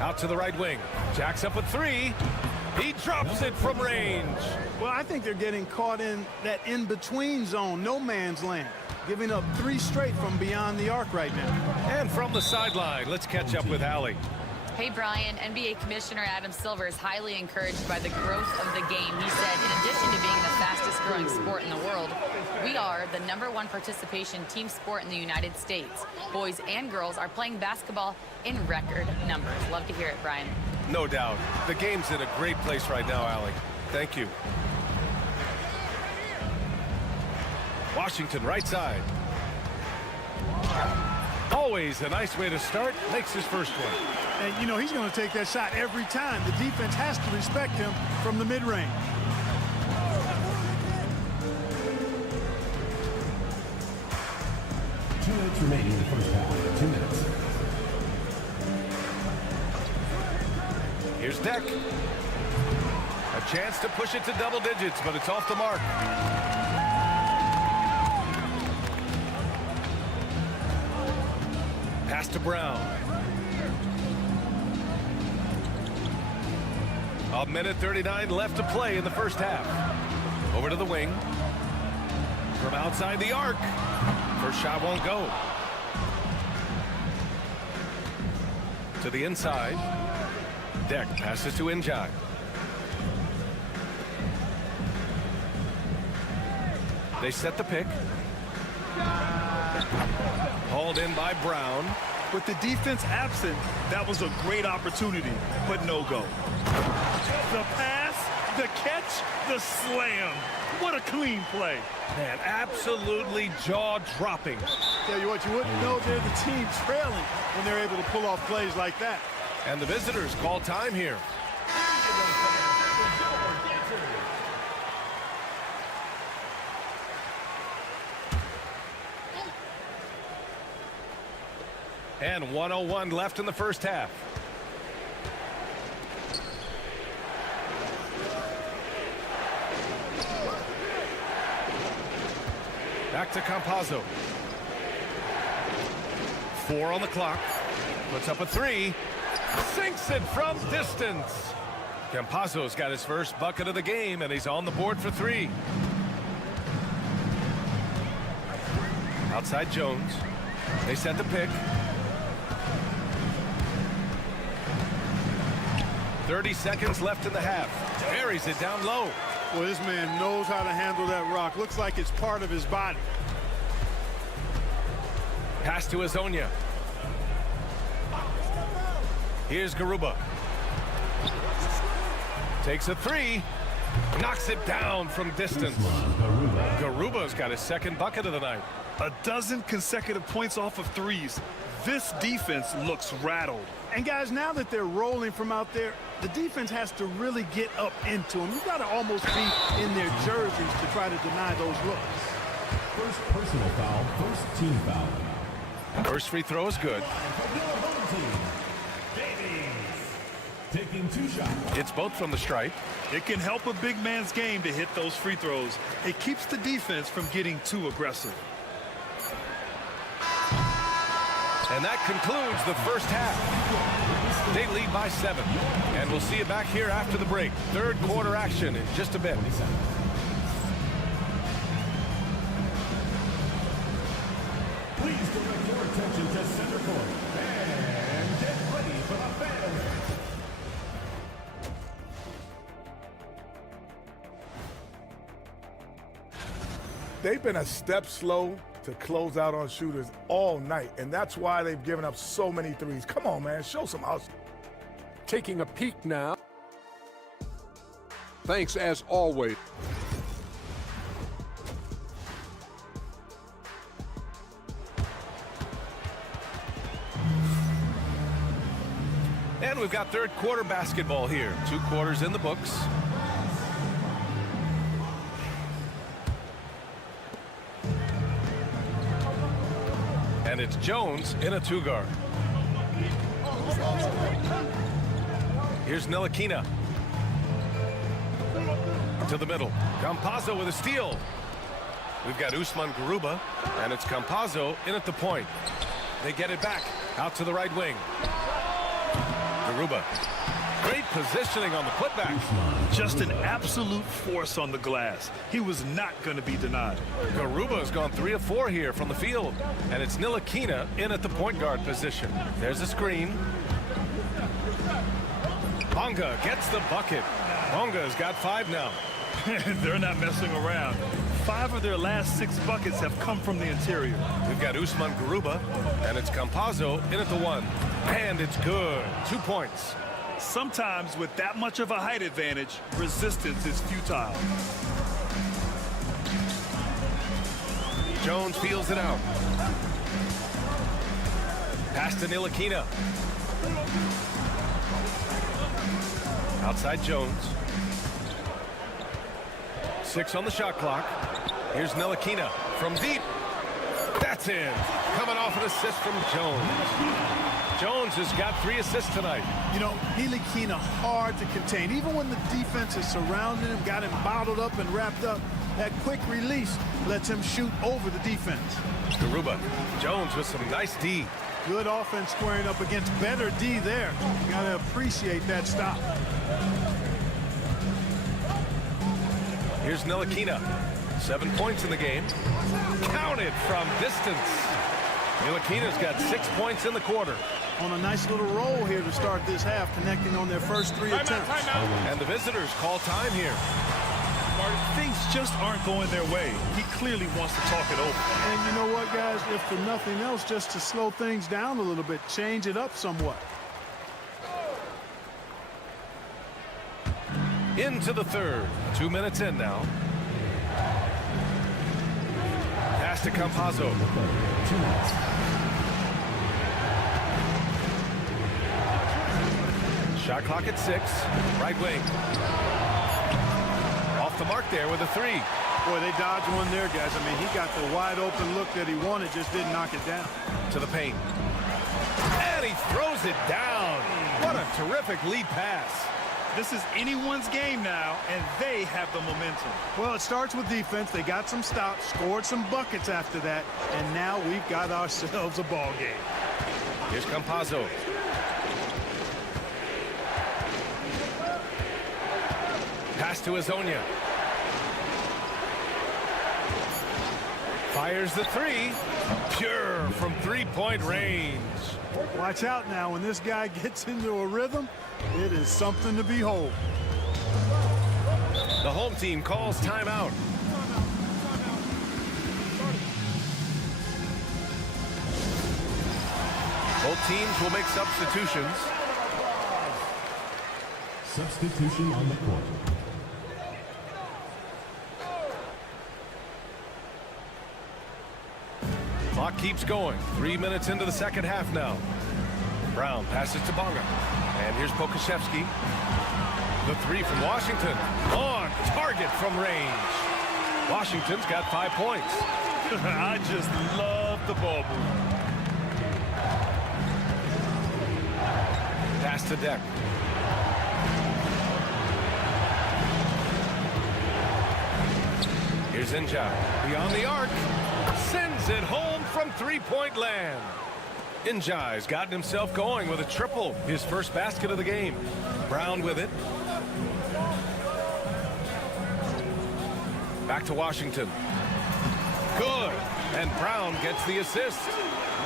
Out to the right wing. Jacks up a 3. He drops it from range. Well, I think they're getting caught in that in-between zone, no man's land, giving up 3 straight from beyond the arc right now. And from the sideline, let's catch up with Allie. Hey, Brian, NBA Commissioner Adam Silver is highly encouraged by the growth of the game. He said, in addition to being the fastest growing sport in the world, we are the #1 participation team sport in the United States. Boys and girls are playing basketball in record numbers. Love to hear it, Brian. No doubt. The game's in a great place right now, Allie. Thank you. Washington, right side. Always a nice way to start. Makes his first one. And, you know, he's going to take that shot every time. The defense has to respect him from the mid-range. Two minutes remaining in the first half. 2 minutes. Here's Deck. A chance to push it to double digits, but it's off the mark. Pass to Brown. A minute 39 left to play in the first half. Over to the wing. From outside the arc. First shot won't go. To the inside. Deck passes to Njai. They set the pick. Hauled in by Brown. With the defense absent, that was a great opportunity, but no go. The pass, the catch, the slam. What a clean play. Man, absolutely jaw-dropping. Tell you what, you wouldn't know they're the team trailing when they're able to pull off plays like that. And the visitors call time here. And 1:01 left in the first half. Back to Campazzo. 4 on the clock. Puts up a 3. Sinks it from distance. Campazzo's got his first bucket of the game, and he's on the board for 3. Outside Jones. They set the pick. 30 seconds left in the half. Buries it down low. Well, this man knows how to handle that rock. Looks like it's part of his body. Pass to Azonia. Here's Garuba. Takes a 3. Knocks it down from distance. Garuba's got his second bucket of the night. A dozen consecutive points off of threes. This defense looks rattled. And guys, now that they're rolling from out there, the defense has to really get up into them. You've got to almost be in their jerseys to try to deny those looks. First personal foul, first team foul. First free throw is good. Taking 2 shots. It's both from the stripe. It can help a big man's game to hit those free throws. It keeps the defense from getting too aggressive. And that concludes the first half. They lead by 7. And we'll see you back here after the break. Third quarter action in just a bit. Please direct your attention to center court. And get ready for the fans. They've been a step slow to close out on shooters all night, and that's why they've given up so many threes. Come on, man, show some hustle. Taking a peek now. Thanks as always. And we've got third quarter basketball here. 2 quarters in the books. And it's Jones in a 2-guard. Here's Ntilikina. To the middle. Campazzo with a steal. We've got Usman Garuba, and it's Campazzo in at the point. They get it back. Out to the right wing. Garuba. Great positioning on the putback. Just an absolute force on the glass. He was not going to be denied. Garuba's gone 3 of 4 here from the field. And it's Ntilikina in at the point guard position. There's a screen. Bonga gets the bucket. Bonga's got 5 now. They're not messing around. 5 of their last 6 buckets have come from the interior. We've got Usman Garuba, and it's Campazzo in at the 1. And it's good. 2 points. Sometimes with that much of a height advantage, resistance is futile. Jones feels it out. Pass to Ntilikina. Outside Jones. 6 on the shot clock. Here's Ntilikina from deep. That's in. Coming off an assist from Jones. Jones has got 3 assists tonight. You know, Ntilikina hard to contain. Even when the defense is surrounding him, got him bottled up and wrapped up, that quick release lets him shoot over the defense. Garuba. Jones with some nice D. Good offense squaring up against better D there. You got to appreciate that stop. Here's Ntilikina. 7 points in the game. Counted from distance. Ntilikina's got 6 points in the quarter. On a nice little roll here to start this half, connecting on their first 3 attempts. And the visitors call time here. Things just aren't going their way. He clearly wants to talk it over. And you know what, guys? If for nothing else, just to slow things down a little bit, change it up somewhat. Into the third. 2 minutes in now. Pass to Campazzo. Shot clock at 6. Right wing. Off the mark there with a 3. Boy, they dodged one there, guys. I mean, he got the wide open look that he wanted, just didn't knock it down. To the paint. he throws it down. What a terrific lead pass. This is anyone's game now, and they have the momentum. Well, it starts with defense. They got some stops, scored some buckets after that, and now we've got ourselves a ball game. Here's Campazzo. Pass to Azonia. Fires the three. Pure from three-point range. Watch out now. When this guy gets into a rhythm, it is something to behold. The home team calls timeout. Both teams will make substitutions. Substitution on the court. Clock keeps going. 3 minutes into the second half now. Brown passes to Bonga. And here's Pokashevsky. The three from Washington. On target from range. Washington's got 5 points. I just love the ball movement. Pass to Deck. Here's Inja. Beyond the arc. Sends it home from three-point land. Injai's gotten himself going with a triple. His first basket of the game. Brown with it. Back to Washington. Good. And Brown gets the assist.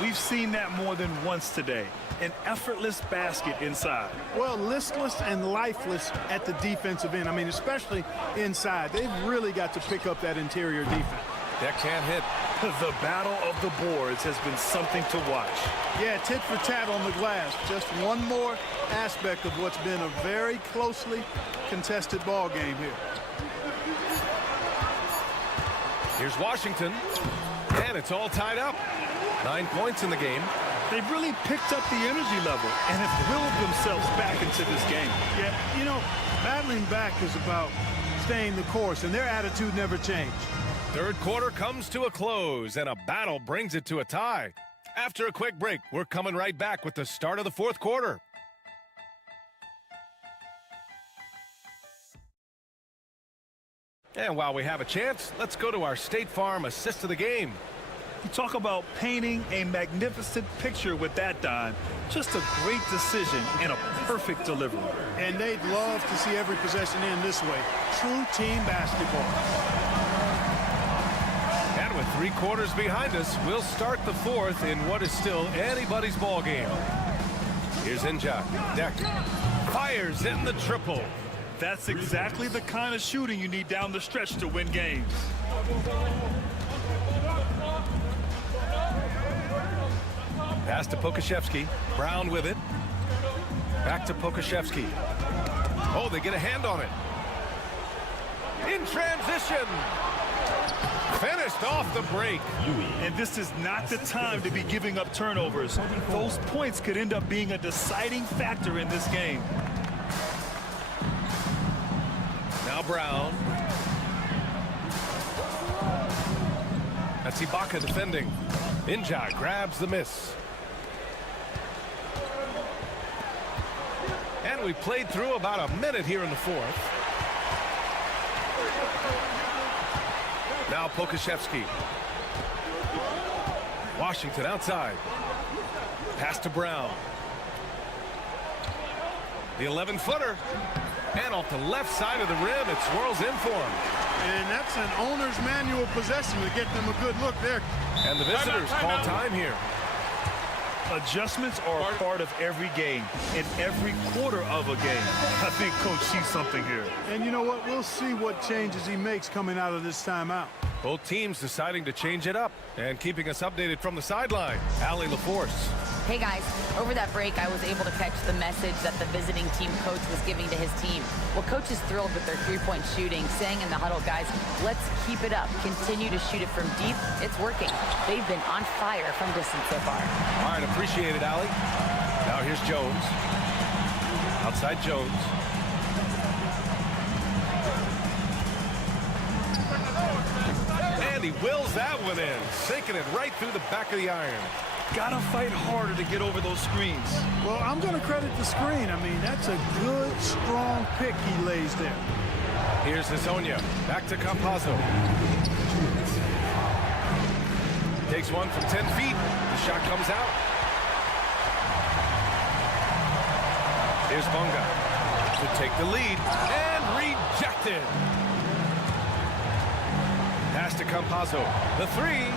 We've seen that more than once today. An effortless basket inside. Well, listless and lifeless at the defensive end. I mean, especially inside. They've really got to pick up that interior defense. That can't hit. The battle of the boards has been something to watch. Yeah, tit for tat on the glass. Just one more aspect of what's been a very closely contested ball game here. Here's Washington. And it's all tied up. 9 points in the game. They've really picked up the energy level and have willed themselves back into this game. Yeah, you know, battling back is about staying the course, and their attitude never changed. Third quarter comes to a close, and a battle brings it to a tie. After a quick break, we're coming right back with the start of the fourth quarter. And while we have a chance, let's go to our State Farm assist of the game. You talk about painting a magnificent picture with that dime. Just a great decision and a perfect delivery. And they'd love to see every possession end this way. True team basketball. And with 3 quarters behind us, we'll start the fourth in what is still anybody's ball game. Here's Inja. Deck fires in the triple. That's exactly the kind of shooting you need down the stretch to win games. Pass to Pokashevsky. Brown with it. Back to Pokashevsky. Oh, they get a hand on it. In transition. Finished off the break. And this is not the time to be giving up turnovers. Those points could end up being a deciding factor in this game. Now Brown. That's Ibaka defending. Inja grabs the miss. And we played through about a minute here in the fourth. Now Pokashevsky. Washington outside. Pass to Brown. The 11-footer. And off the left side of the rim, it swirls in for him. And that's an owner's manual possession to get them a good look there. And the visitors call time here. Adjustments are a part of every game, in every quarter of a game. I think Coach sees something here. And you know what? We'll see what changes he makes coming out of this timeout. Both teams deciding to change it up and keeping us updated from the sideline. Allie LaForce. Hey guys, over that break, I was able to catch the message that the visiting team coach was giving to his team. Well, coach is thrilled with their three-point shooting, saying in the huddle, guys, let's keep it up. Continue to shoot it from deep. It's working. They've been on fire from distance so far. All right, appreciate it, Allie. Now here's Jones. Outside Jones. And he wills that one in, sinking it right through the back of the iron. Gotta fight harder to get over those screens. Well, I'm going to credit the screen. I mean, that's a good, strong pick he lays there. Here's Hezonja. Back to Campazzo. Takes one from 10 feet. The shot comes out. Here's Bonga to take the lead. And rejected. Pass to Campazzo. The three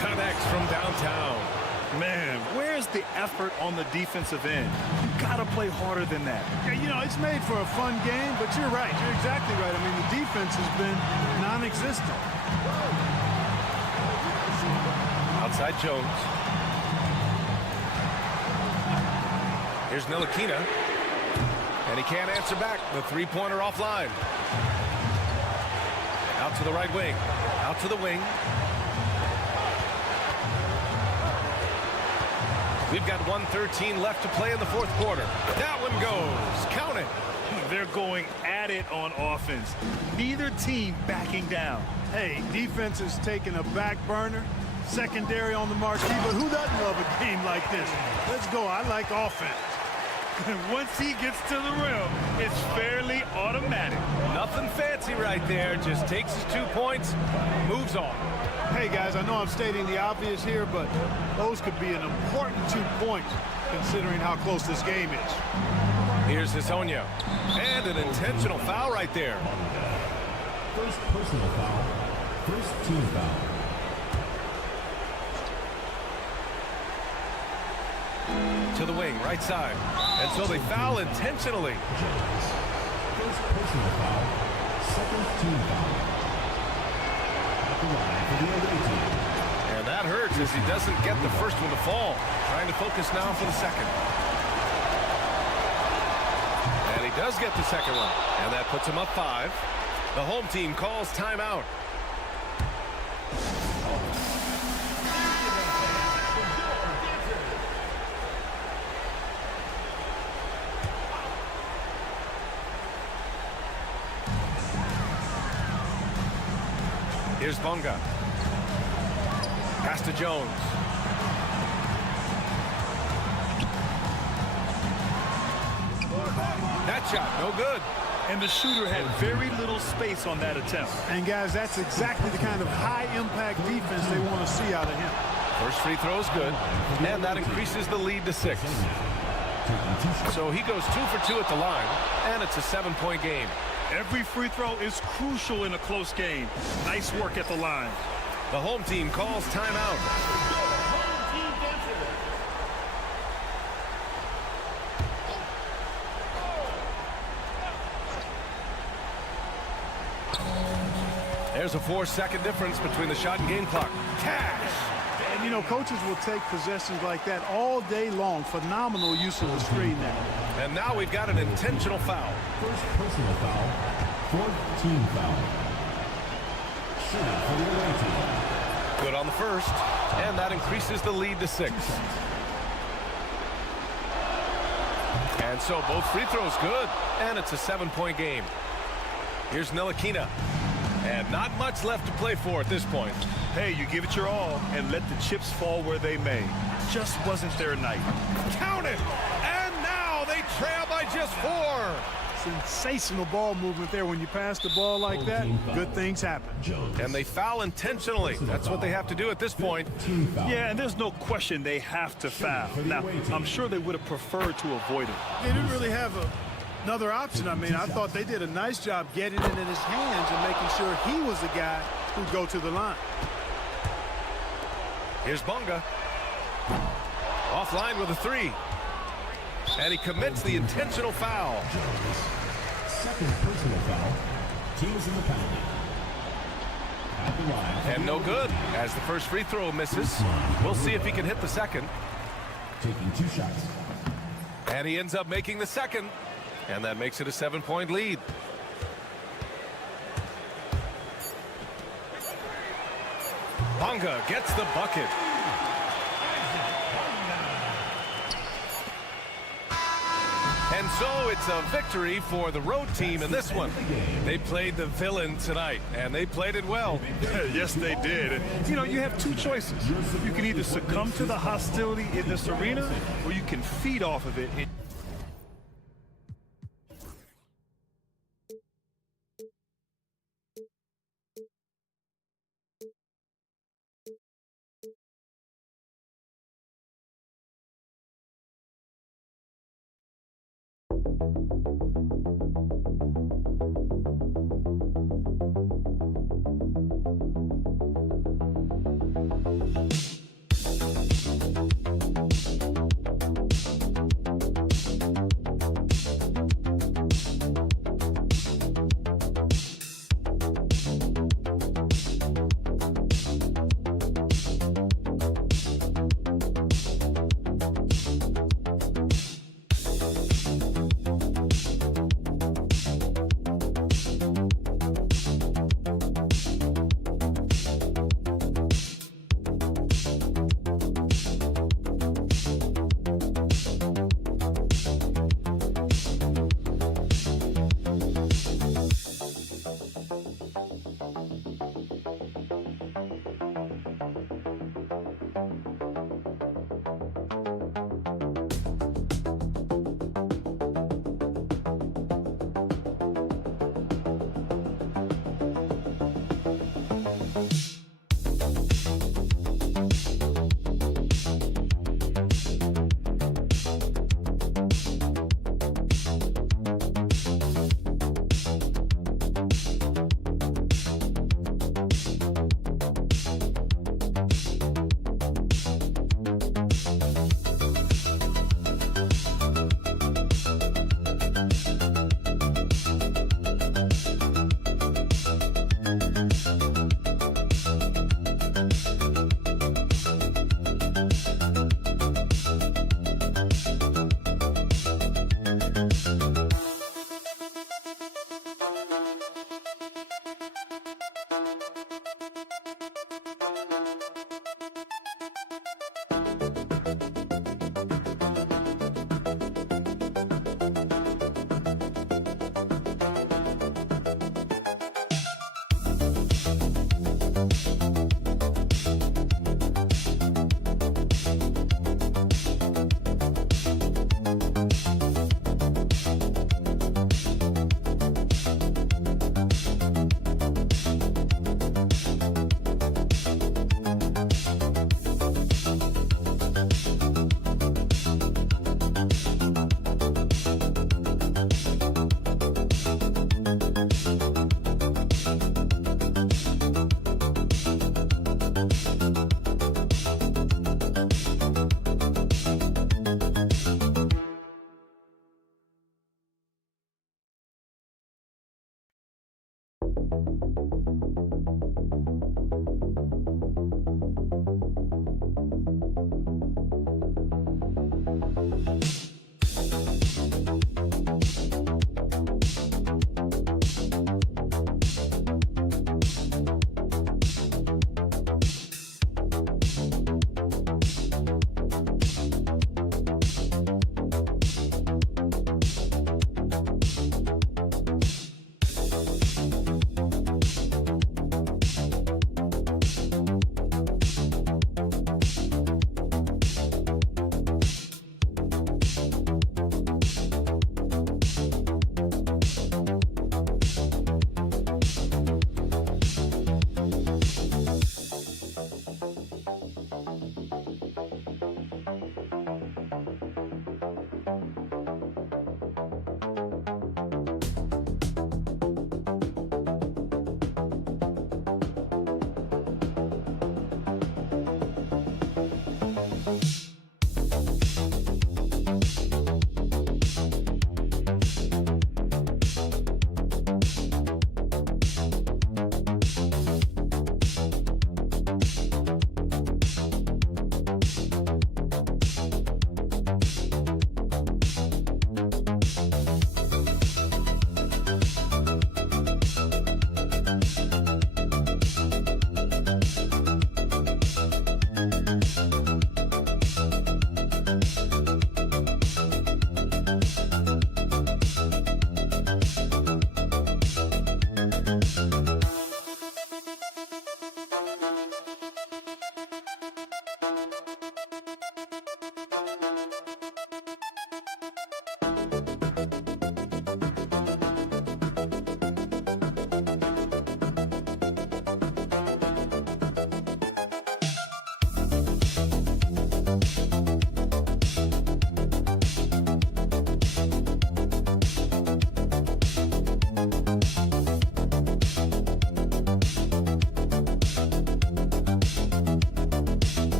connects from downtown. Man, where's the effort on the defensive end? You gotta play harder than that. Yeah, you know, it's made for a fun game, but you're right. You're exactly right. I mean, the defense has been non-existent. Outside Jones. Here's Ntilikina. And he can't answer back. The three-pointer offline. Out to the right wing. Out to the wing. We've got 1:13 left to play in the fourth quarter. That one goes. Count it. They're going at it on offense. Neither team backing down. Hey, defense is taking a back burner. Secondary on the marquee, but who doesn't love a game like this? Let's go. I like offense. Once he gets to the rim, it's fairly automatic. Nothing fancy right there. Just takes his 2 points, moves on. Hey, guys, I know I'm stating the obvious here, but those could be an important 2 points considering how close this game is. Here's Hezonja. And an intentional foul right there. First personal foul. First team foul. To the wing, right side. And so they foul intentionally. First personal foul. Second team foul. At the line for the away team. And that hurts as he doesn't get the first one to fall. Trying to focus now for the second. And he does get the second one. And that puts him up 5. The home team calls timeout. Here's Bonga. Pass to Jones. That shot, no good. And the shooter had very little space on that attempt. And, guys, that's exactly the kind of high-impact defense they want to see out of him. First free throw is good, and that increases the lead to 6. So he goes 2 for 2 at the line, and it's a 7-point game. Every free throw is crucial in a close game. Nice work at the line. The home team calls timeout. There's a 4-second difference between the shot and game clock. Cash! And, you know, coaches will take possessions like that all day long. Phenomenal use of the screen now. And now we've got an intentional foul. First personal foul. Fourth team foul. Shooting for the away team. Good on the first. And that increases the lead to 6. And so both free throws good. And it's a 7-point game. Here's Ntilikina. And not much left to play for at this point. Hey, you give it your all and let the chips fall where they may. Just wasn't their night. Count it! And now they trail by just 4. Sensational ball movement there. When you pass the ball like that, good things happen. And they foul intentionally. That's what they have to do at this point. Yeah, and there's no question they have to foul. Now, I'm sure they would have preferred to avoid it. They didn't really have another option. I mean, I thought they did a nice job getting it in his hands and making sure he was the guy who'd go to the line. Here's Bonga. Offline with a 3. And he commits the intentional foul. Second personal foul. Teams in the penalty. At the line. And no good, as the first free throw misses. We'll see if he can hit the second. Taking 2 shots. And he ends up making the second. And that makes it a 7-point lead. Bonga gets the bucket. And So it's a victory for the road team in this one. They played the villain tonight, and they played it well. Yes, they did. And, you know, you have two choices. You can either succumb to the hostility in this arena, or you can feed off of it.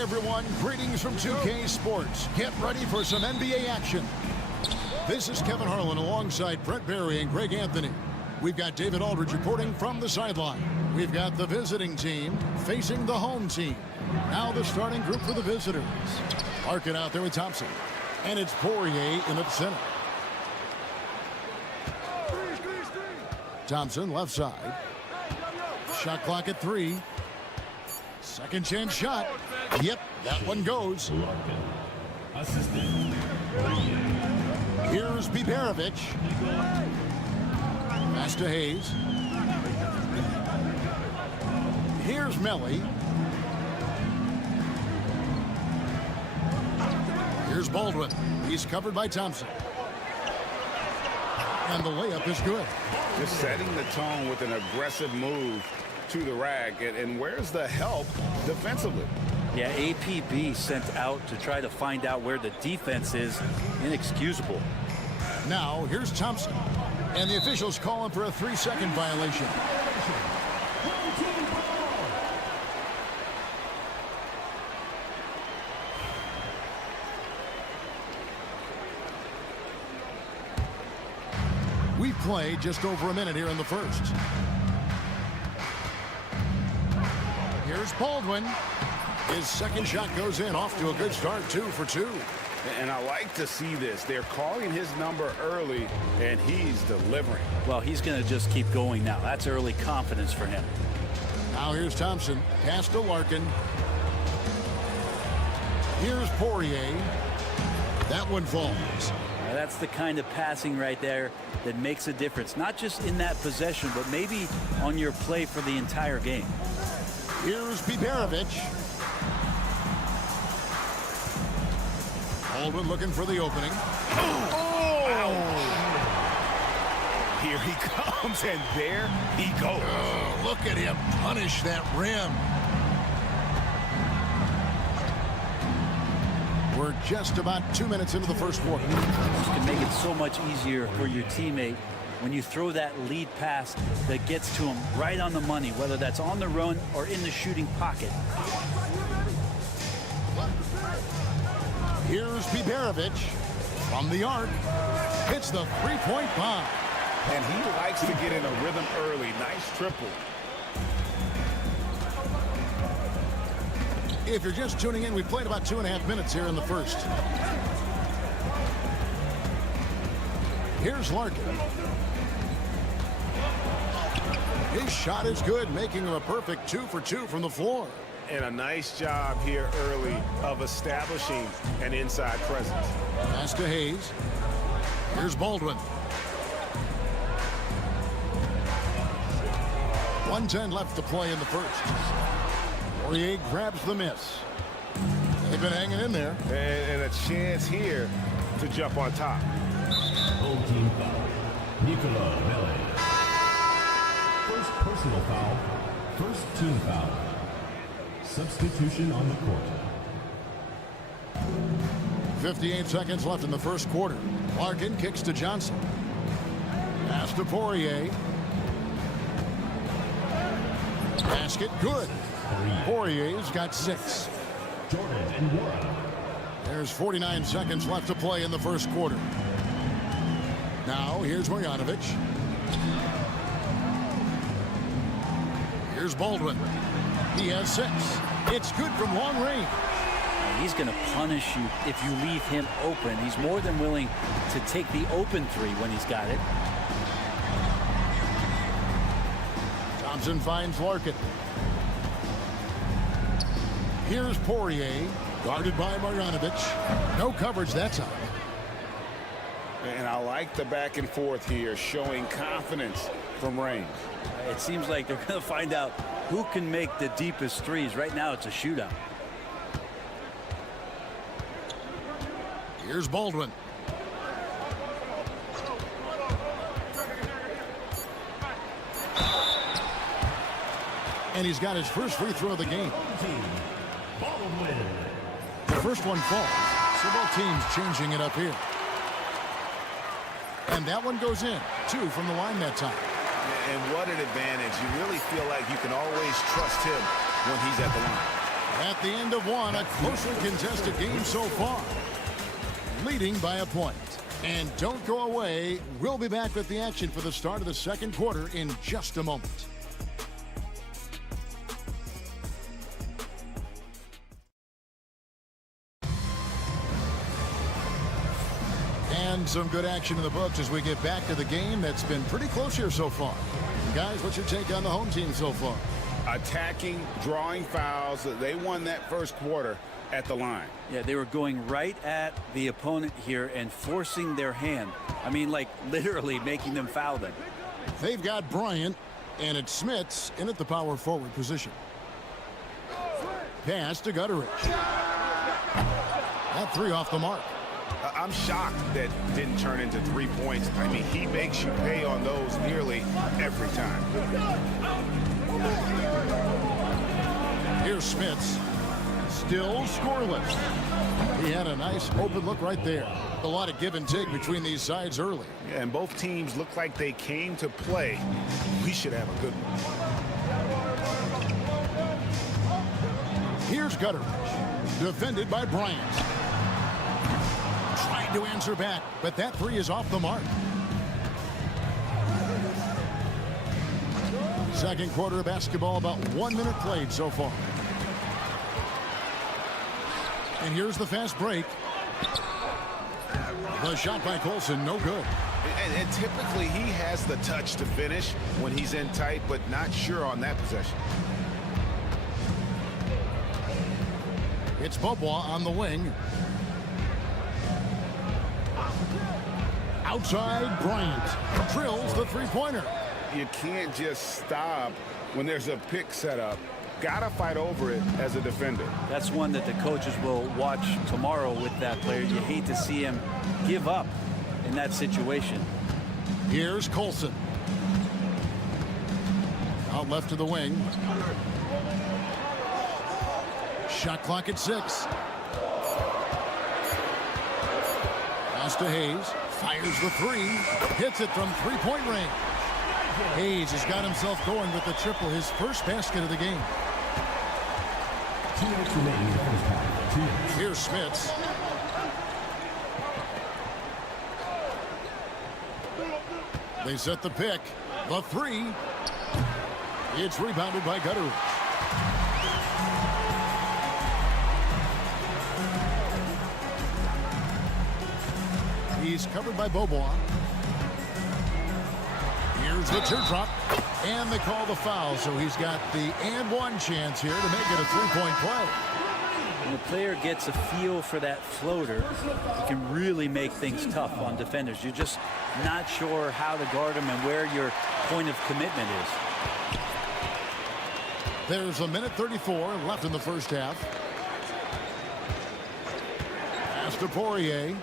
Everyone, greetings from 2K Sports. Get ready for some NBA action. This is Kevin Harlan alongside Brett Barry and Greg Anthony. We've got David Aldridge reporting from the sideline. We've got the visiting team facing the home team. Now the starting group for the visitors. Larkin out there with Thompson. And it's Poirier in the center. Thompson left side. Shot clock at 3. Second chance shot. Yep, that one goes. Here's Biberovic. Pass to Hayes. Here's Melly. Here's Baldwin. He's covered by Thompson. And the layup is good. Just setting the tone with an aggressive move to the rack. And where's the help defensively? Yeah, APB sent out to try to find out where the defense is. Inexcusable. Now, here's Thompson. And the officials call him for a 3-second violation. We've played just over a minute here in the first. Here's Baldwin. His second shot goes in, off to a good start, 2 for 2. And I like to see this. They're calling his number early, and he's delivering. Well, he's going to just keep going now. That's early confidence for him. Now here's Thompson. Pass to Larkin. Here's Poirier. That one falls. Now, that's the kind of passing right there that makes a difference. Not just in that possession, but maybe on your play for the entire game. Here's Biberovic. Baldwin looking for the opening. Oh! Here he comes, and there he goes. Oh, look at him punish that rim. We're just about 2 minutes into the first quarter. This can make it so much easier for your teammate when you throw that lead pass that gets to him right on the money, whether that's on the run or in the shooting pocket. Here's Biberovic from the arc. Hits the three-point bomb. And he likes to get in a rhythm early. Nice triple. If you're just tuning in, we've played about 2.5 minutes here in the first. Here's Larkin. His shot is good, making him a perfect 2 for 2 from the floor. And a nice job here early of establishing an inside presence. Pass to Hayes. Here's Baldwin. 1:10 left to play in the first. Poirier grabs the miss. They've been hanging in there. And a chance here to jump on top. Home team foul. Nicola Melli. First personal foul. First team foul. Substitution on the court. 58 seconds left in the first quarter. Larkin kicks to Johnson. Pass to Poirier. Basket good. Poirier's got 6. Jordan and Wara. There's 49 seconds left to play in the first quarter. Now here's Marjanovic. Here's Baldwin. He has 6. It's good from long range. He's going to punish you if you leave him open. He's more than willing to take the open 3 when he's got it. Thompson finds Larkin. Here's Poirier, guarded by Marjanovic. No coverage that time. And I like the back and forth here, showing confidence from range. It seems like they're going to find out Who can make the deepest threes? Right now it's a shootout. Here's Baldwin. And he's got his first free throw of the game. The first one falls. So both teams changing it up here. And that one goes in. 2 from the line that time. And what an advantage. You really feel like you can always trust him when he's at the line. At the end of one, a closely contested game so far. Leading by a point. And don't go away. We'll be back with the action for the start of the second quarter in just a moment. And some good action in the books as we get back to the game that's been pretty close here so far. Guys, what's your take on the home team so far? Attacking, drawing fouls. They won that first quarter at the line. Yeah, they were going right at the opponent here and forcing their hand. I mean, like literally making them foul them. They've got Bryant, and it's Smits in at the power forward position. Pass to Gutteridge. That 3 off the mark. I'm shocked that didn't turn into 3 points. I mean, he makes you pay on those nearly every time. Here's Smits. Still scoreless. He had a nice open look right there. A lot of give and take between these sides early. Yeah, and both teams look like they came to play. We should have a good one. Here's Gutteridge. Defended by Bryant. Trying to answer back, but that 3 is off the mark. Second quarter of basketball, about 1 minute played so far. And here's the fast break. The shot by Colson, no good. And typically he has the touch to finish when he's in tight, but not sure on that possession. It's Bobois on the wing. Outside, Bryant drills the three-pointer. You can't just stop when there's a pick set up. Gotta fight over it as a defender. That's one that the coaches will watch tomorrow with that player. You hate to see him give up in that situation. Here's Colson. Out left to the wing. Shot clock at 6. Pass to Hayes. Fires the 3. Hits it from three-point range. Hayes has got himself going with the triple, his first basket of the game. Here's Smits. They set the pick. The 3. It's rebounded by Gutteridge. He's covered by Bobois. Here's the teardrop. And they call the foul, so he's got the and one chance here to make it a three-point play. When the player gets a feel for that floater, it can really make things tough on defenders. You're just not sure how to guard them and where your point of commitment is. There's a minute 34 left in the first half. Pass to Poirier.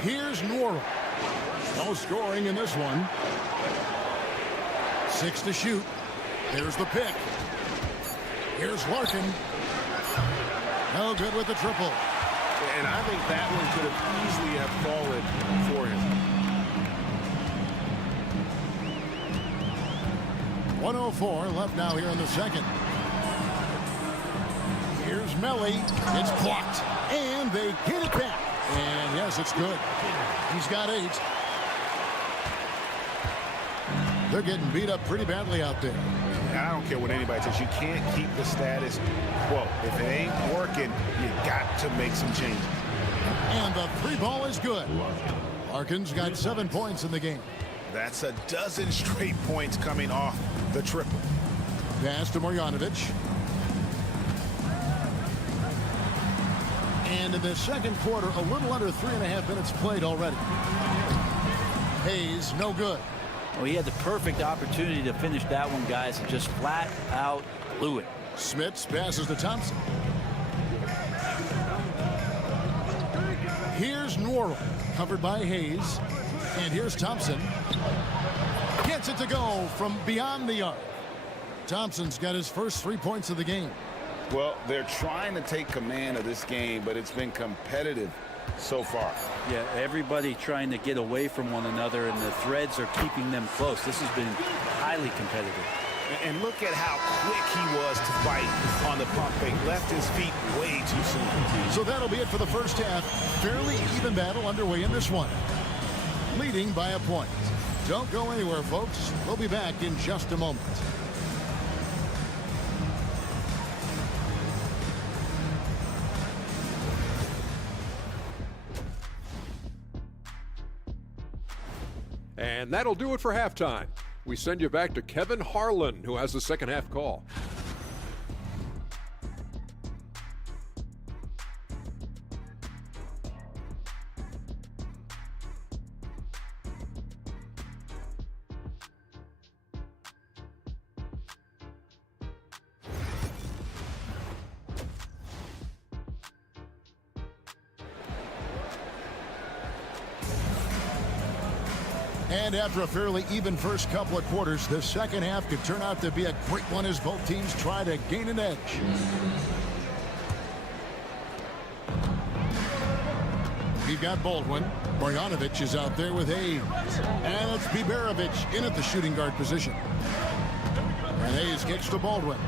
Here's Norrell. No scoring in this one. 6 to shoot. There's the pick. Here's Larkin. No good with the triple. And I think that one could have easily have fallen for him. 1:04 left now here in the second. Here's Melly. It's blocked. And they get it back. And yes, it's good. He's got 8. They're getting beat up pretty badly out there. I don't care what anybody says. You can't keep the status quo. If it ain't working, you got to make some changes. And the 3 ball is good. Larkin's got 7 points in the game. That's a dozen straight points coming off the triple. Pass to Marjanovic. And in the second quarter, a little under 3.5 minutes played already. Hayes, no good. Well, he had the perfect opportunity to finish that one, guys, and just flat out blew it. Smits passes to Thompson. Here's Nora, covered by Hayes. And here's Thompson. Gets it to go from beyond the arc. Thompson's got his first 3 points of the game. Well, they're trying to take command of this game, but it's been competitive so far. Yeah, everybody trying to get away from one another, and the threads are keeping them close. This has been highly competitive. And look at how quick he was to fight on the pump fake. Left his feet way too soon. So that'll be it for the first half. Fairly even battle underway in this one. Leading by a point. Don't go anywhere, folks. We'll be back in just a moment. And that'll do it for halftime. We send you back to Kevin Harlan, who has the second half call. And after a fairly even first couple of quarters, the second half could turn out to be a great one as both teams try to gain an edge. We've got Baldwin. Bojanovic is out there with Hayes. And it's Biberovic in at the shooting guard position. And Hayes kicks to Baldwin.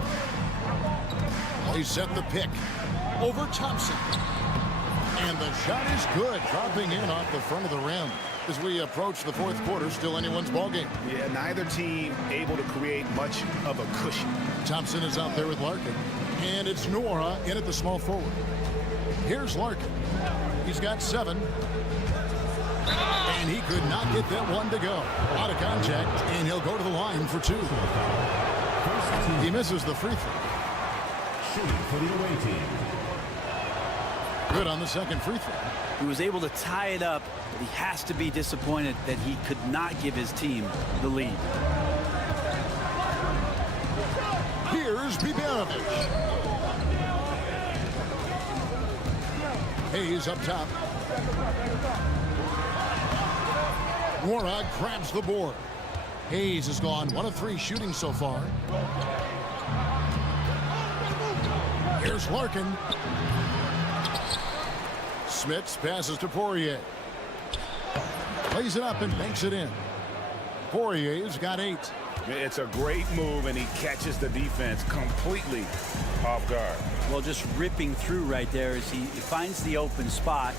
They set the pick over Thompson. And the shot is good, dropping in off the front of the rim. As we approach the fourth quarter, still anyone's ballgame. Yeah, neither team able to create much of a cushion. Thompson is out there with Larkin. And it's Nora in at the small forward. Here's Larkin. He's got 7. And he could not get that one to go. Out of contact, and he'll go to the line for 2. He misses the free throw. Shooting for the away team. Good on the second free throw. He was able to tie it up, but he has to be disappointed that he could not give his team the lead. Here's Biberovic. Hayes up top. Nora grabs the board. Hayes has gone 1 of 3 shooting so far. Here's Larkin. Smits passes to Poirier. Plays it up and banks it in. Poirier's got 8. It's a great move, and he catches the defense completely off guard. Well, just ripping through right there as he finds the open spot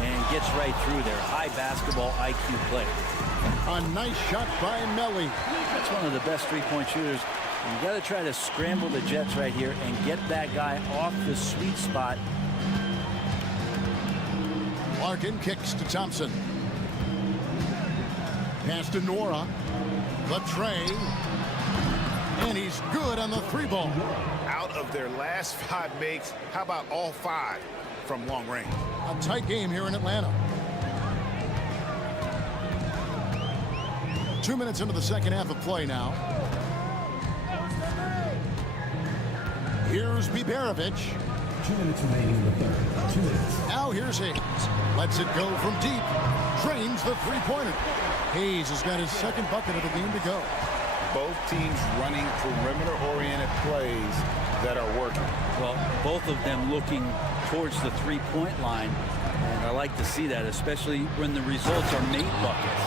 and gets right through there. High basketball IQ play. A nice shot by Melly. That's one of the best three-point shooters. You got to try to scramble the Jets right here and get that guy off the sweet spot. Larkin kicks to Thompson. Pass to Nora. The tray. And he's good on the 3 ball. Out of their last 5 makes, how about all 5 from long range? A tight game here in Atlanta. 2 minutes into the second half of play now. Here's Biberovic. 2 minutes remaining in the third. 2 minutes. Now here's Hayes. Lets it go from deep. Drains the 3-pointer. Hayes has got his second bucket of the game to go. Both teams running perimeter-oriented plays that are working. Well, both of them looking towards the 3-point line. And I like to see that, especially when the results are made buckets.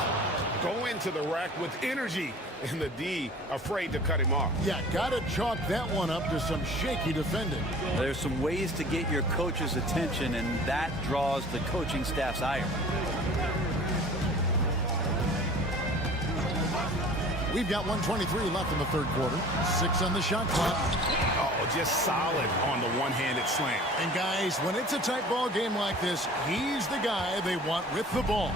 Go into the rack with energy, and the D afraid to cut him off. Yeah, gotta chalk that one up to some shaky defending. There's some ways to get your coach's attention, and that draws the coaching staff's ire. We've got 1:23 left in the third quarter. 6 on the shot clock. Oh, just solid on the one-handed slam. And guys, when it's a tight ball game like this, he's the guy they want with the ball.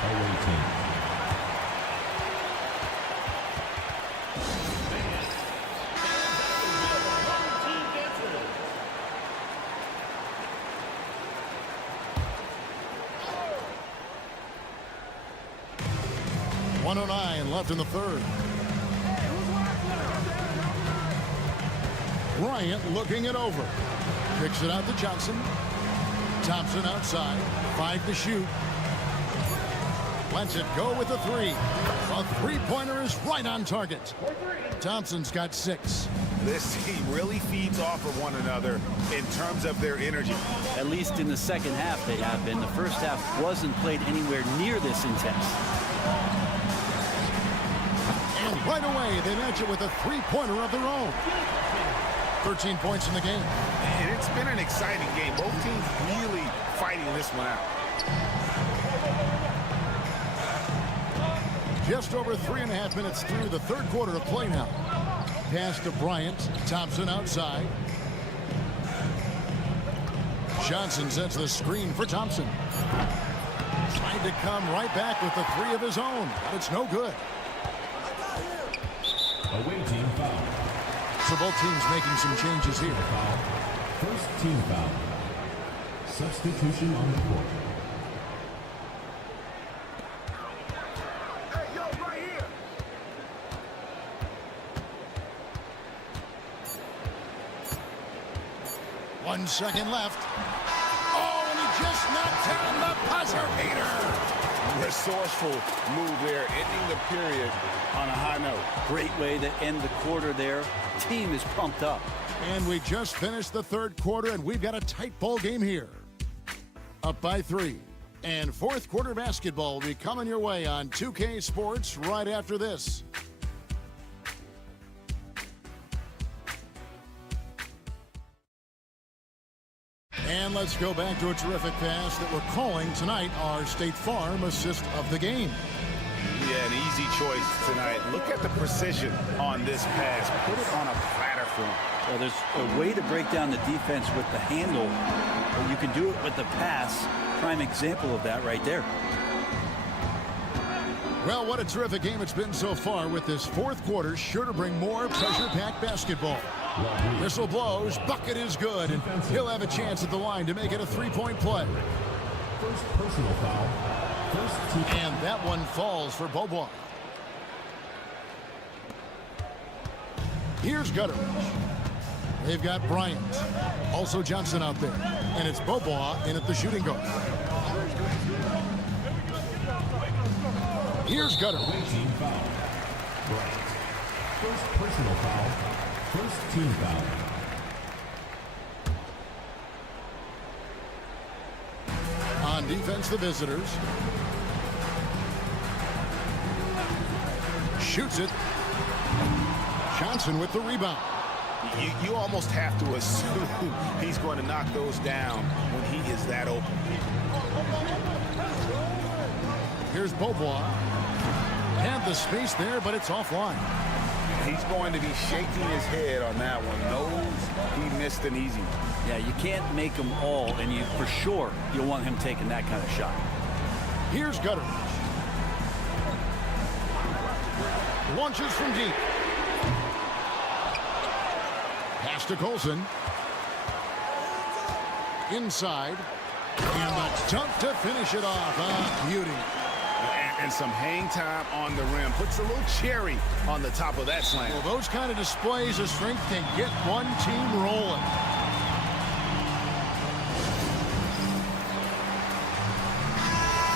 Away team. 1:09 left in the third. Bryant looking it over. Kicks it out to Johnson. Thompson outside. 5 to shoot. Lets it go with a 3. A three-pointer is right on target. Thompson's got 6. This team really feeds off of one another in terms of their energy. At least in the second half they have been. The first half wasn't played anywhere near this intense. And right away they match it with a three-pointer of their own. 13 points in the game. And it's been an exciting game. Both teams really fighting this one out. Just over 3.5 minutes through the third quarter of play now. Pass to Bryant. Thompson outside. Johnson sets the screen for Thompson. Trying to come right back with the 3 of his own, but it's no good. Away team foul. So both teams making some changes here. First team foul. Substitution on the court. Hey, yo, right here. 1 second left. Oh, and he just knocked down the buzzer beater. Resourceful move there, ending the period on a high note. Great way to end the quarter there. Team is pumped up. And we just finished the third quarter, and we've got a tight ball game here. Up by 3. And fourth quarter basketball will be coming your way on 2K Sports right after this. And let's go back to a terrific pass that we're calling tonight our State Farm assist of the game. Yeah, an easy choice tonight. Look at the precision on this pass. Put it on a platter for him. Well, there's a way to break down the defense with the handle, but you can do it with the pass. Prime example of that right there. Well, what a terrific game it's been so far, with this fourth quarter sure to bring more pressure-packed basketball. Whistle blows, bucket is good, and he'll have a chance at the line to make it a three-point play. First personal foul. First team. And that one falls for Beaubois. Here's Gutteridge. They've got Bryant. Also Johnson out there. And it's Beaubois in at the shooting guard. Here's Gutteridge. Team foul. Bryant. First personal foul. First team foul. On defense, the visitors. Shoots it. Johnson with the rebound. You almost have to assume he's going to knock those down when he is that open. Here's Beaubois. Had the space there, but it's offline. He's going to be shaking his head on that one. Knows he missed an easy one. Yeah, you can't make them all, and you for sure you'll want him taking that kind of shot. Here's Gutteridge. Launches from deep. Pass to Colson. Inside. And the dunk to finish it off. A beauty. And some hang time on the rim. Puts a little cherry on the top of that slam. Well, those kind of displays of strength can get one team rolling.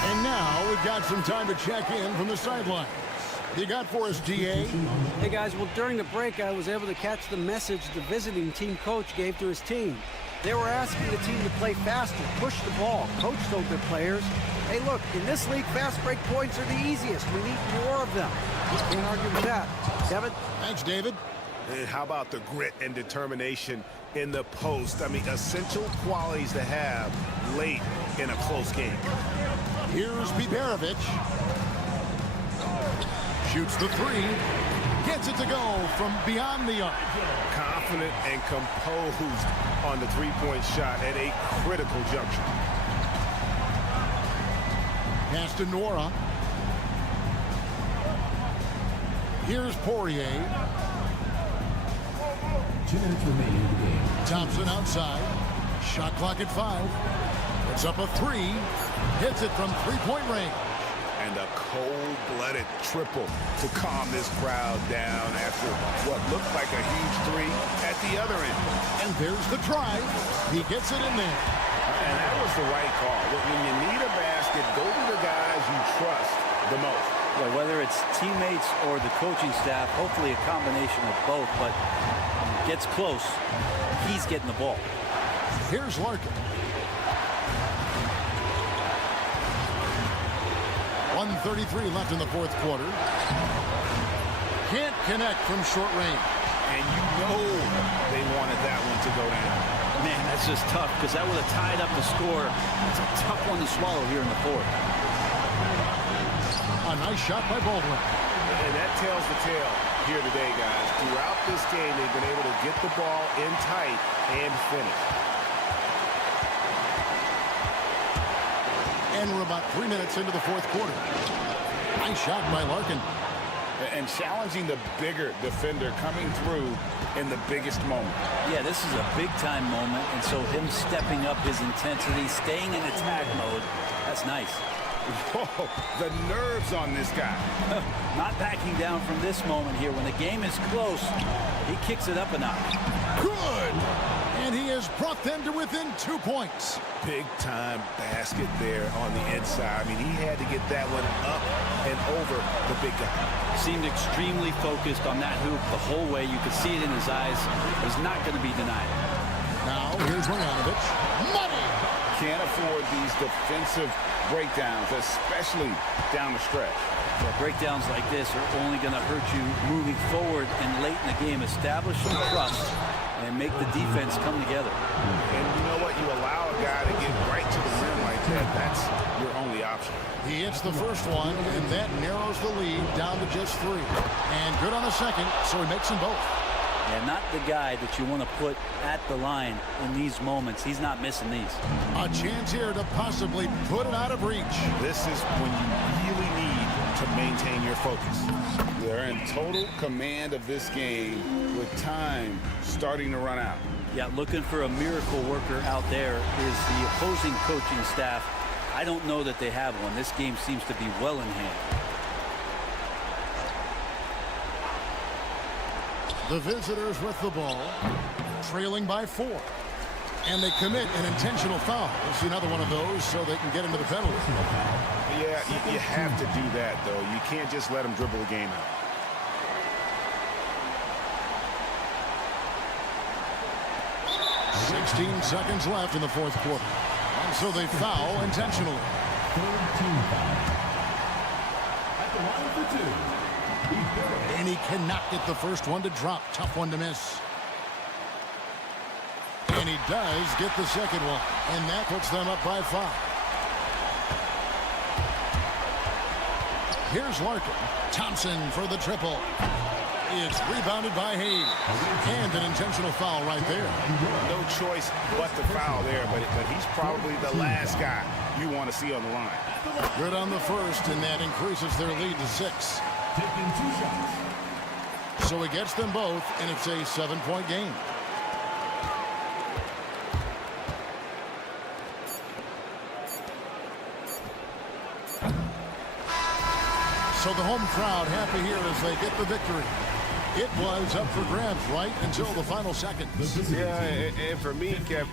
And now we've got some time to check in from the sidelines. You got for us, DA? Hey, guys, well, during the break, I was able to catch the message the visiting team coach gave to his team. They were asking the team to play faster, push the ball. Coach told their players, hey, look, in this league, fast break points are the easiest. We need more of them. Can't argue with that. Kevin? Thanks, David. And how about the grit and determination in the post? I mean, essential qualities to have late in a close game. Here's Biberovic. Shoots the 3. Gets it to go from beyond the arc. Confident and composed on the three-point shot at a critical juncture. Pass to Nora. Here's Poirier. 2 minutes remaining in the game. Thompson outside. Shot clock at 5. It's up a 3. Hits it from three-point range. And a cold-blooded triple to calm this crowd down after what looked like a huge three at the other end. And there's the drive. He gets it in there. And that was the right call. When you need a basket, go to the guys you trust the most. Well, whether it's teammates or the coaching staff, hopefully a combination of both, but gets close, he's getting the ball. Here's Larkin. 1:33 left in the fourth quarter. Can't connect from short range. And you know they wanted that one to go down. Man, that's just tough because that would have tied up the score. It's a tough one to swallow here in the fourth. A nice shot by Baldwin. And that tells the tale here today, guys. Throughout this game, they've been able to get the ball in tight and finish. And we're about 3 minutes into the fourth quarter. Nice shot by Larkin. And challenging the bigger defender coming through in the biggest moment. Yeah, this is a big-time moment, and so him stepping up his intensity, staying in attack mode, that's nice. Whoa, the nerves on this guy. Not backing down from this moment here. When the game is close, he kicks it up a notch. Good! And he has brought them to within 2 points. Big-time basket there on the inside. I mean, he had to get that one up and over the big guy. Seemed extremely focused on that hoop the whole way. You could see it in his eyes. It was not going to be denied. Now, here's Marjanovic. Money! Can't afford these defensive breakdowns, especially down the stretch. Yeah, breakdowns like this are only going to hurt you moving forward and late in the game. Establish some trust and make the defense come together. And you know what? You allow a guy to get right to the rim like that. That's your only option. He hits the first one, and that narrows the lead down to just 3. And good on the second, so he makes them both. Yeah, not the guy that you want to put at the line in these moments. He's not missing these. A chance here to possibly put it out of reach. This is when you really need to maintain your focus. They're in total command of this game with time starting to run out. Yeah, looking for a miracle worker out there is the opposing coaching staff. I don't know that they have one. This game seems to be well in hand. The visitors with the ball, trailing by 4. And they commit an intentional foul. We'll see another one of those so they can get into the penalty. Yeah, you have to do that, though. You can't just let them dribble the game out. .16 seconds left in the fourth quarter. And so they foul intentionally. Third team foul. At the line for 2. And he cannot get the first one to drop. Tough one to miss. And he does get the second one. And that puts them up by 5. Here's Larkin. Thompson for the triple. It's rebounded by Hayes. And an intentional foul right there. No choice but to foul there, but he's probably the last guy you want to see on the line. Good on the first, and that increases their lead to 6. Taking 2 shots. So he gets them both, and it's a 7-point game. So the home crowd happy here as they get the victory. It was up for grabs right until the final seconds. Yeah, and for me, Kev,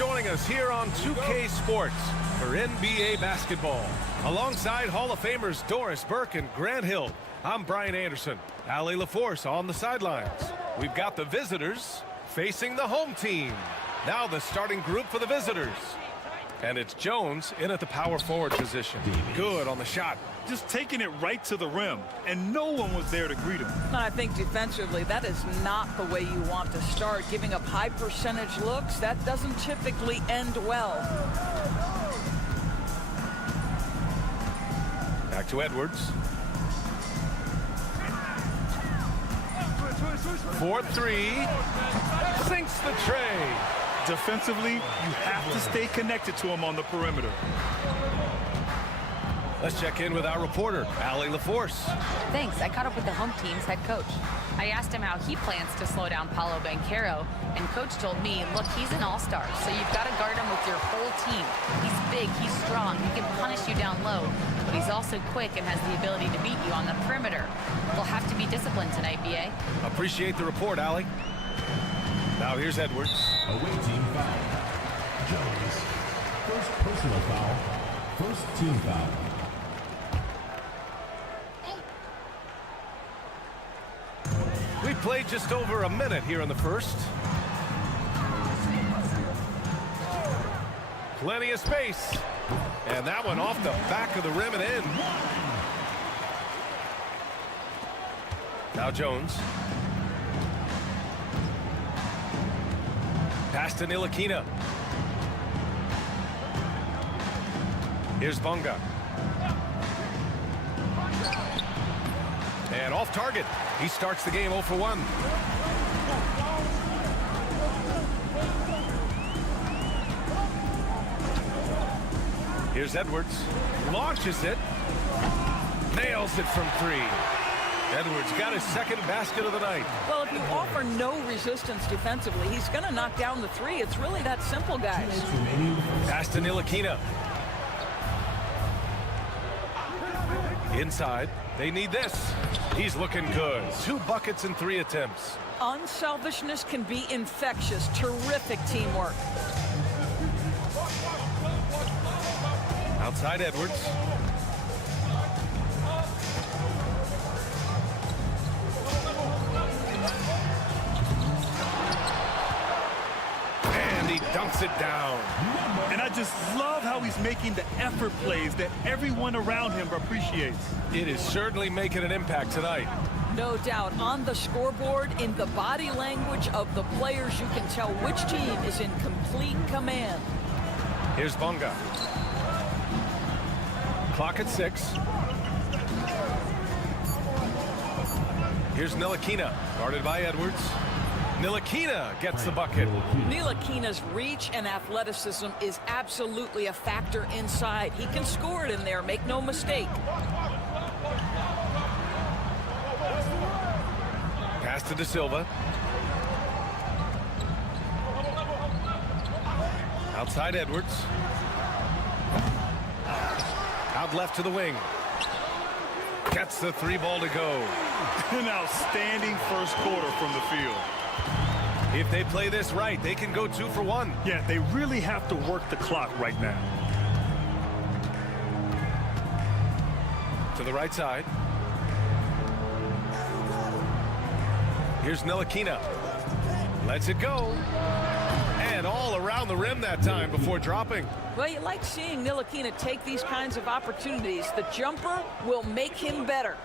joining us here on 2K Sports for NBA basketball. Alongside Hall of Famers Doris Burke and Grant Hill, I'm Brian Anderson. Allie LaForce on the sidelines. We've got the visitors facing the home team. Now the starting group for the visitors. And it's Jones in at the power forward position. Good on the shot. Just taking it right to the rim, and no one was there to greet him. I think defensively, that is not the way you want to start. Giving up high percentage looks, that doesn't typically end well. Back to Edwards. 4-3. Sinks the tray. Defensively, you have to stay connected to him on the perimeter. Let's check in with our reporter, Allie LaForce. Thanks. I caught up with the home team's head coach. I asked him how he plans to slow down Paolo Banchero, and coach told me, look, he's an all-star, so you've got to guard him with your whole team. He's big, he's strong, he can punish you down low, but he's also quick and has the ability to beat you on the perimeter. We'll have to be disciplined tonight, BA. Appreciate the report, Allie. Now here's Edwards. Away team foul. Jones. First personal foul. First team foul. We played just over a minute here in the first. Plenty of space. And that one off the back of the rim and in. Now Jones. Pass to Ntilikina. Here's Bunga. And off target. He starts the game 0 for 1. Here's Edwards. Launches it. Nails it from 3. Edwards got his second basket of the night. Well, if you offer no resistance defensively, he's going to knock down the 3. It's really that simple, guys. Pass to Ntilikina. Inside. They need this. He's looking good. 2 buckets and 3 attempts. Unselfishness can be infectious. Terrific teamwork. Outside Edwards. And he dunks it down. And I just love how he's making the effort plays that everyone around him appreciates. It is certainly making an impact tonight. No doubt. On the scoreboard, in the body language of the players, you can tell which team is in complete command. Here's Bunga. Clock at 6. Here's Ntilikina, guarded by Edwards. Ntilikina gets the bucket. Ntilikina's reach and athleticism is absolutely a factor inside. He can score it in there, make no mistake. Pass to De Silva. Outside Edwards. Out left to the wing. Gets the 3 ball to go. An outstanding first quarter from the field. If they play this right, they can go 2 for 1. Yeah, they really have to work the clock right now. To the right side. Here's Ntilikina. Lets it go. And all around the rim that time before dropping. Well, you like seeing Ntilikina take these kinds of opportunities. The jumper will make him better.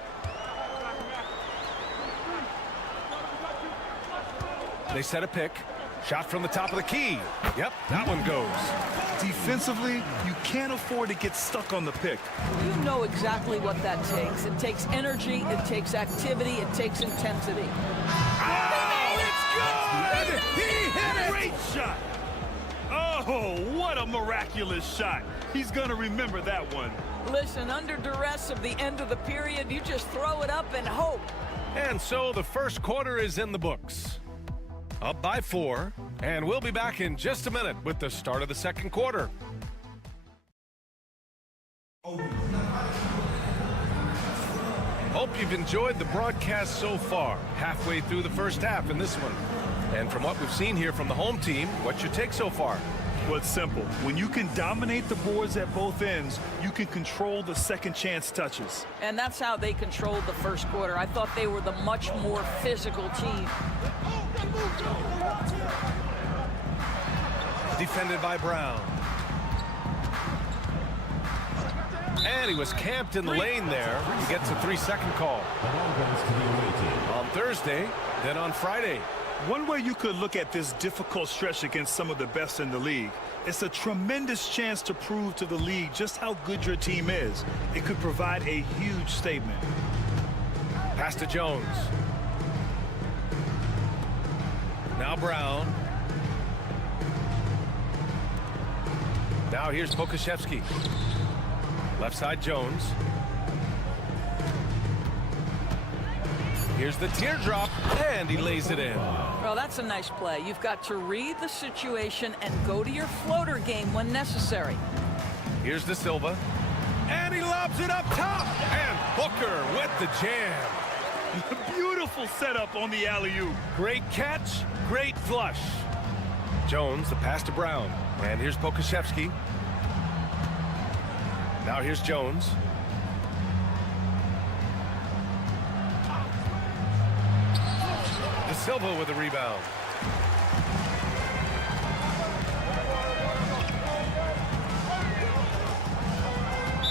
They set a pick. Shot from the top of the key. Yep, that one goes. Defensively, you can't afford to get stuck on the pick. You know exactly what that takes. It takes energy, it takes activity, it takes intensity. Oh, it's good! He hit it! Great shot! Oh, what a miraculous shot. He's going to remember that one. Listen, under duress of the end of the period, you just throw it up and hope. And so the first quarter is in the books. Up by 4, and we'll be back in just a minute with the start of the second quarter. Hope you've enjoyed the broadcast so far, halfway through the first half in this one. And from what we've seen here from the home team, what's your take so far? Well, it's simple. When you can dominate the boards at both ends, you can control the second chance touches. And that's how they controlled the first quarter. I thought they were the much more physical team. Defended by Brown. And he was camped in the lane there. He gets a 3-second call. The ball goes to the away team. On Thursday, then on Friday. One way you could look at this difficult stretch against some of the best in the league, it's a tremendous chance to prove to the league just how good your team is. It could provide a huge statement. Pass to Jones. Now Brown. Now here's Pokusevski. Left side Jones. Here's the teardrop, and he lays it in. Well, that's a nice play. You've got to read the situation and go to your floater game when necessary. Here's De Silva. And he lobs it up top. And Booker with the jam. Beautiful setup on the alley-oop. Great catch, great flush. Jones, the pass to Brown. And here's Pokusevski. Now here's Jones. De Silva with a rebound.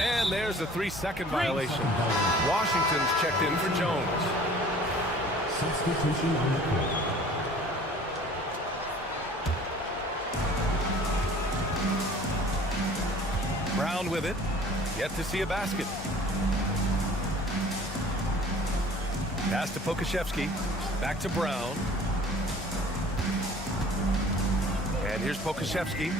And there's a 3-second violation. Washington's checked in for Jones. Substitution on the court. Brown with it. Yet to see a basket. Pass to Pokusevski. Back to Brown. And here's Pokusevski.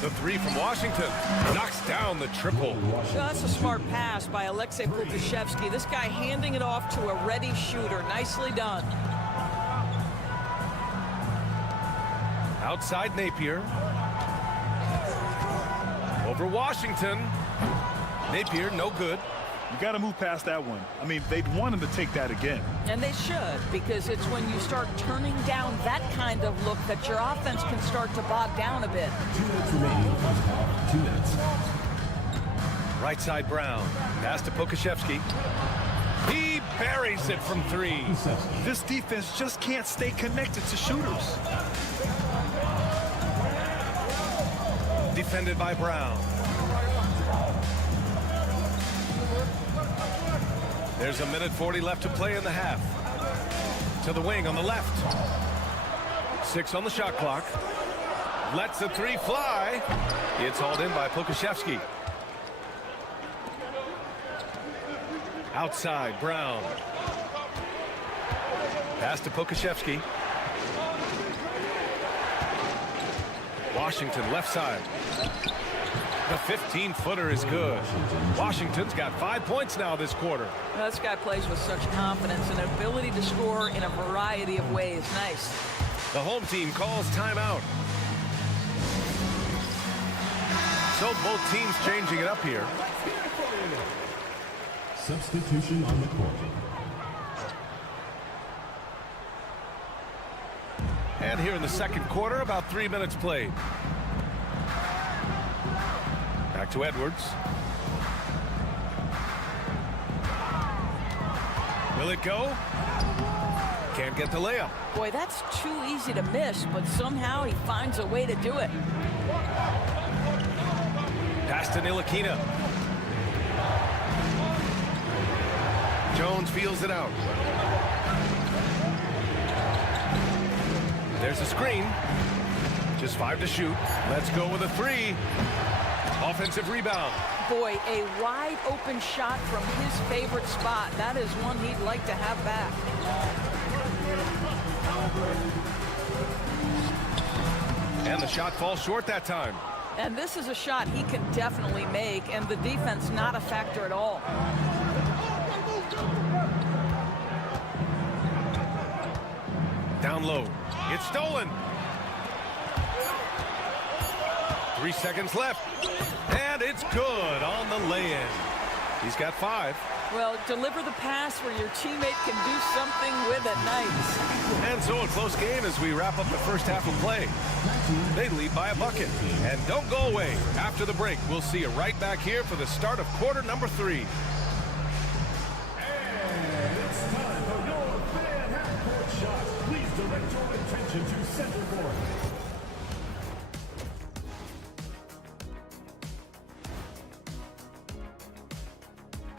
The three from Washington. Knocks down the triple. Well, that's a smart pass by Alexei Pokusevski. This guy handing it off to a ready shooter. Nicely done. Outside Napier. Over Washington. Napier, no good. You got to move past that one. I mean, they'd want him to take that again. And they should, because it's when you start turning down that kind of look that your offense can start to bog down a bit. 2 minutes remaining. 2 minutes. Right side Brown. Pass to Pokusevski. He buries it from 3. This defense just can't stay connected to shooters. Defended by Brown. There's a minute 40 left to play in the half. To the wing on the left. 6 on the shot clock. Lets the 3 fly. It's hauled in by Pokusevski. Outside, Brown. Pass to Pokusevski. Washington left side. The 15-footer is good. Washington's got 5 points now this quarter. Well, this guy plays with such confidence and ability to score in a variety of ways. Nice. The home team calls timeout. So both teams changing it up here. Substitution on the court. And here in the second quarter, about 3 minutes played. Back to Edwards. Will it go? Can't get the layup. Boy, that's too easy to miss, but somehow he finds a way to do it. Pass to Ntilikina. Jones feels it out. There's a screen. Just 5 to shoot. Let's go with a 3. Offensive rebound. Boy, a wide open shot from his favorite spot. That is one he'd like to have back. And the shot falls short that time. And this is a shot he can definitely make, and the defense not a factor at all. Down low. It's stolen. 3 seconds left. And it's good on the lay-in. He's got 5. Well, deliver the pass where your teammate can do something with it. Nice. And so a close game as we wrap up the first half of play. They lead by a bucket. And don't go away. After the break, we'll see you right back here for the start of quarter number 3. And it's time for your fan half-court shot. Please direct your attention to center court.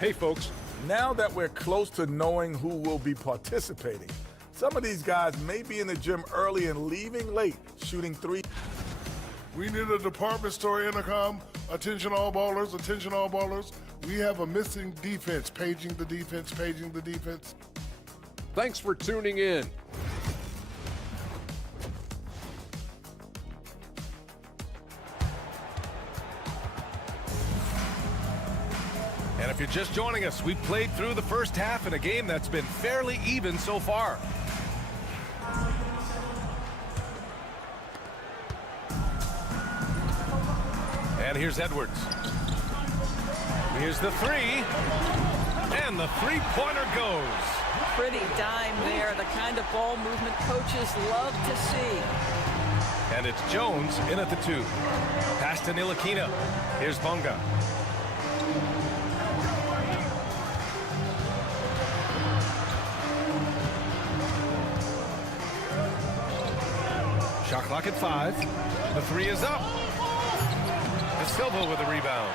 Hey, folks. Now that we're close to knowing who will be participating, some of these guys may be in the gym early and leaving late, shooting three. We need a department store intercom. Attention all ballers, attention all ballers. We have a missing defense. Paging the defense, paging the defense. Thanks for tuning in. And if you're just joining us, we played through the first half in a game that's been fairly even so far. And here's Edwards. Here's the three. And the three-pointer goes. Pretty dime there, the kind of ball movement coaches love to see. And it's Jones in at the 2. Pass to Ntilikina. Here's Bunga. Shot clock at 5. The 3 is up. De Silva with a rebound.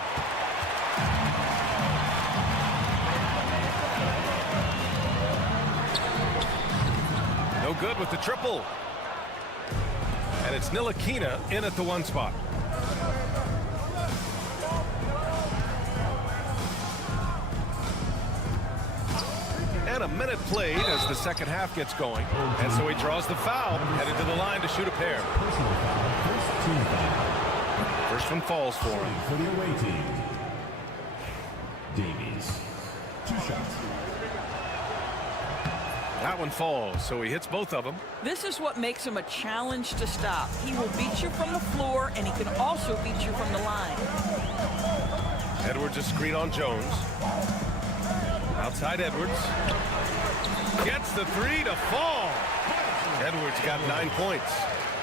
No good with the triple. And it's Ntilikina in at the 1 spot. And a minute played as the second half gets going. And so he draws the foul, headed to the line to shoot a pair. First one falls for him. For the away team, Davies. 2 shots. That one falls, so he hits both of them. This is what makes him a challenge to stop. He will beat you from the floor, and he can also beat you from the line. Edwards a screen on Jones. Outside Edwards. Gets the 3 to fall. Edwards got 9 points.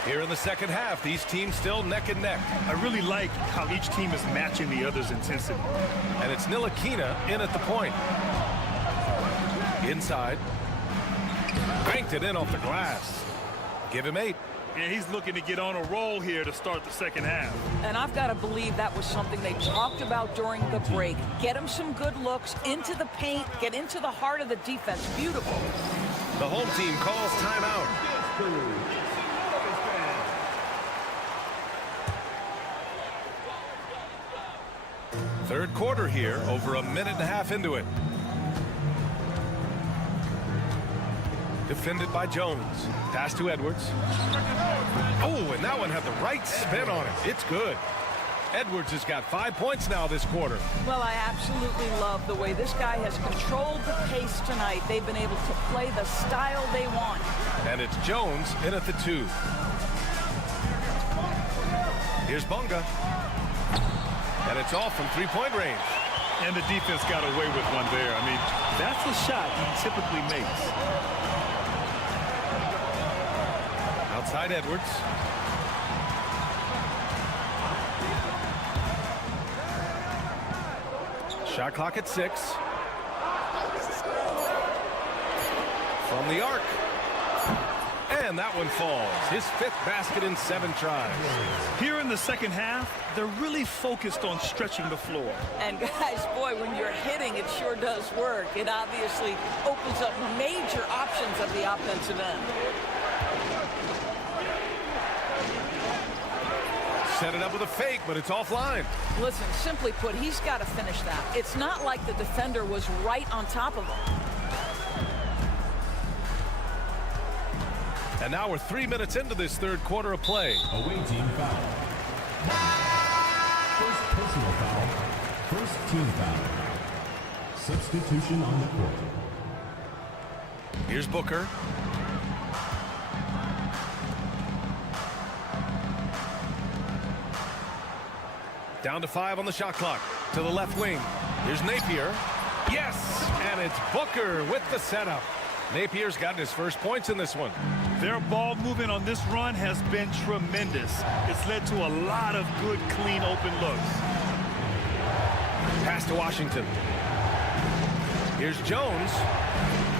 Here in the second half, these teams still neck and neck. I really like how each team is matching the other's intensity. And it's Ntilikina in at the point. Inside. Banked it in off the glass. Give him 8. And he's looking to get on a roll here to start the second half. And I've got to believe that was something they talked about during the break. Get him some good looks into the paint, get into the heart of the defense. Beautiful. The home team calls timeout. Third quarter here, over a minute and a half into it. Defended by Jones. Pass to Edwards. Oh, and that one had the right spin on it. It's good. Edwards has got 5 points now this quarter. Well, I absolutely love the way this guy has controlled the pace tonight. They've been able to play the style they want. And it's Jones in at the 2. Here's Bunga. And it's off from three-point range. And the defense got away with one there. I mean, that's a shot he typically makes. Outside Edwards. Shot clock at 6. From the arc. And that one falls. His 5th basket in 7 tries. Here in the second half, they're really focused on stretching the floor. And guys, boy, when you're hitting, it sure does work. It obviously opens up major options at the offensive end. Set it up with a fake, but it's offline. Listen, simply put, he's got to finish that. It's not like the defender was right on top of him. And now we're 3 minutes into this third quarter of play. Away team foul. First personal foul. First team foul. Substitution on the court. Here's Booker. Down to 5 on the shot clock. To the left wing. Here's Napier. Yes! And it's Booker with the setup. Napier's gotten his first points in this one. Their ball movement on this run has been tremendous. It's led to a lot of good, clean, open looks. Pass to Washington. Here's Jones.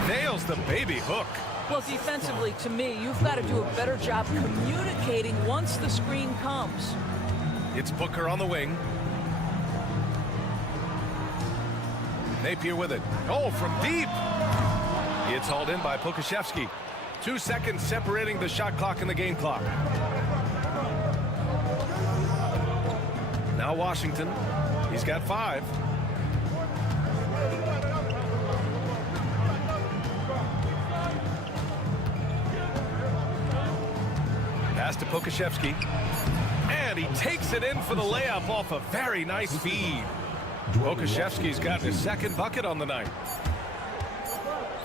Nails the baby hook. Well, defensively, to me, you've got to do a better job communicating once the screen comes. It's Booker on the wing. Napier with it. Oh, from deep. It's hauled in by Pokashevsky. 2 seconds separating the shot clock and the game clock. Now Washington. He's got 5. Pass to Pokashevsky. And he takes it in for the layup off a very nice feed. Pokashevsky's got his second bucket on the night.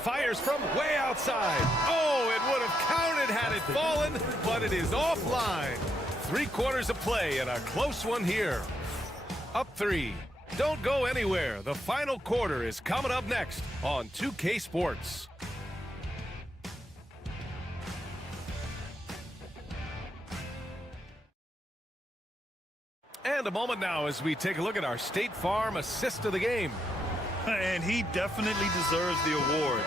Fires from way outside. Oh, it would have counted had it fallen, but it is offline. 3 quarters of play and a close one here. Up 3. Don't go anywhere. The final quarter is coming up next on 2K Sports. And a moment now as we take a look at our State Farm assist of the game. And he definitely deserves the award.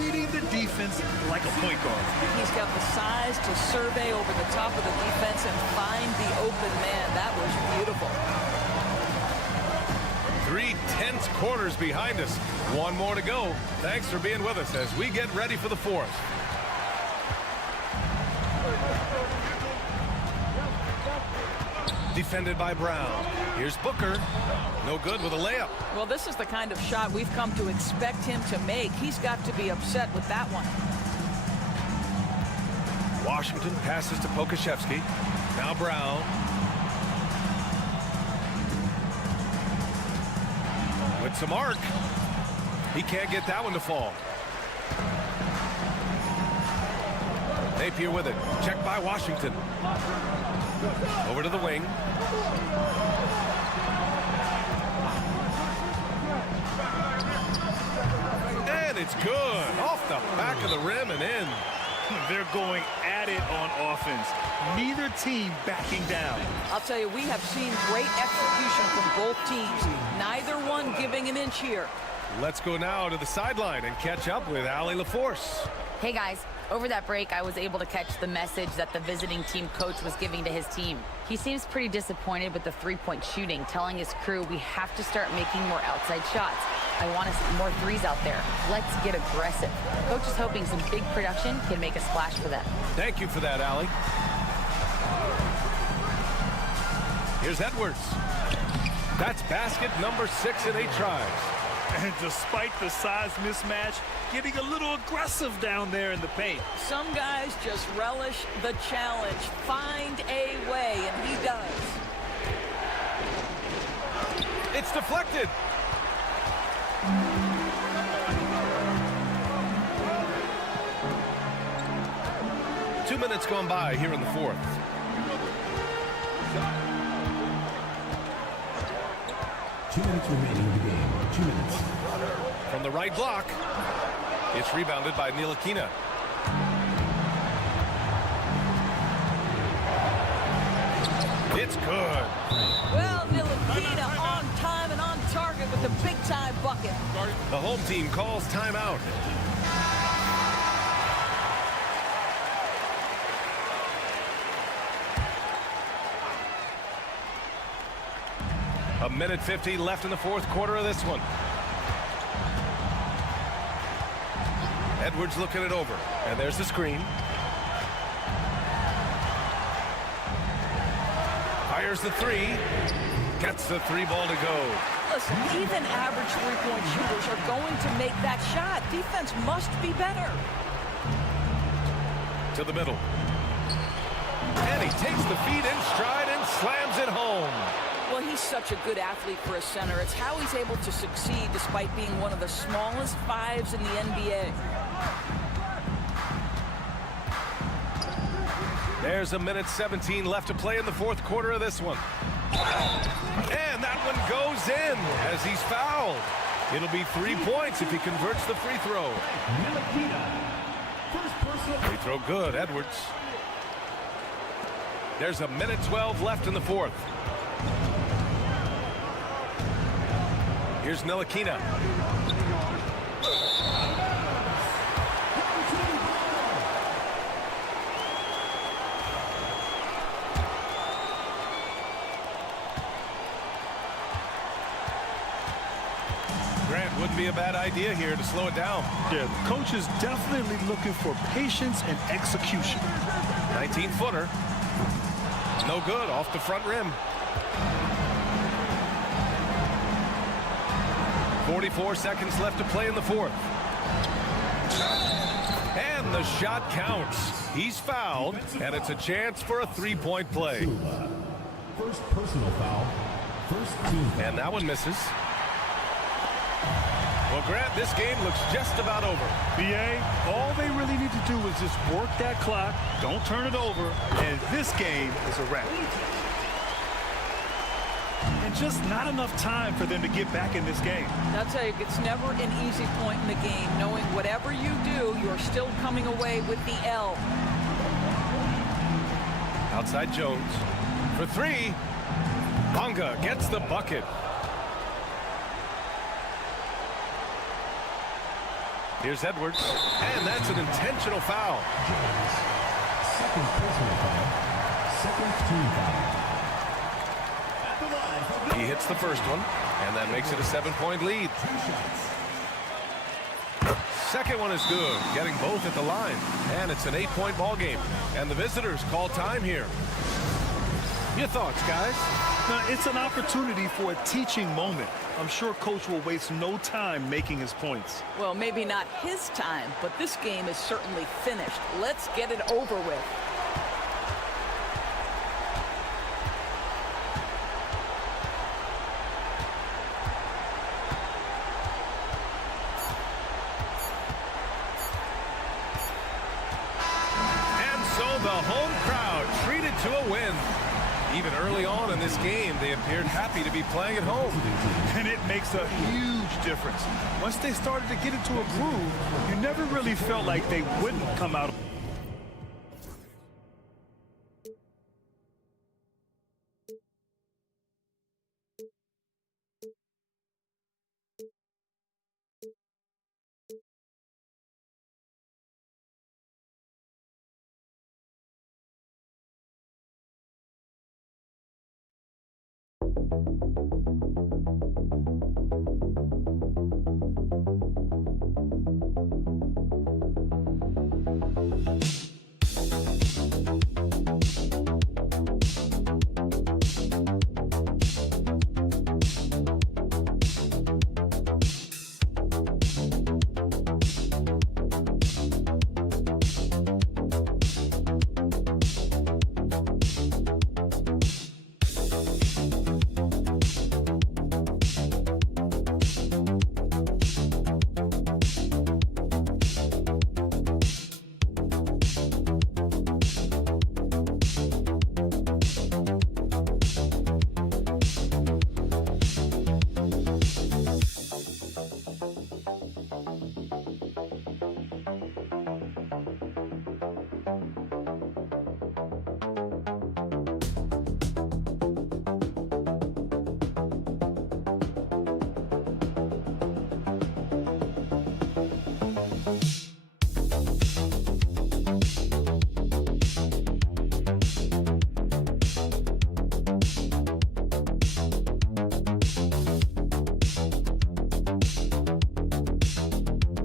Leading the defense like a point guard. He's got the size to survey over the top of the defense and find the open man. That was beautiful. 3 tense quarters behind us. 1 more to go. Thanks for being with us as we get ready for the 4th. Defended by Brown. Here's Booker. No good with a layup. Well, this is the kind of shot we've come to expect him to make. He's got to be upset with that one. Washington passes to Pokashevsky. Now Brown. With some arc. He can't get that one to fall. Napier with it. Checked by Washington. Over to the wing. And it's good. Off the back of the rim and in. They're going at it on offense. Neither team backing down. I'll tell you, we have seen great execution from both teams. Neither one giving an inch here. Let's go now to the sideline and catch up with Allie LaForce. Hey guys, over that break, I was able to catch the message that the visiting team coach was giving to his team. He seems pretty disappointed with the 3-point shooting, telling his crew we have to start making more outside shots. I want to see more threes out there. Let's get aggressive. Coach is hoping some big production can make a splash for them. Thank you for that, Allie. Here's Edwards. That's basket number 6 in 8 tries. And despite the size mismatch, getting a little aggressive down there in the paint. Some guys just relish the challenge. Find a way, and he does. It's deflected. Two minutes gone by here in the 4th. Two minutes remaining in the game. 2 minutes. From the right block, it's rebounded by Ntilikina. It's good. Well, Ntilikina on time and on target with the big-time bucket. The home team calls timeout. A minute 50 left in the 4th quarter of this one. Edwards looking it over. And there's the screen. Fires the 3. Gets the 3 ball to go. Listen, even average 3-point shooters are going to make that shot. Defense must be better. To the middle. And he takes the feet in stride and slams it home. Well, he's such a good athlete for a center. It's how he's able to succeed despite being one of the smallest 5s in the NBA. There's a minute 17 left to play in the 4th quarter of this one. And that one goes in as he's fouled. It'll be 3 points if he converts the free throw. Free throw good, Edwards. There's a minute 12 left in the 4th. Here's Ntilikina. Grant wouldn't be a bad idea here to slow it down. Yeah, the coach is definitely looking for patience and execution. 19-footer. No good, off the front rim. 44 seconds left to play in the fourth. And the shot counts. He's fouled, and it's a chance for a three-point play. First personal foul. First team foul. And that one misses. Well, Grant, this game looks just about over. BA, all they really need to do is just work that clock, don't turn it over, and this game is a wrap. And just not enough time for them to get back in this game. I'll tell you, it's never an easy point in the game, knowing whatever you do, you're still coming away with the L. Outside Jones for three. Bonga gets the bucket. Here's Edwards, and that's an intentional foul. Second personal foul. Second team foul. He hits the first one, and that makes it a 7-point lead. Second one is good, getting both at the line, and it's an 8-point ball game. And the visitors call time here. Your thoughts, guys? Now, it's an opportunity for a teaching moment. I'm sure Coach will waste no time making his points. Well, maybe not his time, but this game is certainly finished. Let's get it over with. The home crowd treated to a win. Even early on in this game, they appeared happy to be playing at home. And it makes a huge difference. Once they started to get into a groove, you never really felt like they wouldn't come out.